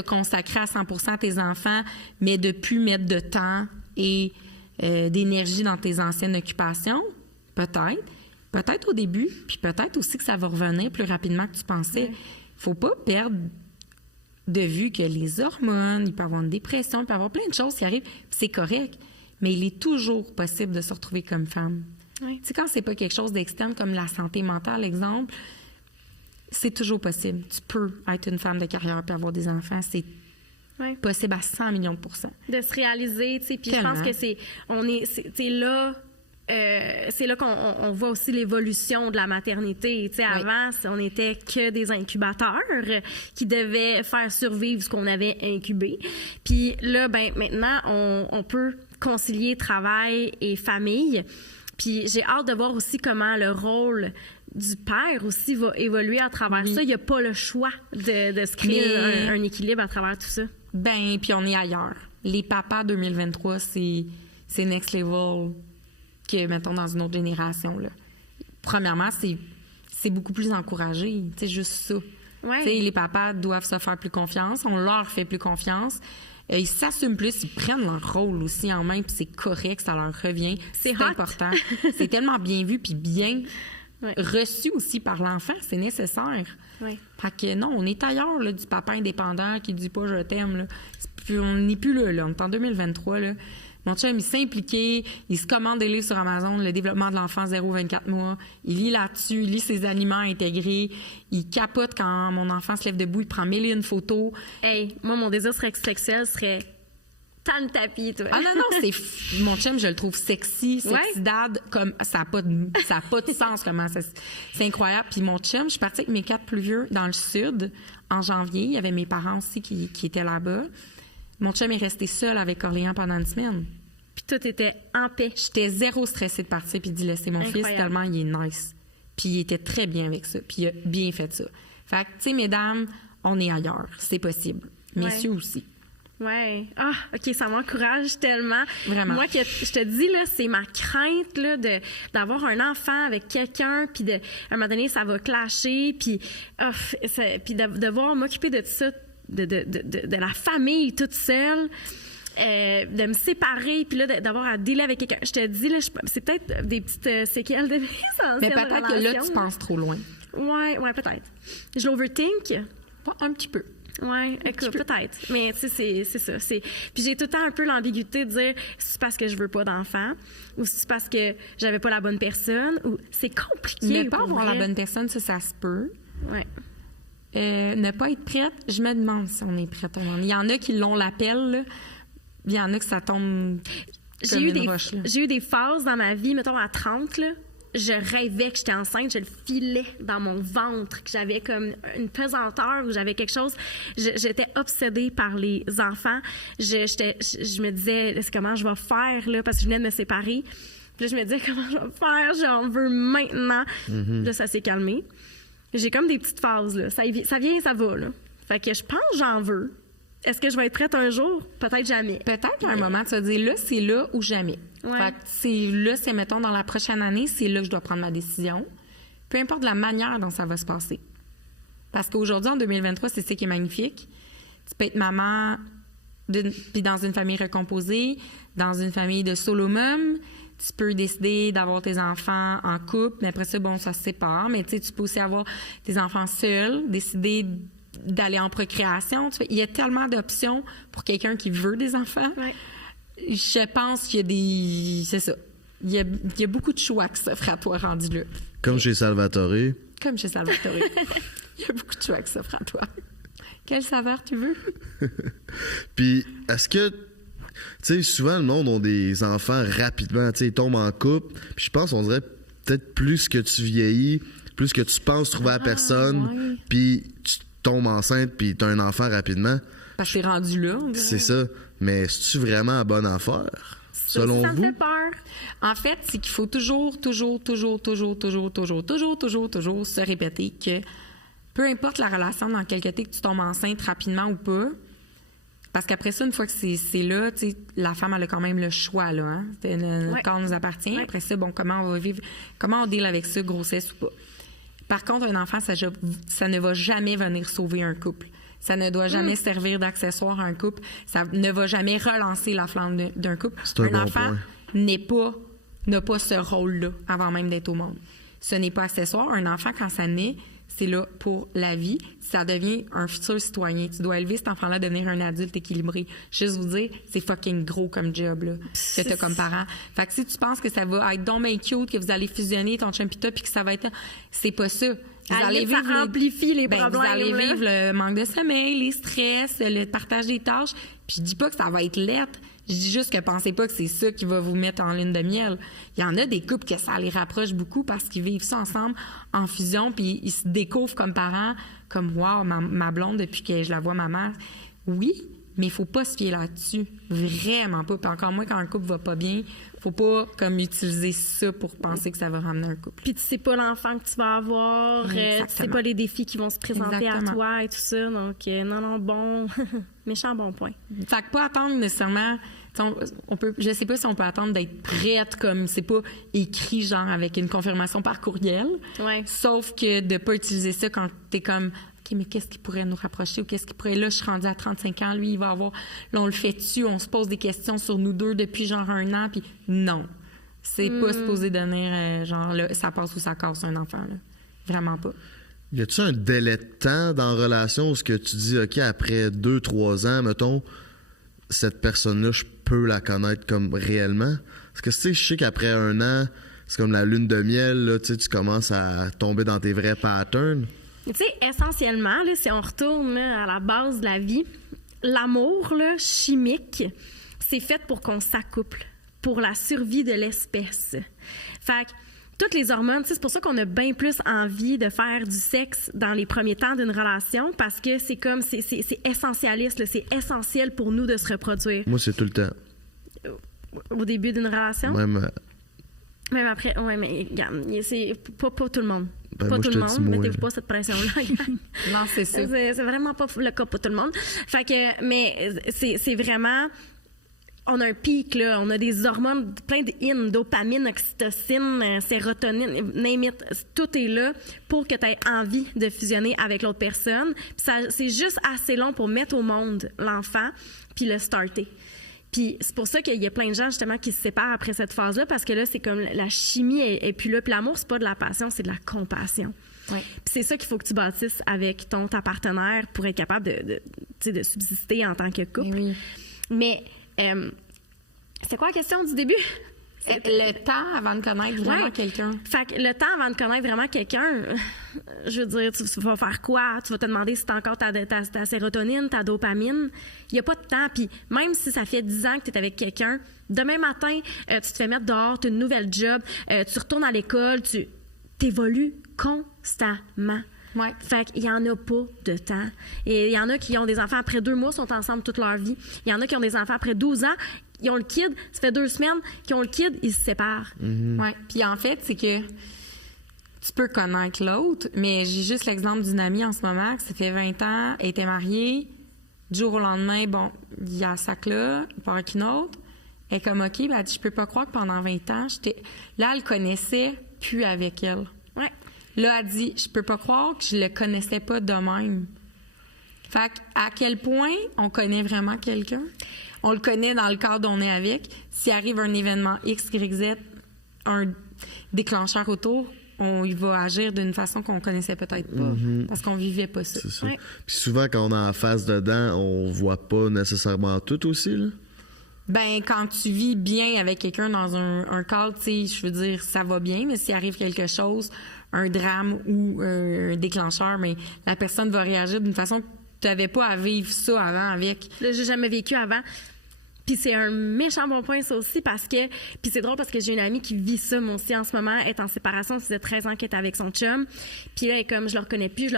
consacrer à 100% à tes enfants, mais de plus mettre de temps et d'énergie dans tes anciennes occupations? Peut-être. Peut-être au début, puis peut-être aussi que ça va revenir plus rapidement que tu pensais. Faut pas perdre de vue que les hormones, il peut y avoir une dépression, il peut y avoir plein de choses qui arrivent, puis c'est correct. Mais il est toujours possible de se retrouver comme femme. Oui. Tu sais, quand c'est pas quelque chose d'externe comme la santé mentale, exemple, c'est toujours possible. Tu peux être une femme de carrière puis avoir des enfants. C'est possible à 100 millions de %. De se réaliser, tu sais. Puis je pense que c'est là... c'est là qu'on voit aussi l'évolution de la maternité. Tu sais, avant, on était que des incubateurs qui devaient faire survivre ce qu'on avait incubé. Puis là, ben maintenant, on peut concilier travail et famille. Puis j'ai hâte de voir aussi comment le rôle du père aussi va évoluer à travers ça. Il n'y a pas le choix de se créer un équilibre à travers tout ça. Ben, puis on est ailleurs. Les papas 2023, c'est next level que, mettons, dans une autre génération, là. Premièrement, c'est beaucoup plus encouragé. C'est juste ça. Ouais. Tu sais, les papas doivent se faire plus confiance. On leur fait plus confiance. Ils s'assument plus. Ils prennent leur rôle aussi en main. Puis c'est correct, ça leur revient. C'est important. C'est tellement bien vu puis bien reçu aussi par l'enfant. C'est nécessaire. Ouais. Fait que non, on est ailleurs là, du papa indépendant qui dit pas « je t'aime ». Là. On n'est plus là. On est en 2023, là. Mon chum, il s'est impliqué, il se commande des livres sur Amazon, le développement de l'enfant 0-24 mois. Il lit là-dessus, il lit ses aliments intégrés. Il capote quand mon enfant se lève debout, il prend 1000 et une photos. Hey, moi, mon désir sexuel serait tant le tapis, toi. Ah non, mon chum, je le trouve sexy dad, comme ça n'a pas de sens, comment ça. C'est incroyable. Puis mon chum, je suis partie avec mes 4 plus vieux dans le sud en janvier. Il y avait mes parents aussi qui étaient là-bas. Mon chum est resté seul avec Orléans pendant une semaine. Puis tout était en paix. J'étais zéro stressée de partir puis d'y laisser mon fils tellement il est nice. Puis il était très bien avec ça. Puis il a bien fait ça. Fait que, tu sais, mesdames, on est ailleurs. C'est possible. Messieurs aussi. Ouais. Ah, OK, ça m'encourage tellement. Vraiment. Moi, je te dis, là, c'est ma crainte, là, d'avoir un enfant avec quelqu'un, puis à un moment donné, ça va clasher, puis de devoir m'occuper de tout ça, de la famille toute seule, de me séparer, puis là, d'avoir à dealer avec quelqu'un. Je te dis, là, c'est peut-être des petites séquelles de mes anciennes mais peut-être que là, tu penses trop loin. Ouais, peut-être. Je l'overthink. Un petit peu. Oui, écoute, peut-être. Mais tu sais, c'est ça. Puis j'ai tout le temps un peu l'ambiguïté de dire c'est parce que je veux pas d'enfant ou c'est parce que j'avais pas la bonne personne ou c'est compliqué. Ne pas avoir la bonne personne, ça se peut. Ouais. Ne pas être prête, je me demande si on est prête. Il y en a qui l'ont l'appel, là. Il y en a que ça tombe comme une roche, là. J'ai eu des phases dans ma vie, mettons à 30, là. Je rêvais que j'étais enceinte, je le filais dans mon ventre, que j'avais comme une pesanteur ou j'avais quelque chose. J'étais obsédée par les enfants. Je me disais, comment je vais faire, là, parce que je venais de me séparer. Puis là, je me disais, comment je vais faire? J'en veux maintenant. Là, ça s'est calmé. J'ai comme des petites phases, là. Ça vient, ça va, là. Fait que je pense que j'en veux. Est-ce que je vais être prête un jour? Peut-être jamais. Peut-être qu'à un moment, tu vas dire, là, c'est là ou jamais. Ouais. Fait que c'est, mettons, dans la prochaine année, c'est là que je dois prendre ma décision. Peu importe la manière dont ça va se passer. Parce qu'aujourd'hui, en 2023, c'est ça qui est magnifique. Tu peux être maman puis dans une famille recomposée, dans une famille de solo mom. Tu peux décider d'avoir tes enfants en couple, mais après ça, bon, ça se sépare. Mais tu sais, tu peux aussi avoir tes enfants seuls, décider d'aller en procréation. Il y a tellement d'options pour quelqu'un qui veut des enfants. Ouais. Je pense qu'il y a des... C'est ça. Il y a beaucoup de choix qui s'offrent à toi rendu là. Comme chez Salvatore. Comme chez Salvatore. Il y a beaucoup de choix qui s'offrent à toi. Quelle saveur tu veux? Puis, est-ce que, tu sais, souvent, le monde a des enfants rapidement, tu sais, ils tombent en couple. Puis je pense, on dirait, peut-être plus que tu vieillis, plus que tu penses trouver la personne, puis tu tombes enceinte, puis tu as un enfant rapidement. Parce que t'es rendu là. C'est ça. Mais est-ce vraiment la bonne affaire, selon ça vous? me fait peur. En fait, c'est qu'il faut toujours se répéter que peu importe la relation dans laquelle que tu tombes enceinte rapidement ou pas, parce qu'après ça, une fois que c'est là, tu sais, la femme, elle a quand même le choix, là. Hein? Le corps nous appartient. Après ça, bon, comment on va vivre, comment on deal avec ça, grossesse ou pas. Par contre, un enfant, ça ne va jamais venir sauver un couple. Ça ne doit jamais servir d'accessoire à un couple. Ça ne va jamais relancer la flamme d'un couple. Un enfant n'a pas ce rôle-là avant même d'être au monde. Ce n'est pas accessoire. Un enfant, quand ça naît, c'est là pour la vie. Ça devient un futur citoyen. Tu dois élever cet enfant-là à devenir un adulte équilibré. Juste vous dire, c'est fucking gros comme job, là, que t'as comme parent. Fait que si tu penses que ça va être donc bien cute, que vous allez fusionner ton chum pis toi, puis que ça va être... C'est pas ça. Vous allez vivre ça amplifie les problèmes. Vous allez vivre le manque de sommeil, les stress, le partage des tâches. Puis je dis pas que ça va être lettre. Je dis juste que pensez pas que c'est ça qui va vous mettre en lune de miel. Il y en a des couples que ça les rapproche beaucoup parce qu'ils vivent ça ensemble en fusion, puis ils se découvrent comme parents, comme « wow, ma blonde, depuis que je la vois, ma mère ». Oui, mais il faut pas se fier là-dessus. Vraiment pas. Puis encore moins quand un couple va pas bien, faut pas comme utiliser ça pour penser que ça va ramener un couple. Puis tu sais pas l'enfant que tu vas avoir, tu sais pas les défis qui vont se présenter à toi et tout ça. Donc, non, bon, méchant bon point. Fait que pas attendre nécessairement... je sais pas si on peut attendre d'être prête comme c'est pas écrit genre avec une confirmation par courriel. Ouais. Sauf que de pas utiliser ça quand t'es comme OK, mais qu'est-ce qui pourrait nous rapprocher ou qu'est-ce qui pourrait... Là, je suis rendue à 35 ans, lui, il va avoir... Là, on le fait dessus, on se pose des questions sur nous deux depuis genre 1 an, puis non. C'est pas supposé donner, genre, là, ça passe ou ça casse un enfant, là. Vraiment pas. Y a-tu un délai de temps dans la relation où ce que tu dis, OK, après 2-3 ans, mettons, cette personne-là, je peux la connaître comme réellement? Parce que, tu sais, je sais qu'après 1 an, c'est comme la lune de miel, là, tu sais, tu commences à tomber dans tes vrais patterns. Tu sais, essentiellement, là, si on retourne là, à la base de la vie, l'amour là, chimique, c'est fait pour qu'on s'accouple, pour la survie de l'espèce. Fait que toutes les hormones, c'est pour ça qu'on a bien plus envie de faire du sexe dans les premiers temps d'une relation, parce que c'est comme, c'est essentialiste, là, c'est essentiel pour nous de se reproduire. Moi, c'est tout le temps. Au début d'une relation? Même après, ouais, mais regarde, c'est pas tout le monde. Ben pas moi, tout le monde, mettez-vous pas cette pression-là. Non, c'est ça. C'est vraiment pas le cas pour tout le monde. Fait que, mais c'est vraiment... On a un pic, là. On a des hormones, plein de dopamine, oxytocine, sérotonine, name it. Tout est là pour que tu aies envie de fusionner avec l'autre personne. Puis c'est juste assez long pour mettre au monde l'enfant puis le starter. Puis c'est pour ça qu'il y a plein de gens, justement, qui se séparent après cette phase-là, parce que là, c'est comme la chimie est plus là. Puis l'amour, c'est pas de la passion, c'est de la compassion. Ouais. Puis c'est ça qu'il faut que tu bâtisses avec ta partenaire pour être capable de subsister en tant que couple. Oui. Mais c'est quoi la question du début? Le temps avant de connaître vraiment quelqu'un. Fait que le temps avant de connaître vraiment quelqu'un, je veux dire, tu vas faire quoi? Tu vas te demander si t'as encore ta sérotonine, ta dopamine. Il n'y a pas de temps. Puis même si ça fait 10 ans que tu es avec quelqu'un, demain matin, tu te fais mettre dehors, tu as une nouvelle job, tu retournes à l'école, tu t'évolues constamment. Ouais. Fait qu'il y en a pas de temps. Et il y en a qui ont des enfants après 2 mois, sont ensemble toute leur vie. Il y en a qui ont des enfants après 12 ans, ils ont le kid, ça fait 2 semaines qu'ils ont le kid, ils se séparent. Mm-hmm. Oui. Puis en fait, c'est que tu peux connaître l'autre, mais j'ai juste l'exemple d'une amie en ce moment, qui ça fait 20 ans, elle était mariée, du jour au lendemain, bon, il y a ça que là, il part avec une autre. Elle est comme, OK, ben, elle dit, je peux pas croire que pendant 20 ans, là, elle connaissait plus avec elle. Ouais. Là, elle dit, je peux pas croire que je le connaissais pas de même. Fait à quel point on connaît vraiment quelqu'un? On le connaît dans le cadre dont on est avec. S'il arrive un événement X, Y, Z, un déclencheur autour, il va agir d'une façon qu'on connaissait peut-être pas, parce qu'on vivait pas ça. C'est ça. Ouais. Puis souvent, quand on est en face dedans, on voit pas nécessairement tout aussi, là. Ben, quand tu vis bien avec quelqu'un dans un cadre, tu sais, je veux dire, ça va bien, mais s'il arrive quelque chose, un drame ou un déclencheur, mais la personne va réagir d'une façon que t'avais pas à vivre ça avant avec. Là, j'ai jamais vécu avant. Puis c'est un méchant bon point, ça aussi, parce que... Puis c'est drôle parce que j'ai une amie qui vit ça, moi aussi, en ce moment. Elle est en séparation, ça faisait 13 ans qu'elle était avec son chum. Puis là, elle est comme, je le reconnais plus.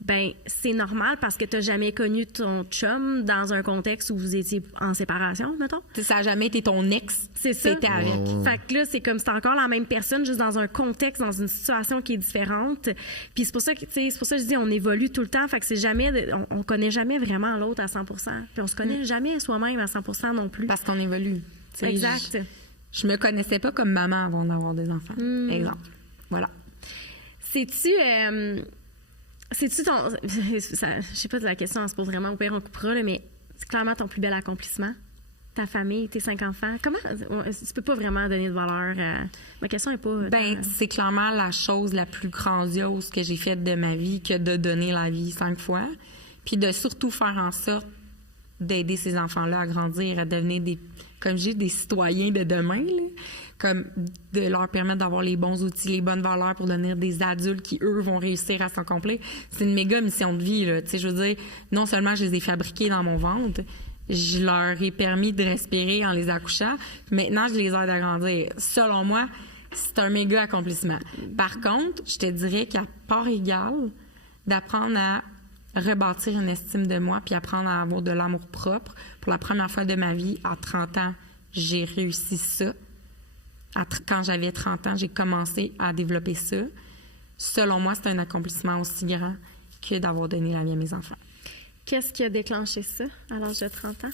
Ben, c'est normal parce que t'as jamais connu ton chum dans un contexte où vous étiez en séparation, mettons. T'sais, ça a jamais été ton ex. C'est ça. C'était avec. Fait que là, c'est comme, c'est encore la même personne, juste dans un contexte, dans une situation qui est différente. Puis c'est pour ça que, tu sais, c'est pour ça que je dis, on évolue tout le temps. Fait que c'est jamais... On connaît jamais vraiment l'autre à 100%. Puis on se connaît jamais soi-même à 100% non plus. Parce qu'on évolue. T'sais, exact. Je me connaissais pas comme maman avant d'avoir des enfants. Exemple. Voilà. C'est-tu ton... Je sais pas de la question, on se pose vraiment, au pire on coupera, là, mais c'est clairement ton plus bel accomplissement. Ta famille, tes 5 enfants. Comment... Tu peux pas vraiment donner de valeur à... Ma question est pas... C'est clairement la chose la plus grandiose que j'ai faite de ma vie que de donner la vie 5 fois. Puis de surtout faire en sorte d'aider ces enfants-là à grandir, à devenir des citoyens de demain, là. Comme de leur permettre d'avoir les bons outils, les bonnes valeurs pour devenir des adultes qui, eux, vont réussir à s'accomplir. C'est une méga mission de vie, là. Tu sais, je veux dire, non seulement je les ai fabriqués dans mon ventre, je leur ai permis de respirer en les accouchant. Maintenant, je les aide à grandir. Selon moi, c'est un méga accomplissement. Par contre, je te dirais qu'à part égale, d'apprendre à rebâtir une estime de moi puis apprendre à avoir de l'amour propre. Pour la première fois de ma vie, à 30 ans, j'ai réussi ça. Quand j'avais 30 ans, j'ai commencé à développer ça. Selon moi, c'est un accomplissement aussi grand que d'avoir donné la vie à mes enfants. Qu'est-ce qui a déclenché ça à l'âge de 30 ans?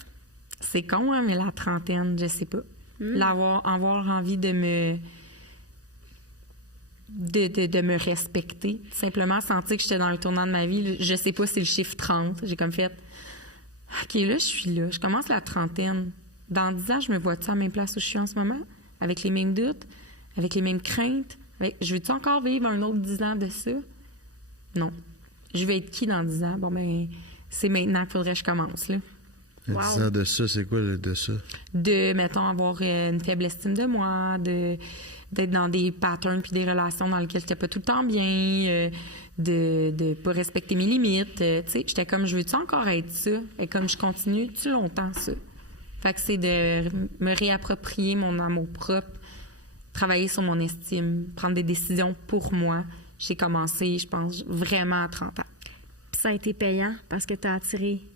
C'est con, hein, mais la trentaine, je sais pas. Avoir envie de me respecter. Simplement sentir que j'étais dans un tournant de ma vie. Je sais pas si c'est le chiffre 30. J'ai comme fait, OK, là, je suis là. Je commence la trentaine. Dans 10 ans, je me vois-tu à la même place où je suis en ce moment? Avec les mêmes doutes? Avec les mêmes craintes? Je veux-tu encore vivre un autre 10 ans de ça? Non. Je vais être qui dans 10 ans? Bon, ben, c'est maintenant qu'il faudrait que je commence, là. 10 ans de ça, c'est quoi le de ça? De, mettons, avoir une faible estime de moi, d'être dans des patterns puis des relations dans lesquelles j'étais pas tout le temps bien, de pas respecter mes limites. Tu sais, j'étais comme, je veux-tu encore être ça? Et comme je continue-tu longtemps ça? Fait que c'est de me réapproprier mon amour propre, travailler sur mon estime, prendre des décisions pour moi. J'ai commencé, je pense, vraiment à 30 ans. Puis ça a été payant parce que tu as attiré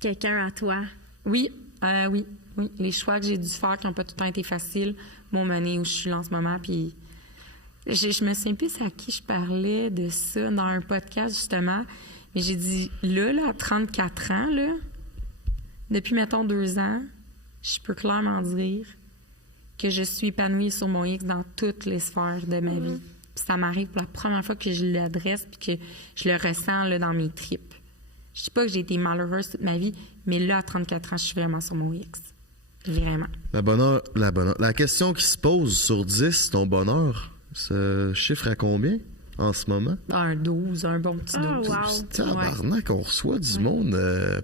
quelqu'un à toi. Oui. Les choix que j'ai dû faire qui n'ont pas tout le temps été faciles m'ont mené où je suis là en ce moment. Puis je me souviens plus à qui je parlais de ça dans un podcast, justement. Mais j'ai dit, là, à 34 ans, là, depuis, mettons, 2 ans, je peux clairement dire que je suis épanouie sur mon X dans toutes les sphères de ma vie. Puis ça m'arrive pour la première fois que je l'adresse puis que je le ressens là, dans mes tripes. Je dis pas que j'ai été malheureuse toute ma vie, mais là, à 34 ans, je suis vraiment sur mon X. Vraiment. La question qui se pose sur 10, ton bonheur, ce chiffre à combien en ce moment? Un 12, un bon petit 12. Wow. Tabarnak, on reçoit du monde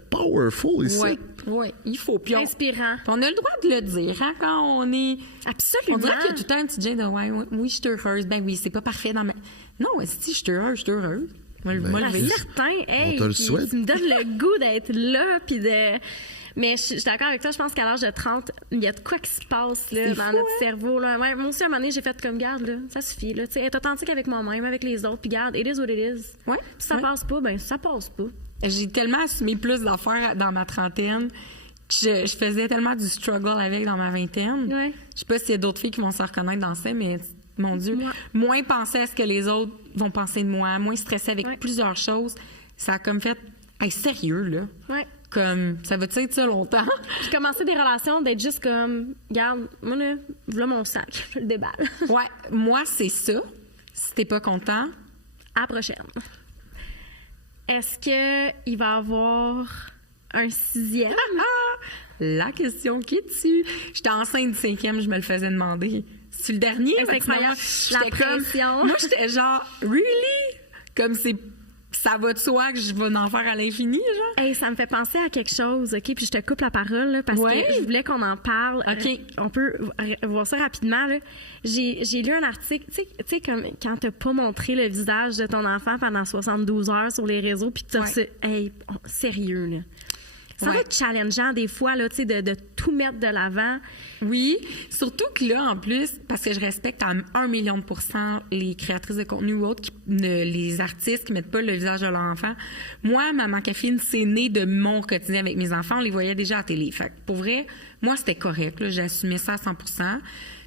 powerful ici. Oui, il faut. Puis inspirant. On a le droit de le dire, hein, quand on est... Absolument. On dirait qu'il y a tout le temps un petit gêne de oui, je suis heureuse. Ben oui, c'est pas parfait dans ma... Non, si je suis heureuse, je suis heureuse. Certain, hey, on te le souhaite. Tu me donnes le goût d'être là, puis de... Mais je suis d'accord avec toi, je pense qu'à l'âge de 30, il y a de quoi qui se passe là, dans notre cerveau. Là. Ouais, moi aussi, à un moment donné, j'ai fait comme, garde, là, ça suffit. Là, être authentique avec moi-même, avec les autres, puis garde, it is what it is. Ouais, si ça passe pas, ben ça passe pas. J'ai tellement assumé plus d'affaires dans ma trentaine que je faisais tellement du struggle avec dans ma vingtaine. Ouais. Je sais pas s'il y a d'autres filles qui vont se reconnaître dans ça, mais mon Dieu, moins penser à ce que les autres vont penser de moi, moins stresser avec plusieurs choses. Ça a comme fait, hey, sérieux, là. Ouais. Comme, ça va-tu être ça longtemps? Puis commencer des relations, d'être juste comme, regarde, moi, là, voilà mon sac, je le déballe. Ouais, moi, c'est ça. Si t'es pas content, à la prochaine. Est-ce qu'il va y avoir un 6e? La question qui tue. J'étais enceinte du 5e, je me le faisais demander. C'est le dernier? C'est incroyable. La pression. Moi, j'étais genre, really? Comme ça va de soi que je vais en faire à l'infini, genre. Hey, ça me fait penser à quelque chose, OK? Puis je te coupe la parole, là, parce que je voulais qu'on en parle. OK. On peut voir ça rapidement, là. J'ai lu un article, tu sais, comme quand t'as pas montré le visage de ton enfant pendant 72 heures sur les réseaux, puis que hey, sérieux, là. Ça va être challengeant des fois, là, tu sais, de tout mettre de l'avant. Oui, surtout que là, en plus, parce que je respecte à 1 000 000 % les créatrices de contenu ou autres, les artistes qui mettent pas le visage de leur enfant. Moi, Maman Caffeine, c'est né de mon quotidien avec mes enfants. On les voyait déjà à la télé. Fait que pour vrai, moi, c'était correct. Là, j'assumais ça à 100 %.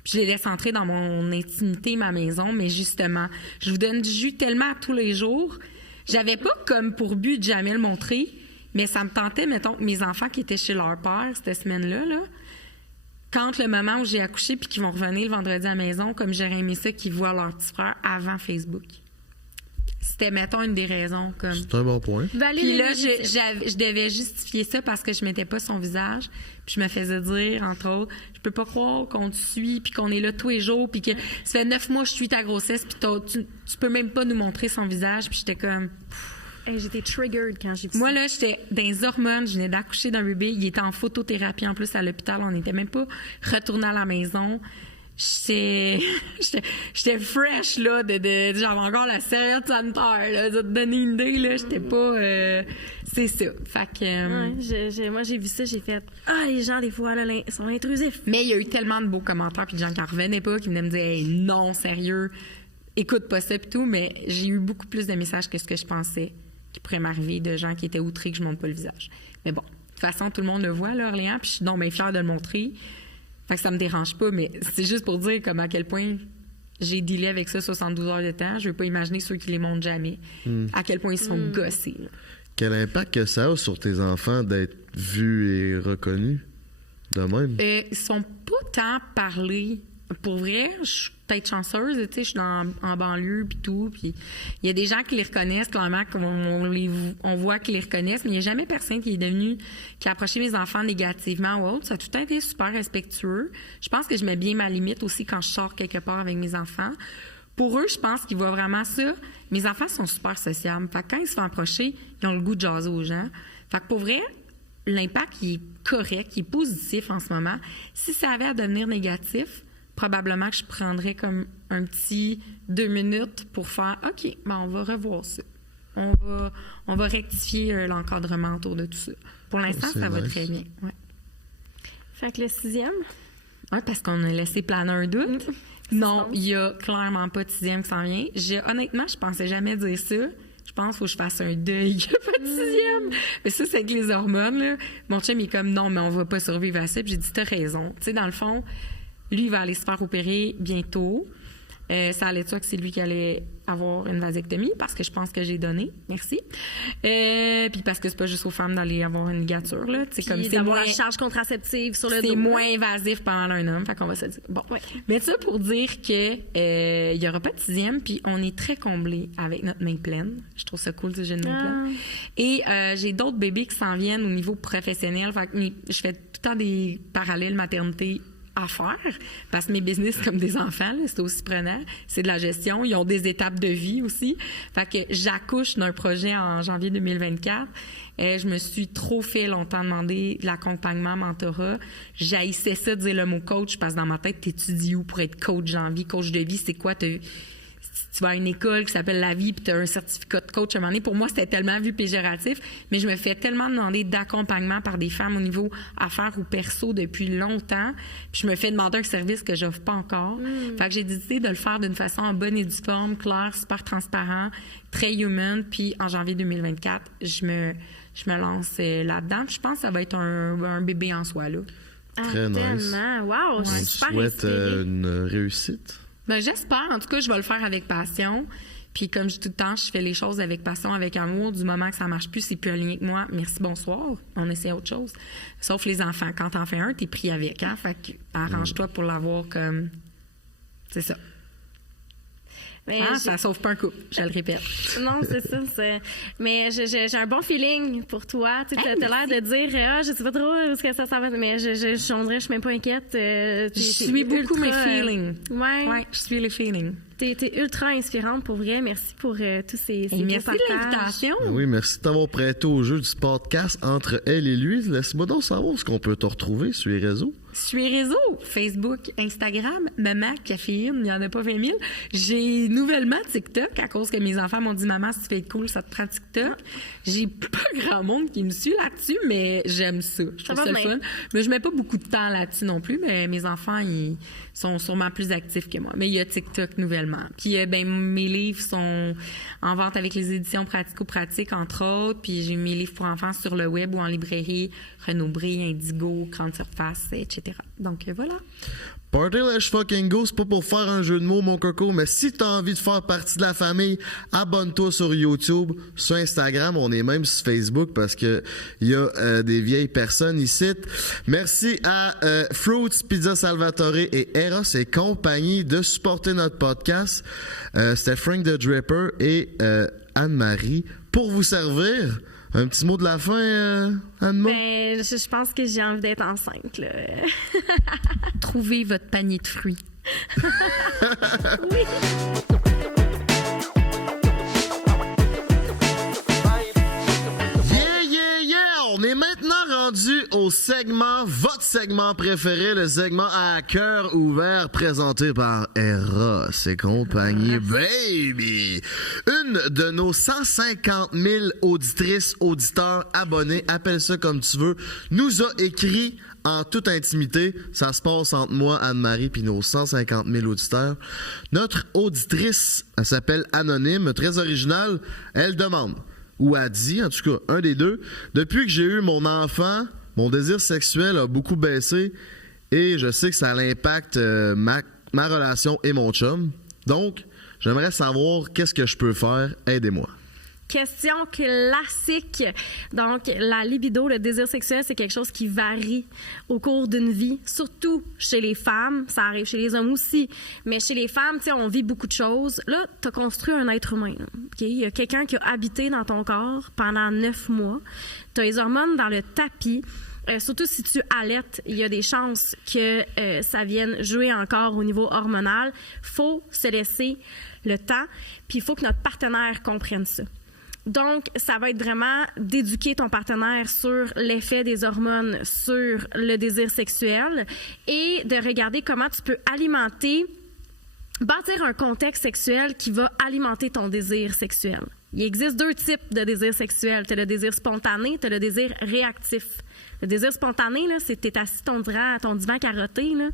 Puis je les laisse entrer dans mon intimité, ma maison. Mais justement, je vous donne du jus tellement à tous les jours. J'avais pas comme pour but de jamais le montrer. Mais ça me tentait, mettons, que mes enfants qui étaient chez leur père cette semaine-là, là, quand le moment où j'ai accouché puis qu'ils vont revenir le vendredi à la maison, comme j'aurais aimé ça, qu'ils voient leur petit frère avant Facebook. C'était, mettons, une des raisons. Comme... C'est un bon point. Puis là, je devais justifier ça parce que je mettais pas son visage. Puis je me faisais dire, entre autres, je peux pas croire qu'on te suit puis qu'on est là tous les jours puis que ça fait 9 mois que je suis ta grossesse puis tu peux même pas nous montrer son visage. Puis j'étais comme... Hey, j'étais triggered quand j'ai vu ça. Moi, là, j'étais dans les hormones. Je venais d'accoucher d'un bébé. Il était en photothérapie en plus à l'hôpital. On n'était même pas retourné à la maison. J'étais fresh, là, j'avais encore la serviette sanitaire, là, de te donner une idée, là. J'étais pas... c'est ça. Fait que... moi, j'ai vu ça, j'ai fait... les gens, des fois, là, sont intrusifs. Mais il y a eu tellement de beaux commentaires puis de gens qui en revenaient pas, qui venaient me dire « Hey, non, sérieux, écoute pas ça » pis tout. Mais j'ai eu beaucoup plus de messages que ce que je pensais qui pourrait m'arriver, de gens qui étaient outrés que je montre pas le visage. Mais bon, de toute façon, tout le monde le voit, là, Orléans, puis je suis donc bien fière de le montrer. Fait que ça me dérange pas, mais c'est juste pour dire comme à quel point j'ai dealé avec ça 72 heures de temps. Je veux pas imaginer ceux qui les montrent jamais. À quel point ils se font gosser. Là. Quel impact que ça a sur tes enfants d'être vus et reconnus de même? Ils sont pas tant parlés. Pour vrai, je suis peut-être chanceuse, tu sais, je suis en banlieue puis tout, puis il y a des gens qui les reconnaissent, clairement, on voit qu'ils les reconnaissent, mais il n'y a jamais personne qui a approché mes enfants négativement ou autre. Ça a tout le temps été super respectueux. Je pense que je mets bien ma limite aussi quand je sors quelque part avec mes enfants. Pour eux, je pense qu'ils voient vraiment ça. Mes enfants sont super sociables. Fait que quand ils se font approcher, ils ont le goût de jaser aux gens. Fait que pour vrai, l'impact, il est correct, il est positif en ce moment. Si ça avait à devenir négatif, probablement que je prendrais comme un petit 2 minutes pour faire « OK, ben on va revoir ça. On va rectifier l'encadrement autour de tout ça. » Pour l'instant, ça va très bien. Ouais. Fait que le 6e? Oui, parce qu'on a laissé planer un doute. Non, il n'y a clairement pas de 6e qui s'en vient. Honnêtement, je pensais jamais dire ça. Je pense qu'il faut que je fasse un deuil. Il n'y a pas de 6e. Mais ça, c'est avec les hormones. Là. Mon chum est comme « Non, mais on va pas survivre à ça. » Puis j'ai dit « T'as raison. » Tu sais, dans le fond... Lui, il va aller se faire opérer bientôt. Ça allait de soi que c'est lui qui allait avoir une vasectomie parce que je pense que j'ai donné. Merci. Puis parce que c'est pas juste aux femmes d'aller avoir une ligature, là. C'est comme c'est d'avoir la charge contraceptive sur le dos. C'est moins invasif pendant un homme. Fait qu'on va se dire. Bon. Ouais. Mais ça pour dire que il y aura pas de 6e, puis on est très comblés avec notre main pleine. Je trouve ça cool, ce jeu de main pleine. Et j'ai d'autres bébés qui s'en viennent au niveau professionnel. Fait que je fais tout le temps des parallèles maternité à faire, parce que mes business, comme des enfants, là, c'est aussi prenant. C'est de la gestion. Ils ont des étapes de vie aussi. Fait que j'accouche d'un projet en janvier 2024. Je me suis trop fait longtemps demander de l'accompagnement, mentorat. J'haïssais ça de dire le mot coach, parce que dans ma tête, t'étudies où pour être coach janvier? Coach de vie, c'est quoi? Tu vas à une école qui s'appelle La Vie puis tu as un certificat de coach à un moment donné. Pour moi, c'était tellement vu péjoratif, mais je me fais tellement demander d'accompagnement par des femmes au niveau affaires ou perso depuis longtemps. Puis je me fais demander un service que j'offre pas encore. Fait que j'ai décidé de le faire d'une façon en bonne et due forme, claire, super transparent, très human. Puis en janvier 2024, je me lance là-dedans. Puis je pense que ça va être un bébé en soi, là. Très nice. Wow, je suis super souhaite une réussite. Ben, j'espère. En tout cas, je vais le faire avec passion. Puis comme je dis tout le temps, je fais les choses avec passion, avec amour. Du moment que ça marche plus, c'est plus aligné que moi. Merci, bonsoir. On essaie autre chose. Sauf les enfants. Quand t'en fais un, t'es pris avec. Hein? Fait que arrange-toi pour l'avoir comme... C'est ça. Ça sauve pas un couple, je le répète. Non, c'est ça. Mais j'ai un bon feeling pour toi. Tu as l'air de dire, je sais pas trop où est-ce que ça va, mais je suis même pas inquiète. Je suis beaucoup mes feelings. Ouais, je suis les feelings. T'es ultra inspirante pour vrai. Merci pour tous ces merci de l'invitation. Oui, merci de t'avoir prêté au jeu du podcast entre elle et lui. Laisse-moi donc savoir ce qu'on peut te retrouver sur les réseaux. Sur les réseaux, Facebook, Instagram, Maman Caféine, il n'y en a pas 20 000. J'ai nouvellement TikTok à cause que mes enfants m'ont dit « Maman, si tu fais être cool, ça te prend TikTok. » J'ai pas grand monde qui me suit là-dessus, mais j'aime ça. Je trouve ça le fun. Mais je mets pas beaucoup de temps là-dessus non plus, mais mes enfants, ils sont sûrement plus actifs que moi. Mais il y a TikTok nouvellement. Puis mes livres sont en vente avec les éditions Pratico-Pratique, entre autres. Puis j'ai mes livres pour enfants sur le web ou en librairie, Renaud-Bré, Indigo, Grande Surface, etc. Donc voilà. Party Let's Fucking Go, c'est pas pour faire un jeu de mots, mon coco, mais si t'as envie de faire partie de la famille, abonne-toi sur YouTube, sur Instagram, on est même sur Facebook parce que il y a des vieilles personnes ici. Merci à Fruits, Pizza Salvatore et Eros et compagnie de supporter notre podcast. C'était Frank the Dripper et Anne-Marie pour vous servir. Un petit mot de la fin, Anne-Marie? Ben, je pense que j'ai envie d'être enceinte, là. Trouvez votre panier de fruits. Oui. On est maintenant rendu au segment, votre segment préféré, le segment à cœur ouvert présenté par Eros et compagnie, baby! Une de nos 150 000 auditrices, auditeurs, abonnés, appelle ça comme tu veux, nous a écrit en toute intimité, ça se passe entre moi, Anne-Marie, puis nos 150 000 auditeurs. Notre auditrice, elle s'appelle Anonyme, très originale, elle demande... ou a dit, en tout cas, un des deux, depuis que j'ai eu mon enfant, mon désir sexuel a beaucoup baissé et je sais que ça impacte ma relation et mon chum. Donc, j'aimerais savoir qu'est-ce que je peux faire. Aidez-moi. Question classique. Donc, la libido, le désir sexuel, c'est quelque chose qui varie au cours d'une vie, surtout chez les femmes. Ça arrive chez les hommes aussi. Mais chez les femmes, tu sais, on vit beaucoup de choses. Là, tu as construit un être humain. Okay? Il y a quelqu'un qui a habité dans ton corps pendant 9 mois. Tu as les hormones dans le tapis. Surtout si tu allaites, il y a des chances que ça vienne jouer encore au niveau hormonal. Faut se laisser le temps, puis il faut que notre partenaire comprenne ça. Donc, ça va être vraiment d'éduquer ton partenaire sur l'effet des hormones sur le désir sexuel et de regarder comment tu peux bâtir un contexte sexuel qui va alimenter ton désir sexuel. Il existe 2 types de désir sexuel. Tu as le désir spontané, tu as le désir réactif. Le désir spontané, là, c'est que tu es assis à ton divan carotté, là,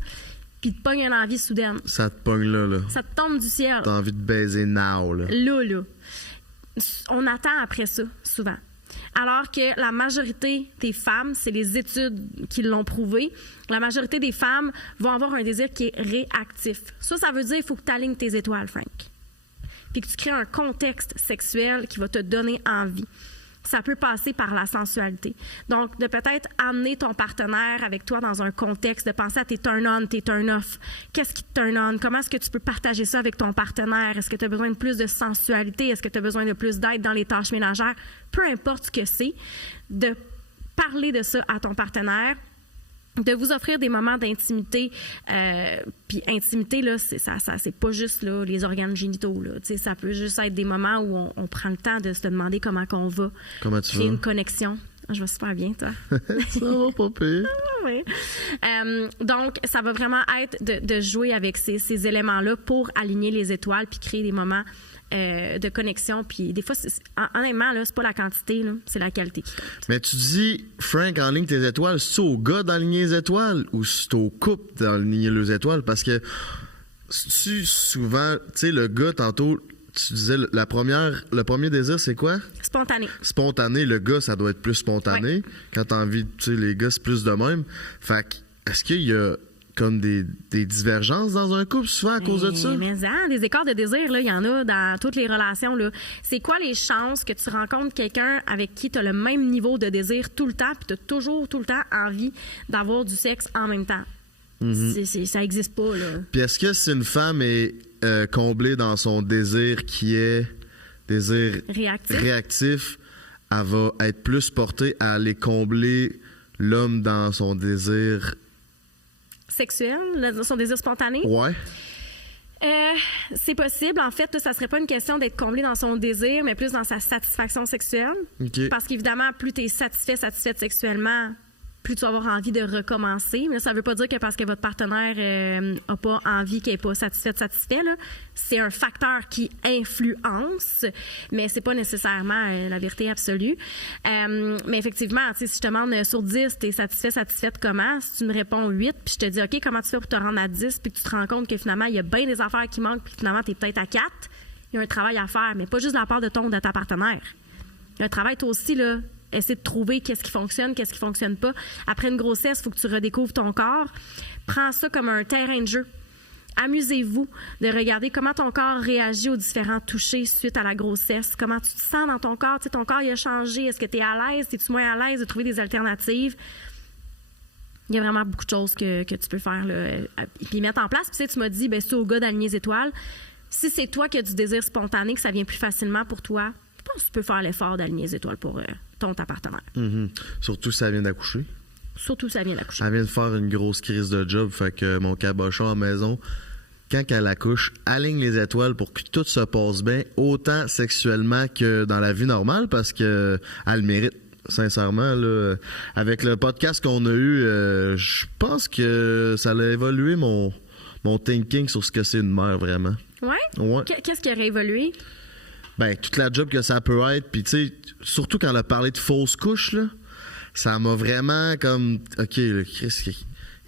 puis te pogne une envie soudaine. Ça te pogne là. Ça te tombe du ciel. T'as envie de baiser now, là. Là. On attend après ça, souvent. Alors que la majorité des femmes, c'est les études qui l'ont prouvé, la majorité des femmes vont avoir un désir qui est réactif. Ça veut dire qu'il faut que tu alignes tes étoiles, Frank. Puis que tu crées un contexte sexuel qui va te donner envie. Ça peut passer par la sensualité. Donc, de peut-être amener ton partenaire avec toi dans un contexte, de penser à tes turn-on, tes turn-off. Qu'est-ce qui te turn-on? Comment est-ce que tu peux partager ça avec ton partenaire? Est-ce que tu as besoin de plus de sensualité? Est-ce que tu as besoin de plus d'aide dans les tâches ménagères? Peu importe ce que c'est, de parler de ça à ton partenaire, de vous offrir des moments d'intimité. Puis intimité, là, c'est pas juste là, les organes génitaux. Là. Ça peut juste être des moments où on prend le temps de se demander comment qu'on va. Comment tu créer vas? Une connexion. Je vais super bien, toi. Ça va pas pire. Oui. Donc, ça va vraiment être de jouer avec ces éléments-là pour aligner les étoiles puis créer des moments de connexion. Puis des fois, honnêtement, là, c'est pas la quantité, là, c'est la qualité qui compte. Mais tu dis, Frank, enligne tes étoiles. C'est au gars d'aligner les étoiles ou c'est au couple d'aligner les étoiles? Parce que souvent, tu sais, le gars, tantôt, tu disais, le premier désir, c'est quoi? Spontané. Spontané. Le gars, ça doit être plus spontané. Ouais. Quand t'as envie, tu sais, les gars, c'est plus de même. Fait que, est-ce qu'il y a comme des divergences dans un couple souvent à cause de ça? Mais des écarts de désir, là, il y en a dans toutes les relations. Là. C'est quoi les chances que tu rencontres quelqu'un avec qui tu as le même niveau de désir tout le temps puis tu as toujours tout le temps envie d'avoir du sexe en même temps? Ça n'existe pas, là. Puis est-ce que si une femme est comblée dans son désir qui est désir réactif, elle va être plus portée à aller combler l'homme dans son désir sexuel, dans son désir spontané? Ouais. C'est possible. En fait, ça serait pas une question d'être comblé dans son désir, mais plus dans sa satisfaction sexuelle. Okay. Parce qu'évidemment, plus tu es satisfaite sexuellement, plus tu vas avoir envie de recommencer. Mais ça veut pas dire que parce que votre partenaire a pas envie, qu'il n'est pas satisfait, là. C'est un facteur qui influence, mais c'est pas nécessairement la vérité absolue. Mais effectivement, si je te demande sur 10, tu es satisfaite comment? Si tu me réponds 8, puis je te dis, OK, comment tu fais pour te rendre à 10, puis que tu te rends compte que finalement, il y a bien des affaires qui manquent, puis finalement, tu es peut-être à 4, il y a un travail à faire, mais pas juste de la part de ta partenaire. Il y a un travail, toi aussi, là. Essayer de trouver qu'est-ce qui fonctionne pas. Après une grossesse, il faut que tu redécouvres ton corps. Prends ça comme un terrain de jeu. Amusez-vous de regarder comment ton corps réagit aux différents touchés suite à la grossesse. Comment tu te sens dans ton corps. Tu sais, ton corps, il a changé. Est-ce que tu es à l'aise? Es-tu moins à l'aise de trouver des alternatives? Il y a vraiment beaucoup de choses que tu peux faire, là, puis mettre en place. Puis tu m'as dit, c'est au gars d'aligner les étoiles. Si c'est toi qui as du désir spontané, que ça vient plus facilement pour toi, je pense que tu peux faire l'effort d'aligner les étoiles pour ta partenaire. Surtout si ça vient d'accoucher. Elle vient de faire une grosse crise de job, fait que mon cabochon à la maison, quand elle accouche, aligne les étoiles pour que tout se passe bien, autant sexuellement que dans la vie normale, parce que elle le mérite. Sincèrement, là, avec le podcast qu'on a eu, je pense que ça a évolué mon thinking sur ce que c'est une mère, vraiment. Ouais? Qu'est-ce qui aurait évolué? Toute la job que ça peut être, puis tu sais, surtout quand elle a parlé de fausse couche, là, ça m'a vraiment comme, OK, là, Chris,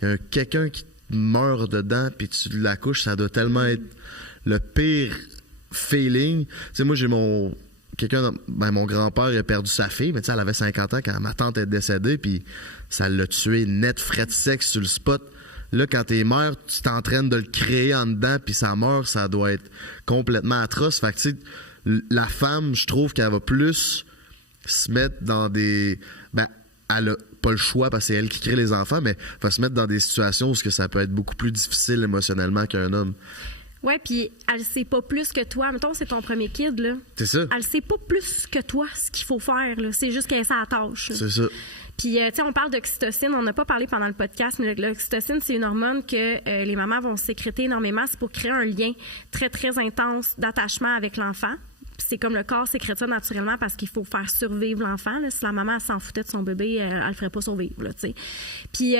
il y a quelqu'un qui meurt dedans, puis tu l'accouches, ça doit tellement être le pire feeling. Tu sais, moi, j'ai mon grand-père, il a perdu sa fille, mais tu sais, elle avait 50 ans quand ma tante est décédée, puis ça l'a tué net, frais de sexe sur le spot. Là, quand t'es mère, tu t'entraînes de le créer en dedans, puis ça meurt, ça doit être complètement atroce. Fait que, tu sais, la femme, je trouve qu'elle va plus se mettre dans des... elle a pas le choix parce que c'est elle qui crée les enfants, mais va se mettre dans des situations où ça peut être beaucoup plus difficile émotionnellement qu'un homme. Ouais, puis elle sait pas plus que toi. Mettons, c'est ton premier kid, là. C'est ça. Elle sait pas plus que toi ce qu'il faut faire, là. C'est juste qu'elle est à la tâche. C'est ça. Puis, tu sais, on parle d'oxytocine. On n'a pas parlé pendant le podcast, mais l'oxytocine, c'est une hormone que les mamans vont sécréter énormément. C'est pour créer un lien très, très intense d'attachement avec l'enfant. C'est comme le corps sécrète ça naturellement parce qu'il faut faire survivre l'enfant. Là. Si la maman elle s'en foutait de son bébé, elle le ferait pas survivre. Là, t'sais. Puis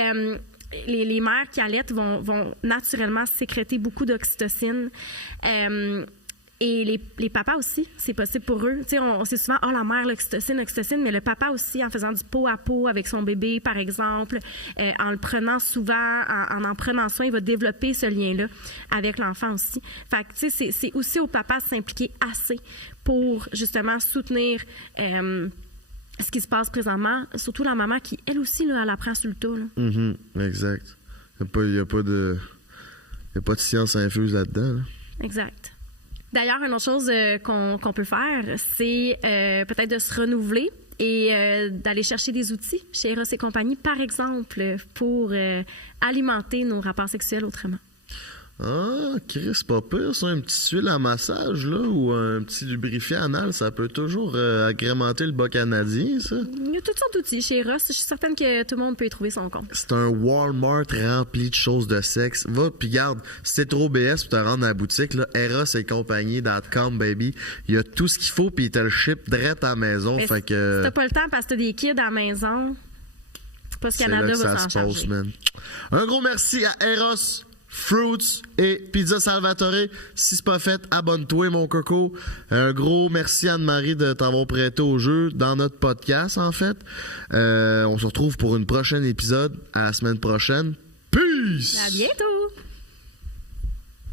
les mères qui allaitent vont naturellement sécréter beaucoup d'oxytocine. Et les papas aussi, c'est possible pour eux. Tu sais, on sait souvent, la mère, l'oxytocine, mais le papa aussi, en faisant du pot à pot avec son bébé, par exemple, en le prenant souvent, en prenant soin, il va développer ce lien-là avec l'enfant aussi. Fait que, tu sais, c'est aussi au papa de s'impliquer assez pour, justement, soutenir ce qui se passe présentement, surtout la maman qui, elle aussi, là, elle apprend sur le tas. Là. Exact. Il n'y a pas de science infuse là-dedans. Là. Exact. D'ailleurs, une autre chose qu'on peut faire, c'est peut-être de se renouveler et d'aller chercher des outils chez Eros et compagnie, par exemple, pour alimenter nos rapports sexuels autrement. Ah, Chris, c'est pas pire, ça, un petit huile à massage, là, ou un petit lubrifiant anal, ça peut toujours agrémenter le bas canadien, ça. Il y a toutes sortes d'outils chez Eros. Je suis certaine que tout le monde peut y trouver son compte. C'est un Walmart rempli de choses de sexe. Va, puis garde, si c'est trop BS pour te rendre à la boutique, là, Eros et compagnie.com, baby. Il y a tout ce qu'il faut, puis il te le ship direct à la maison. Mais fait que... si t'as pas le temps parce que t'as des kids à la maison, Post Canada va s'en charger. Man. Un gros merci à Eros, Fruits et Pizza Salvatore. Si c'est pas fait, abonne-toi, mon coco. Un gros merci Anne-Marie de t'avoir prêté au jeu dans notre podcast, en fait. On se retrouve pour une prochaine épisode à la semaine prochaine. Peace! À bientôt!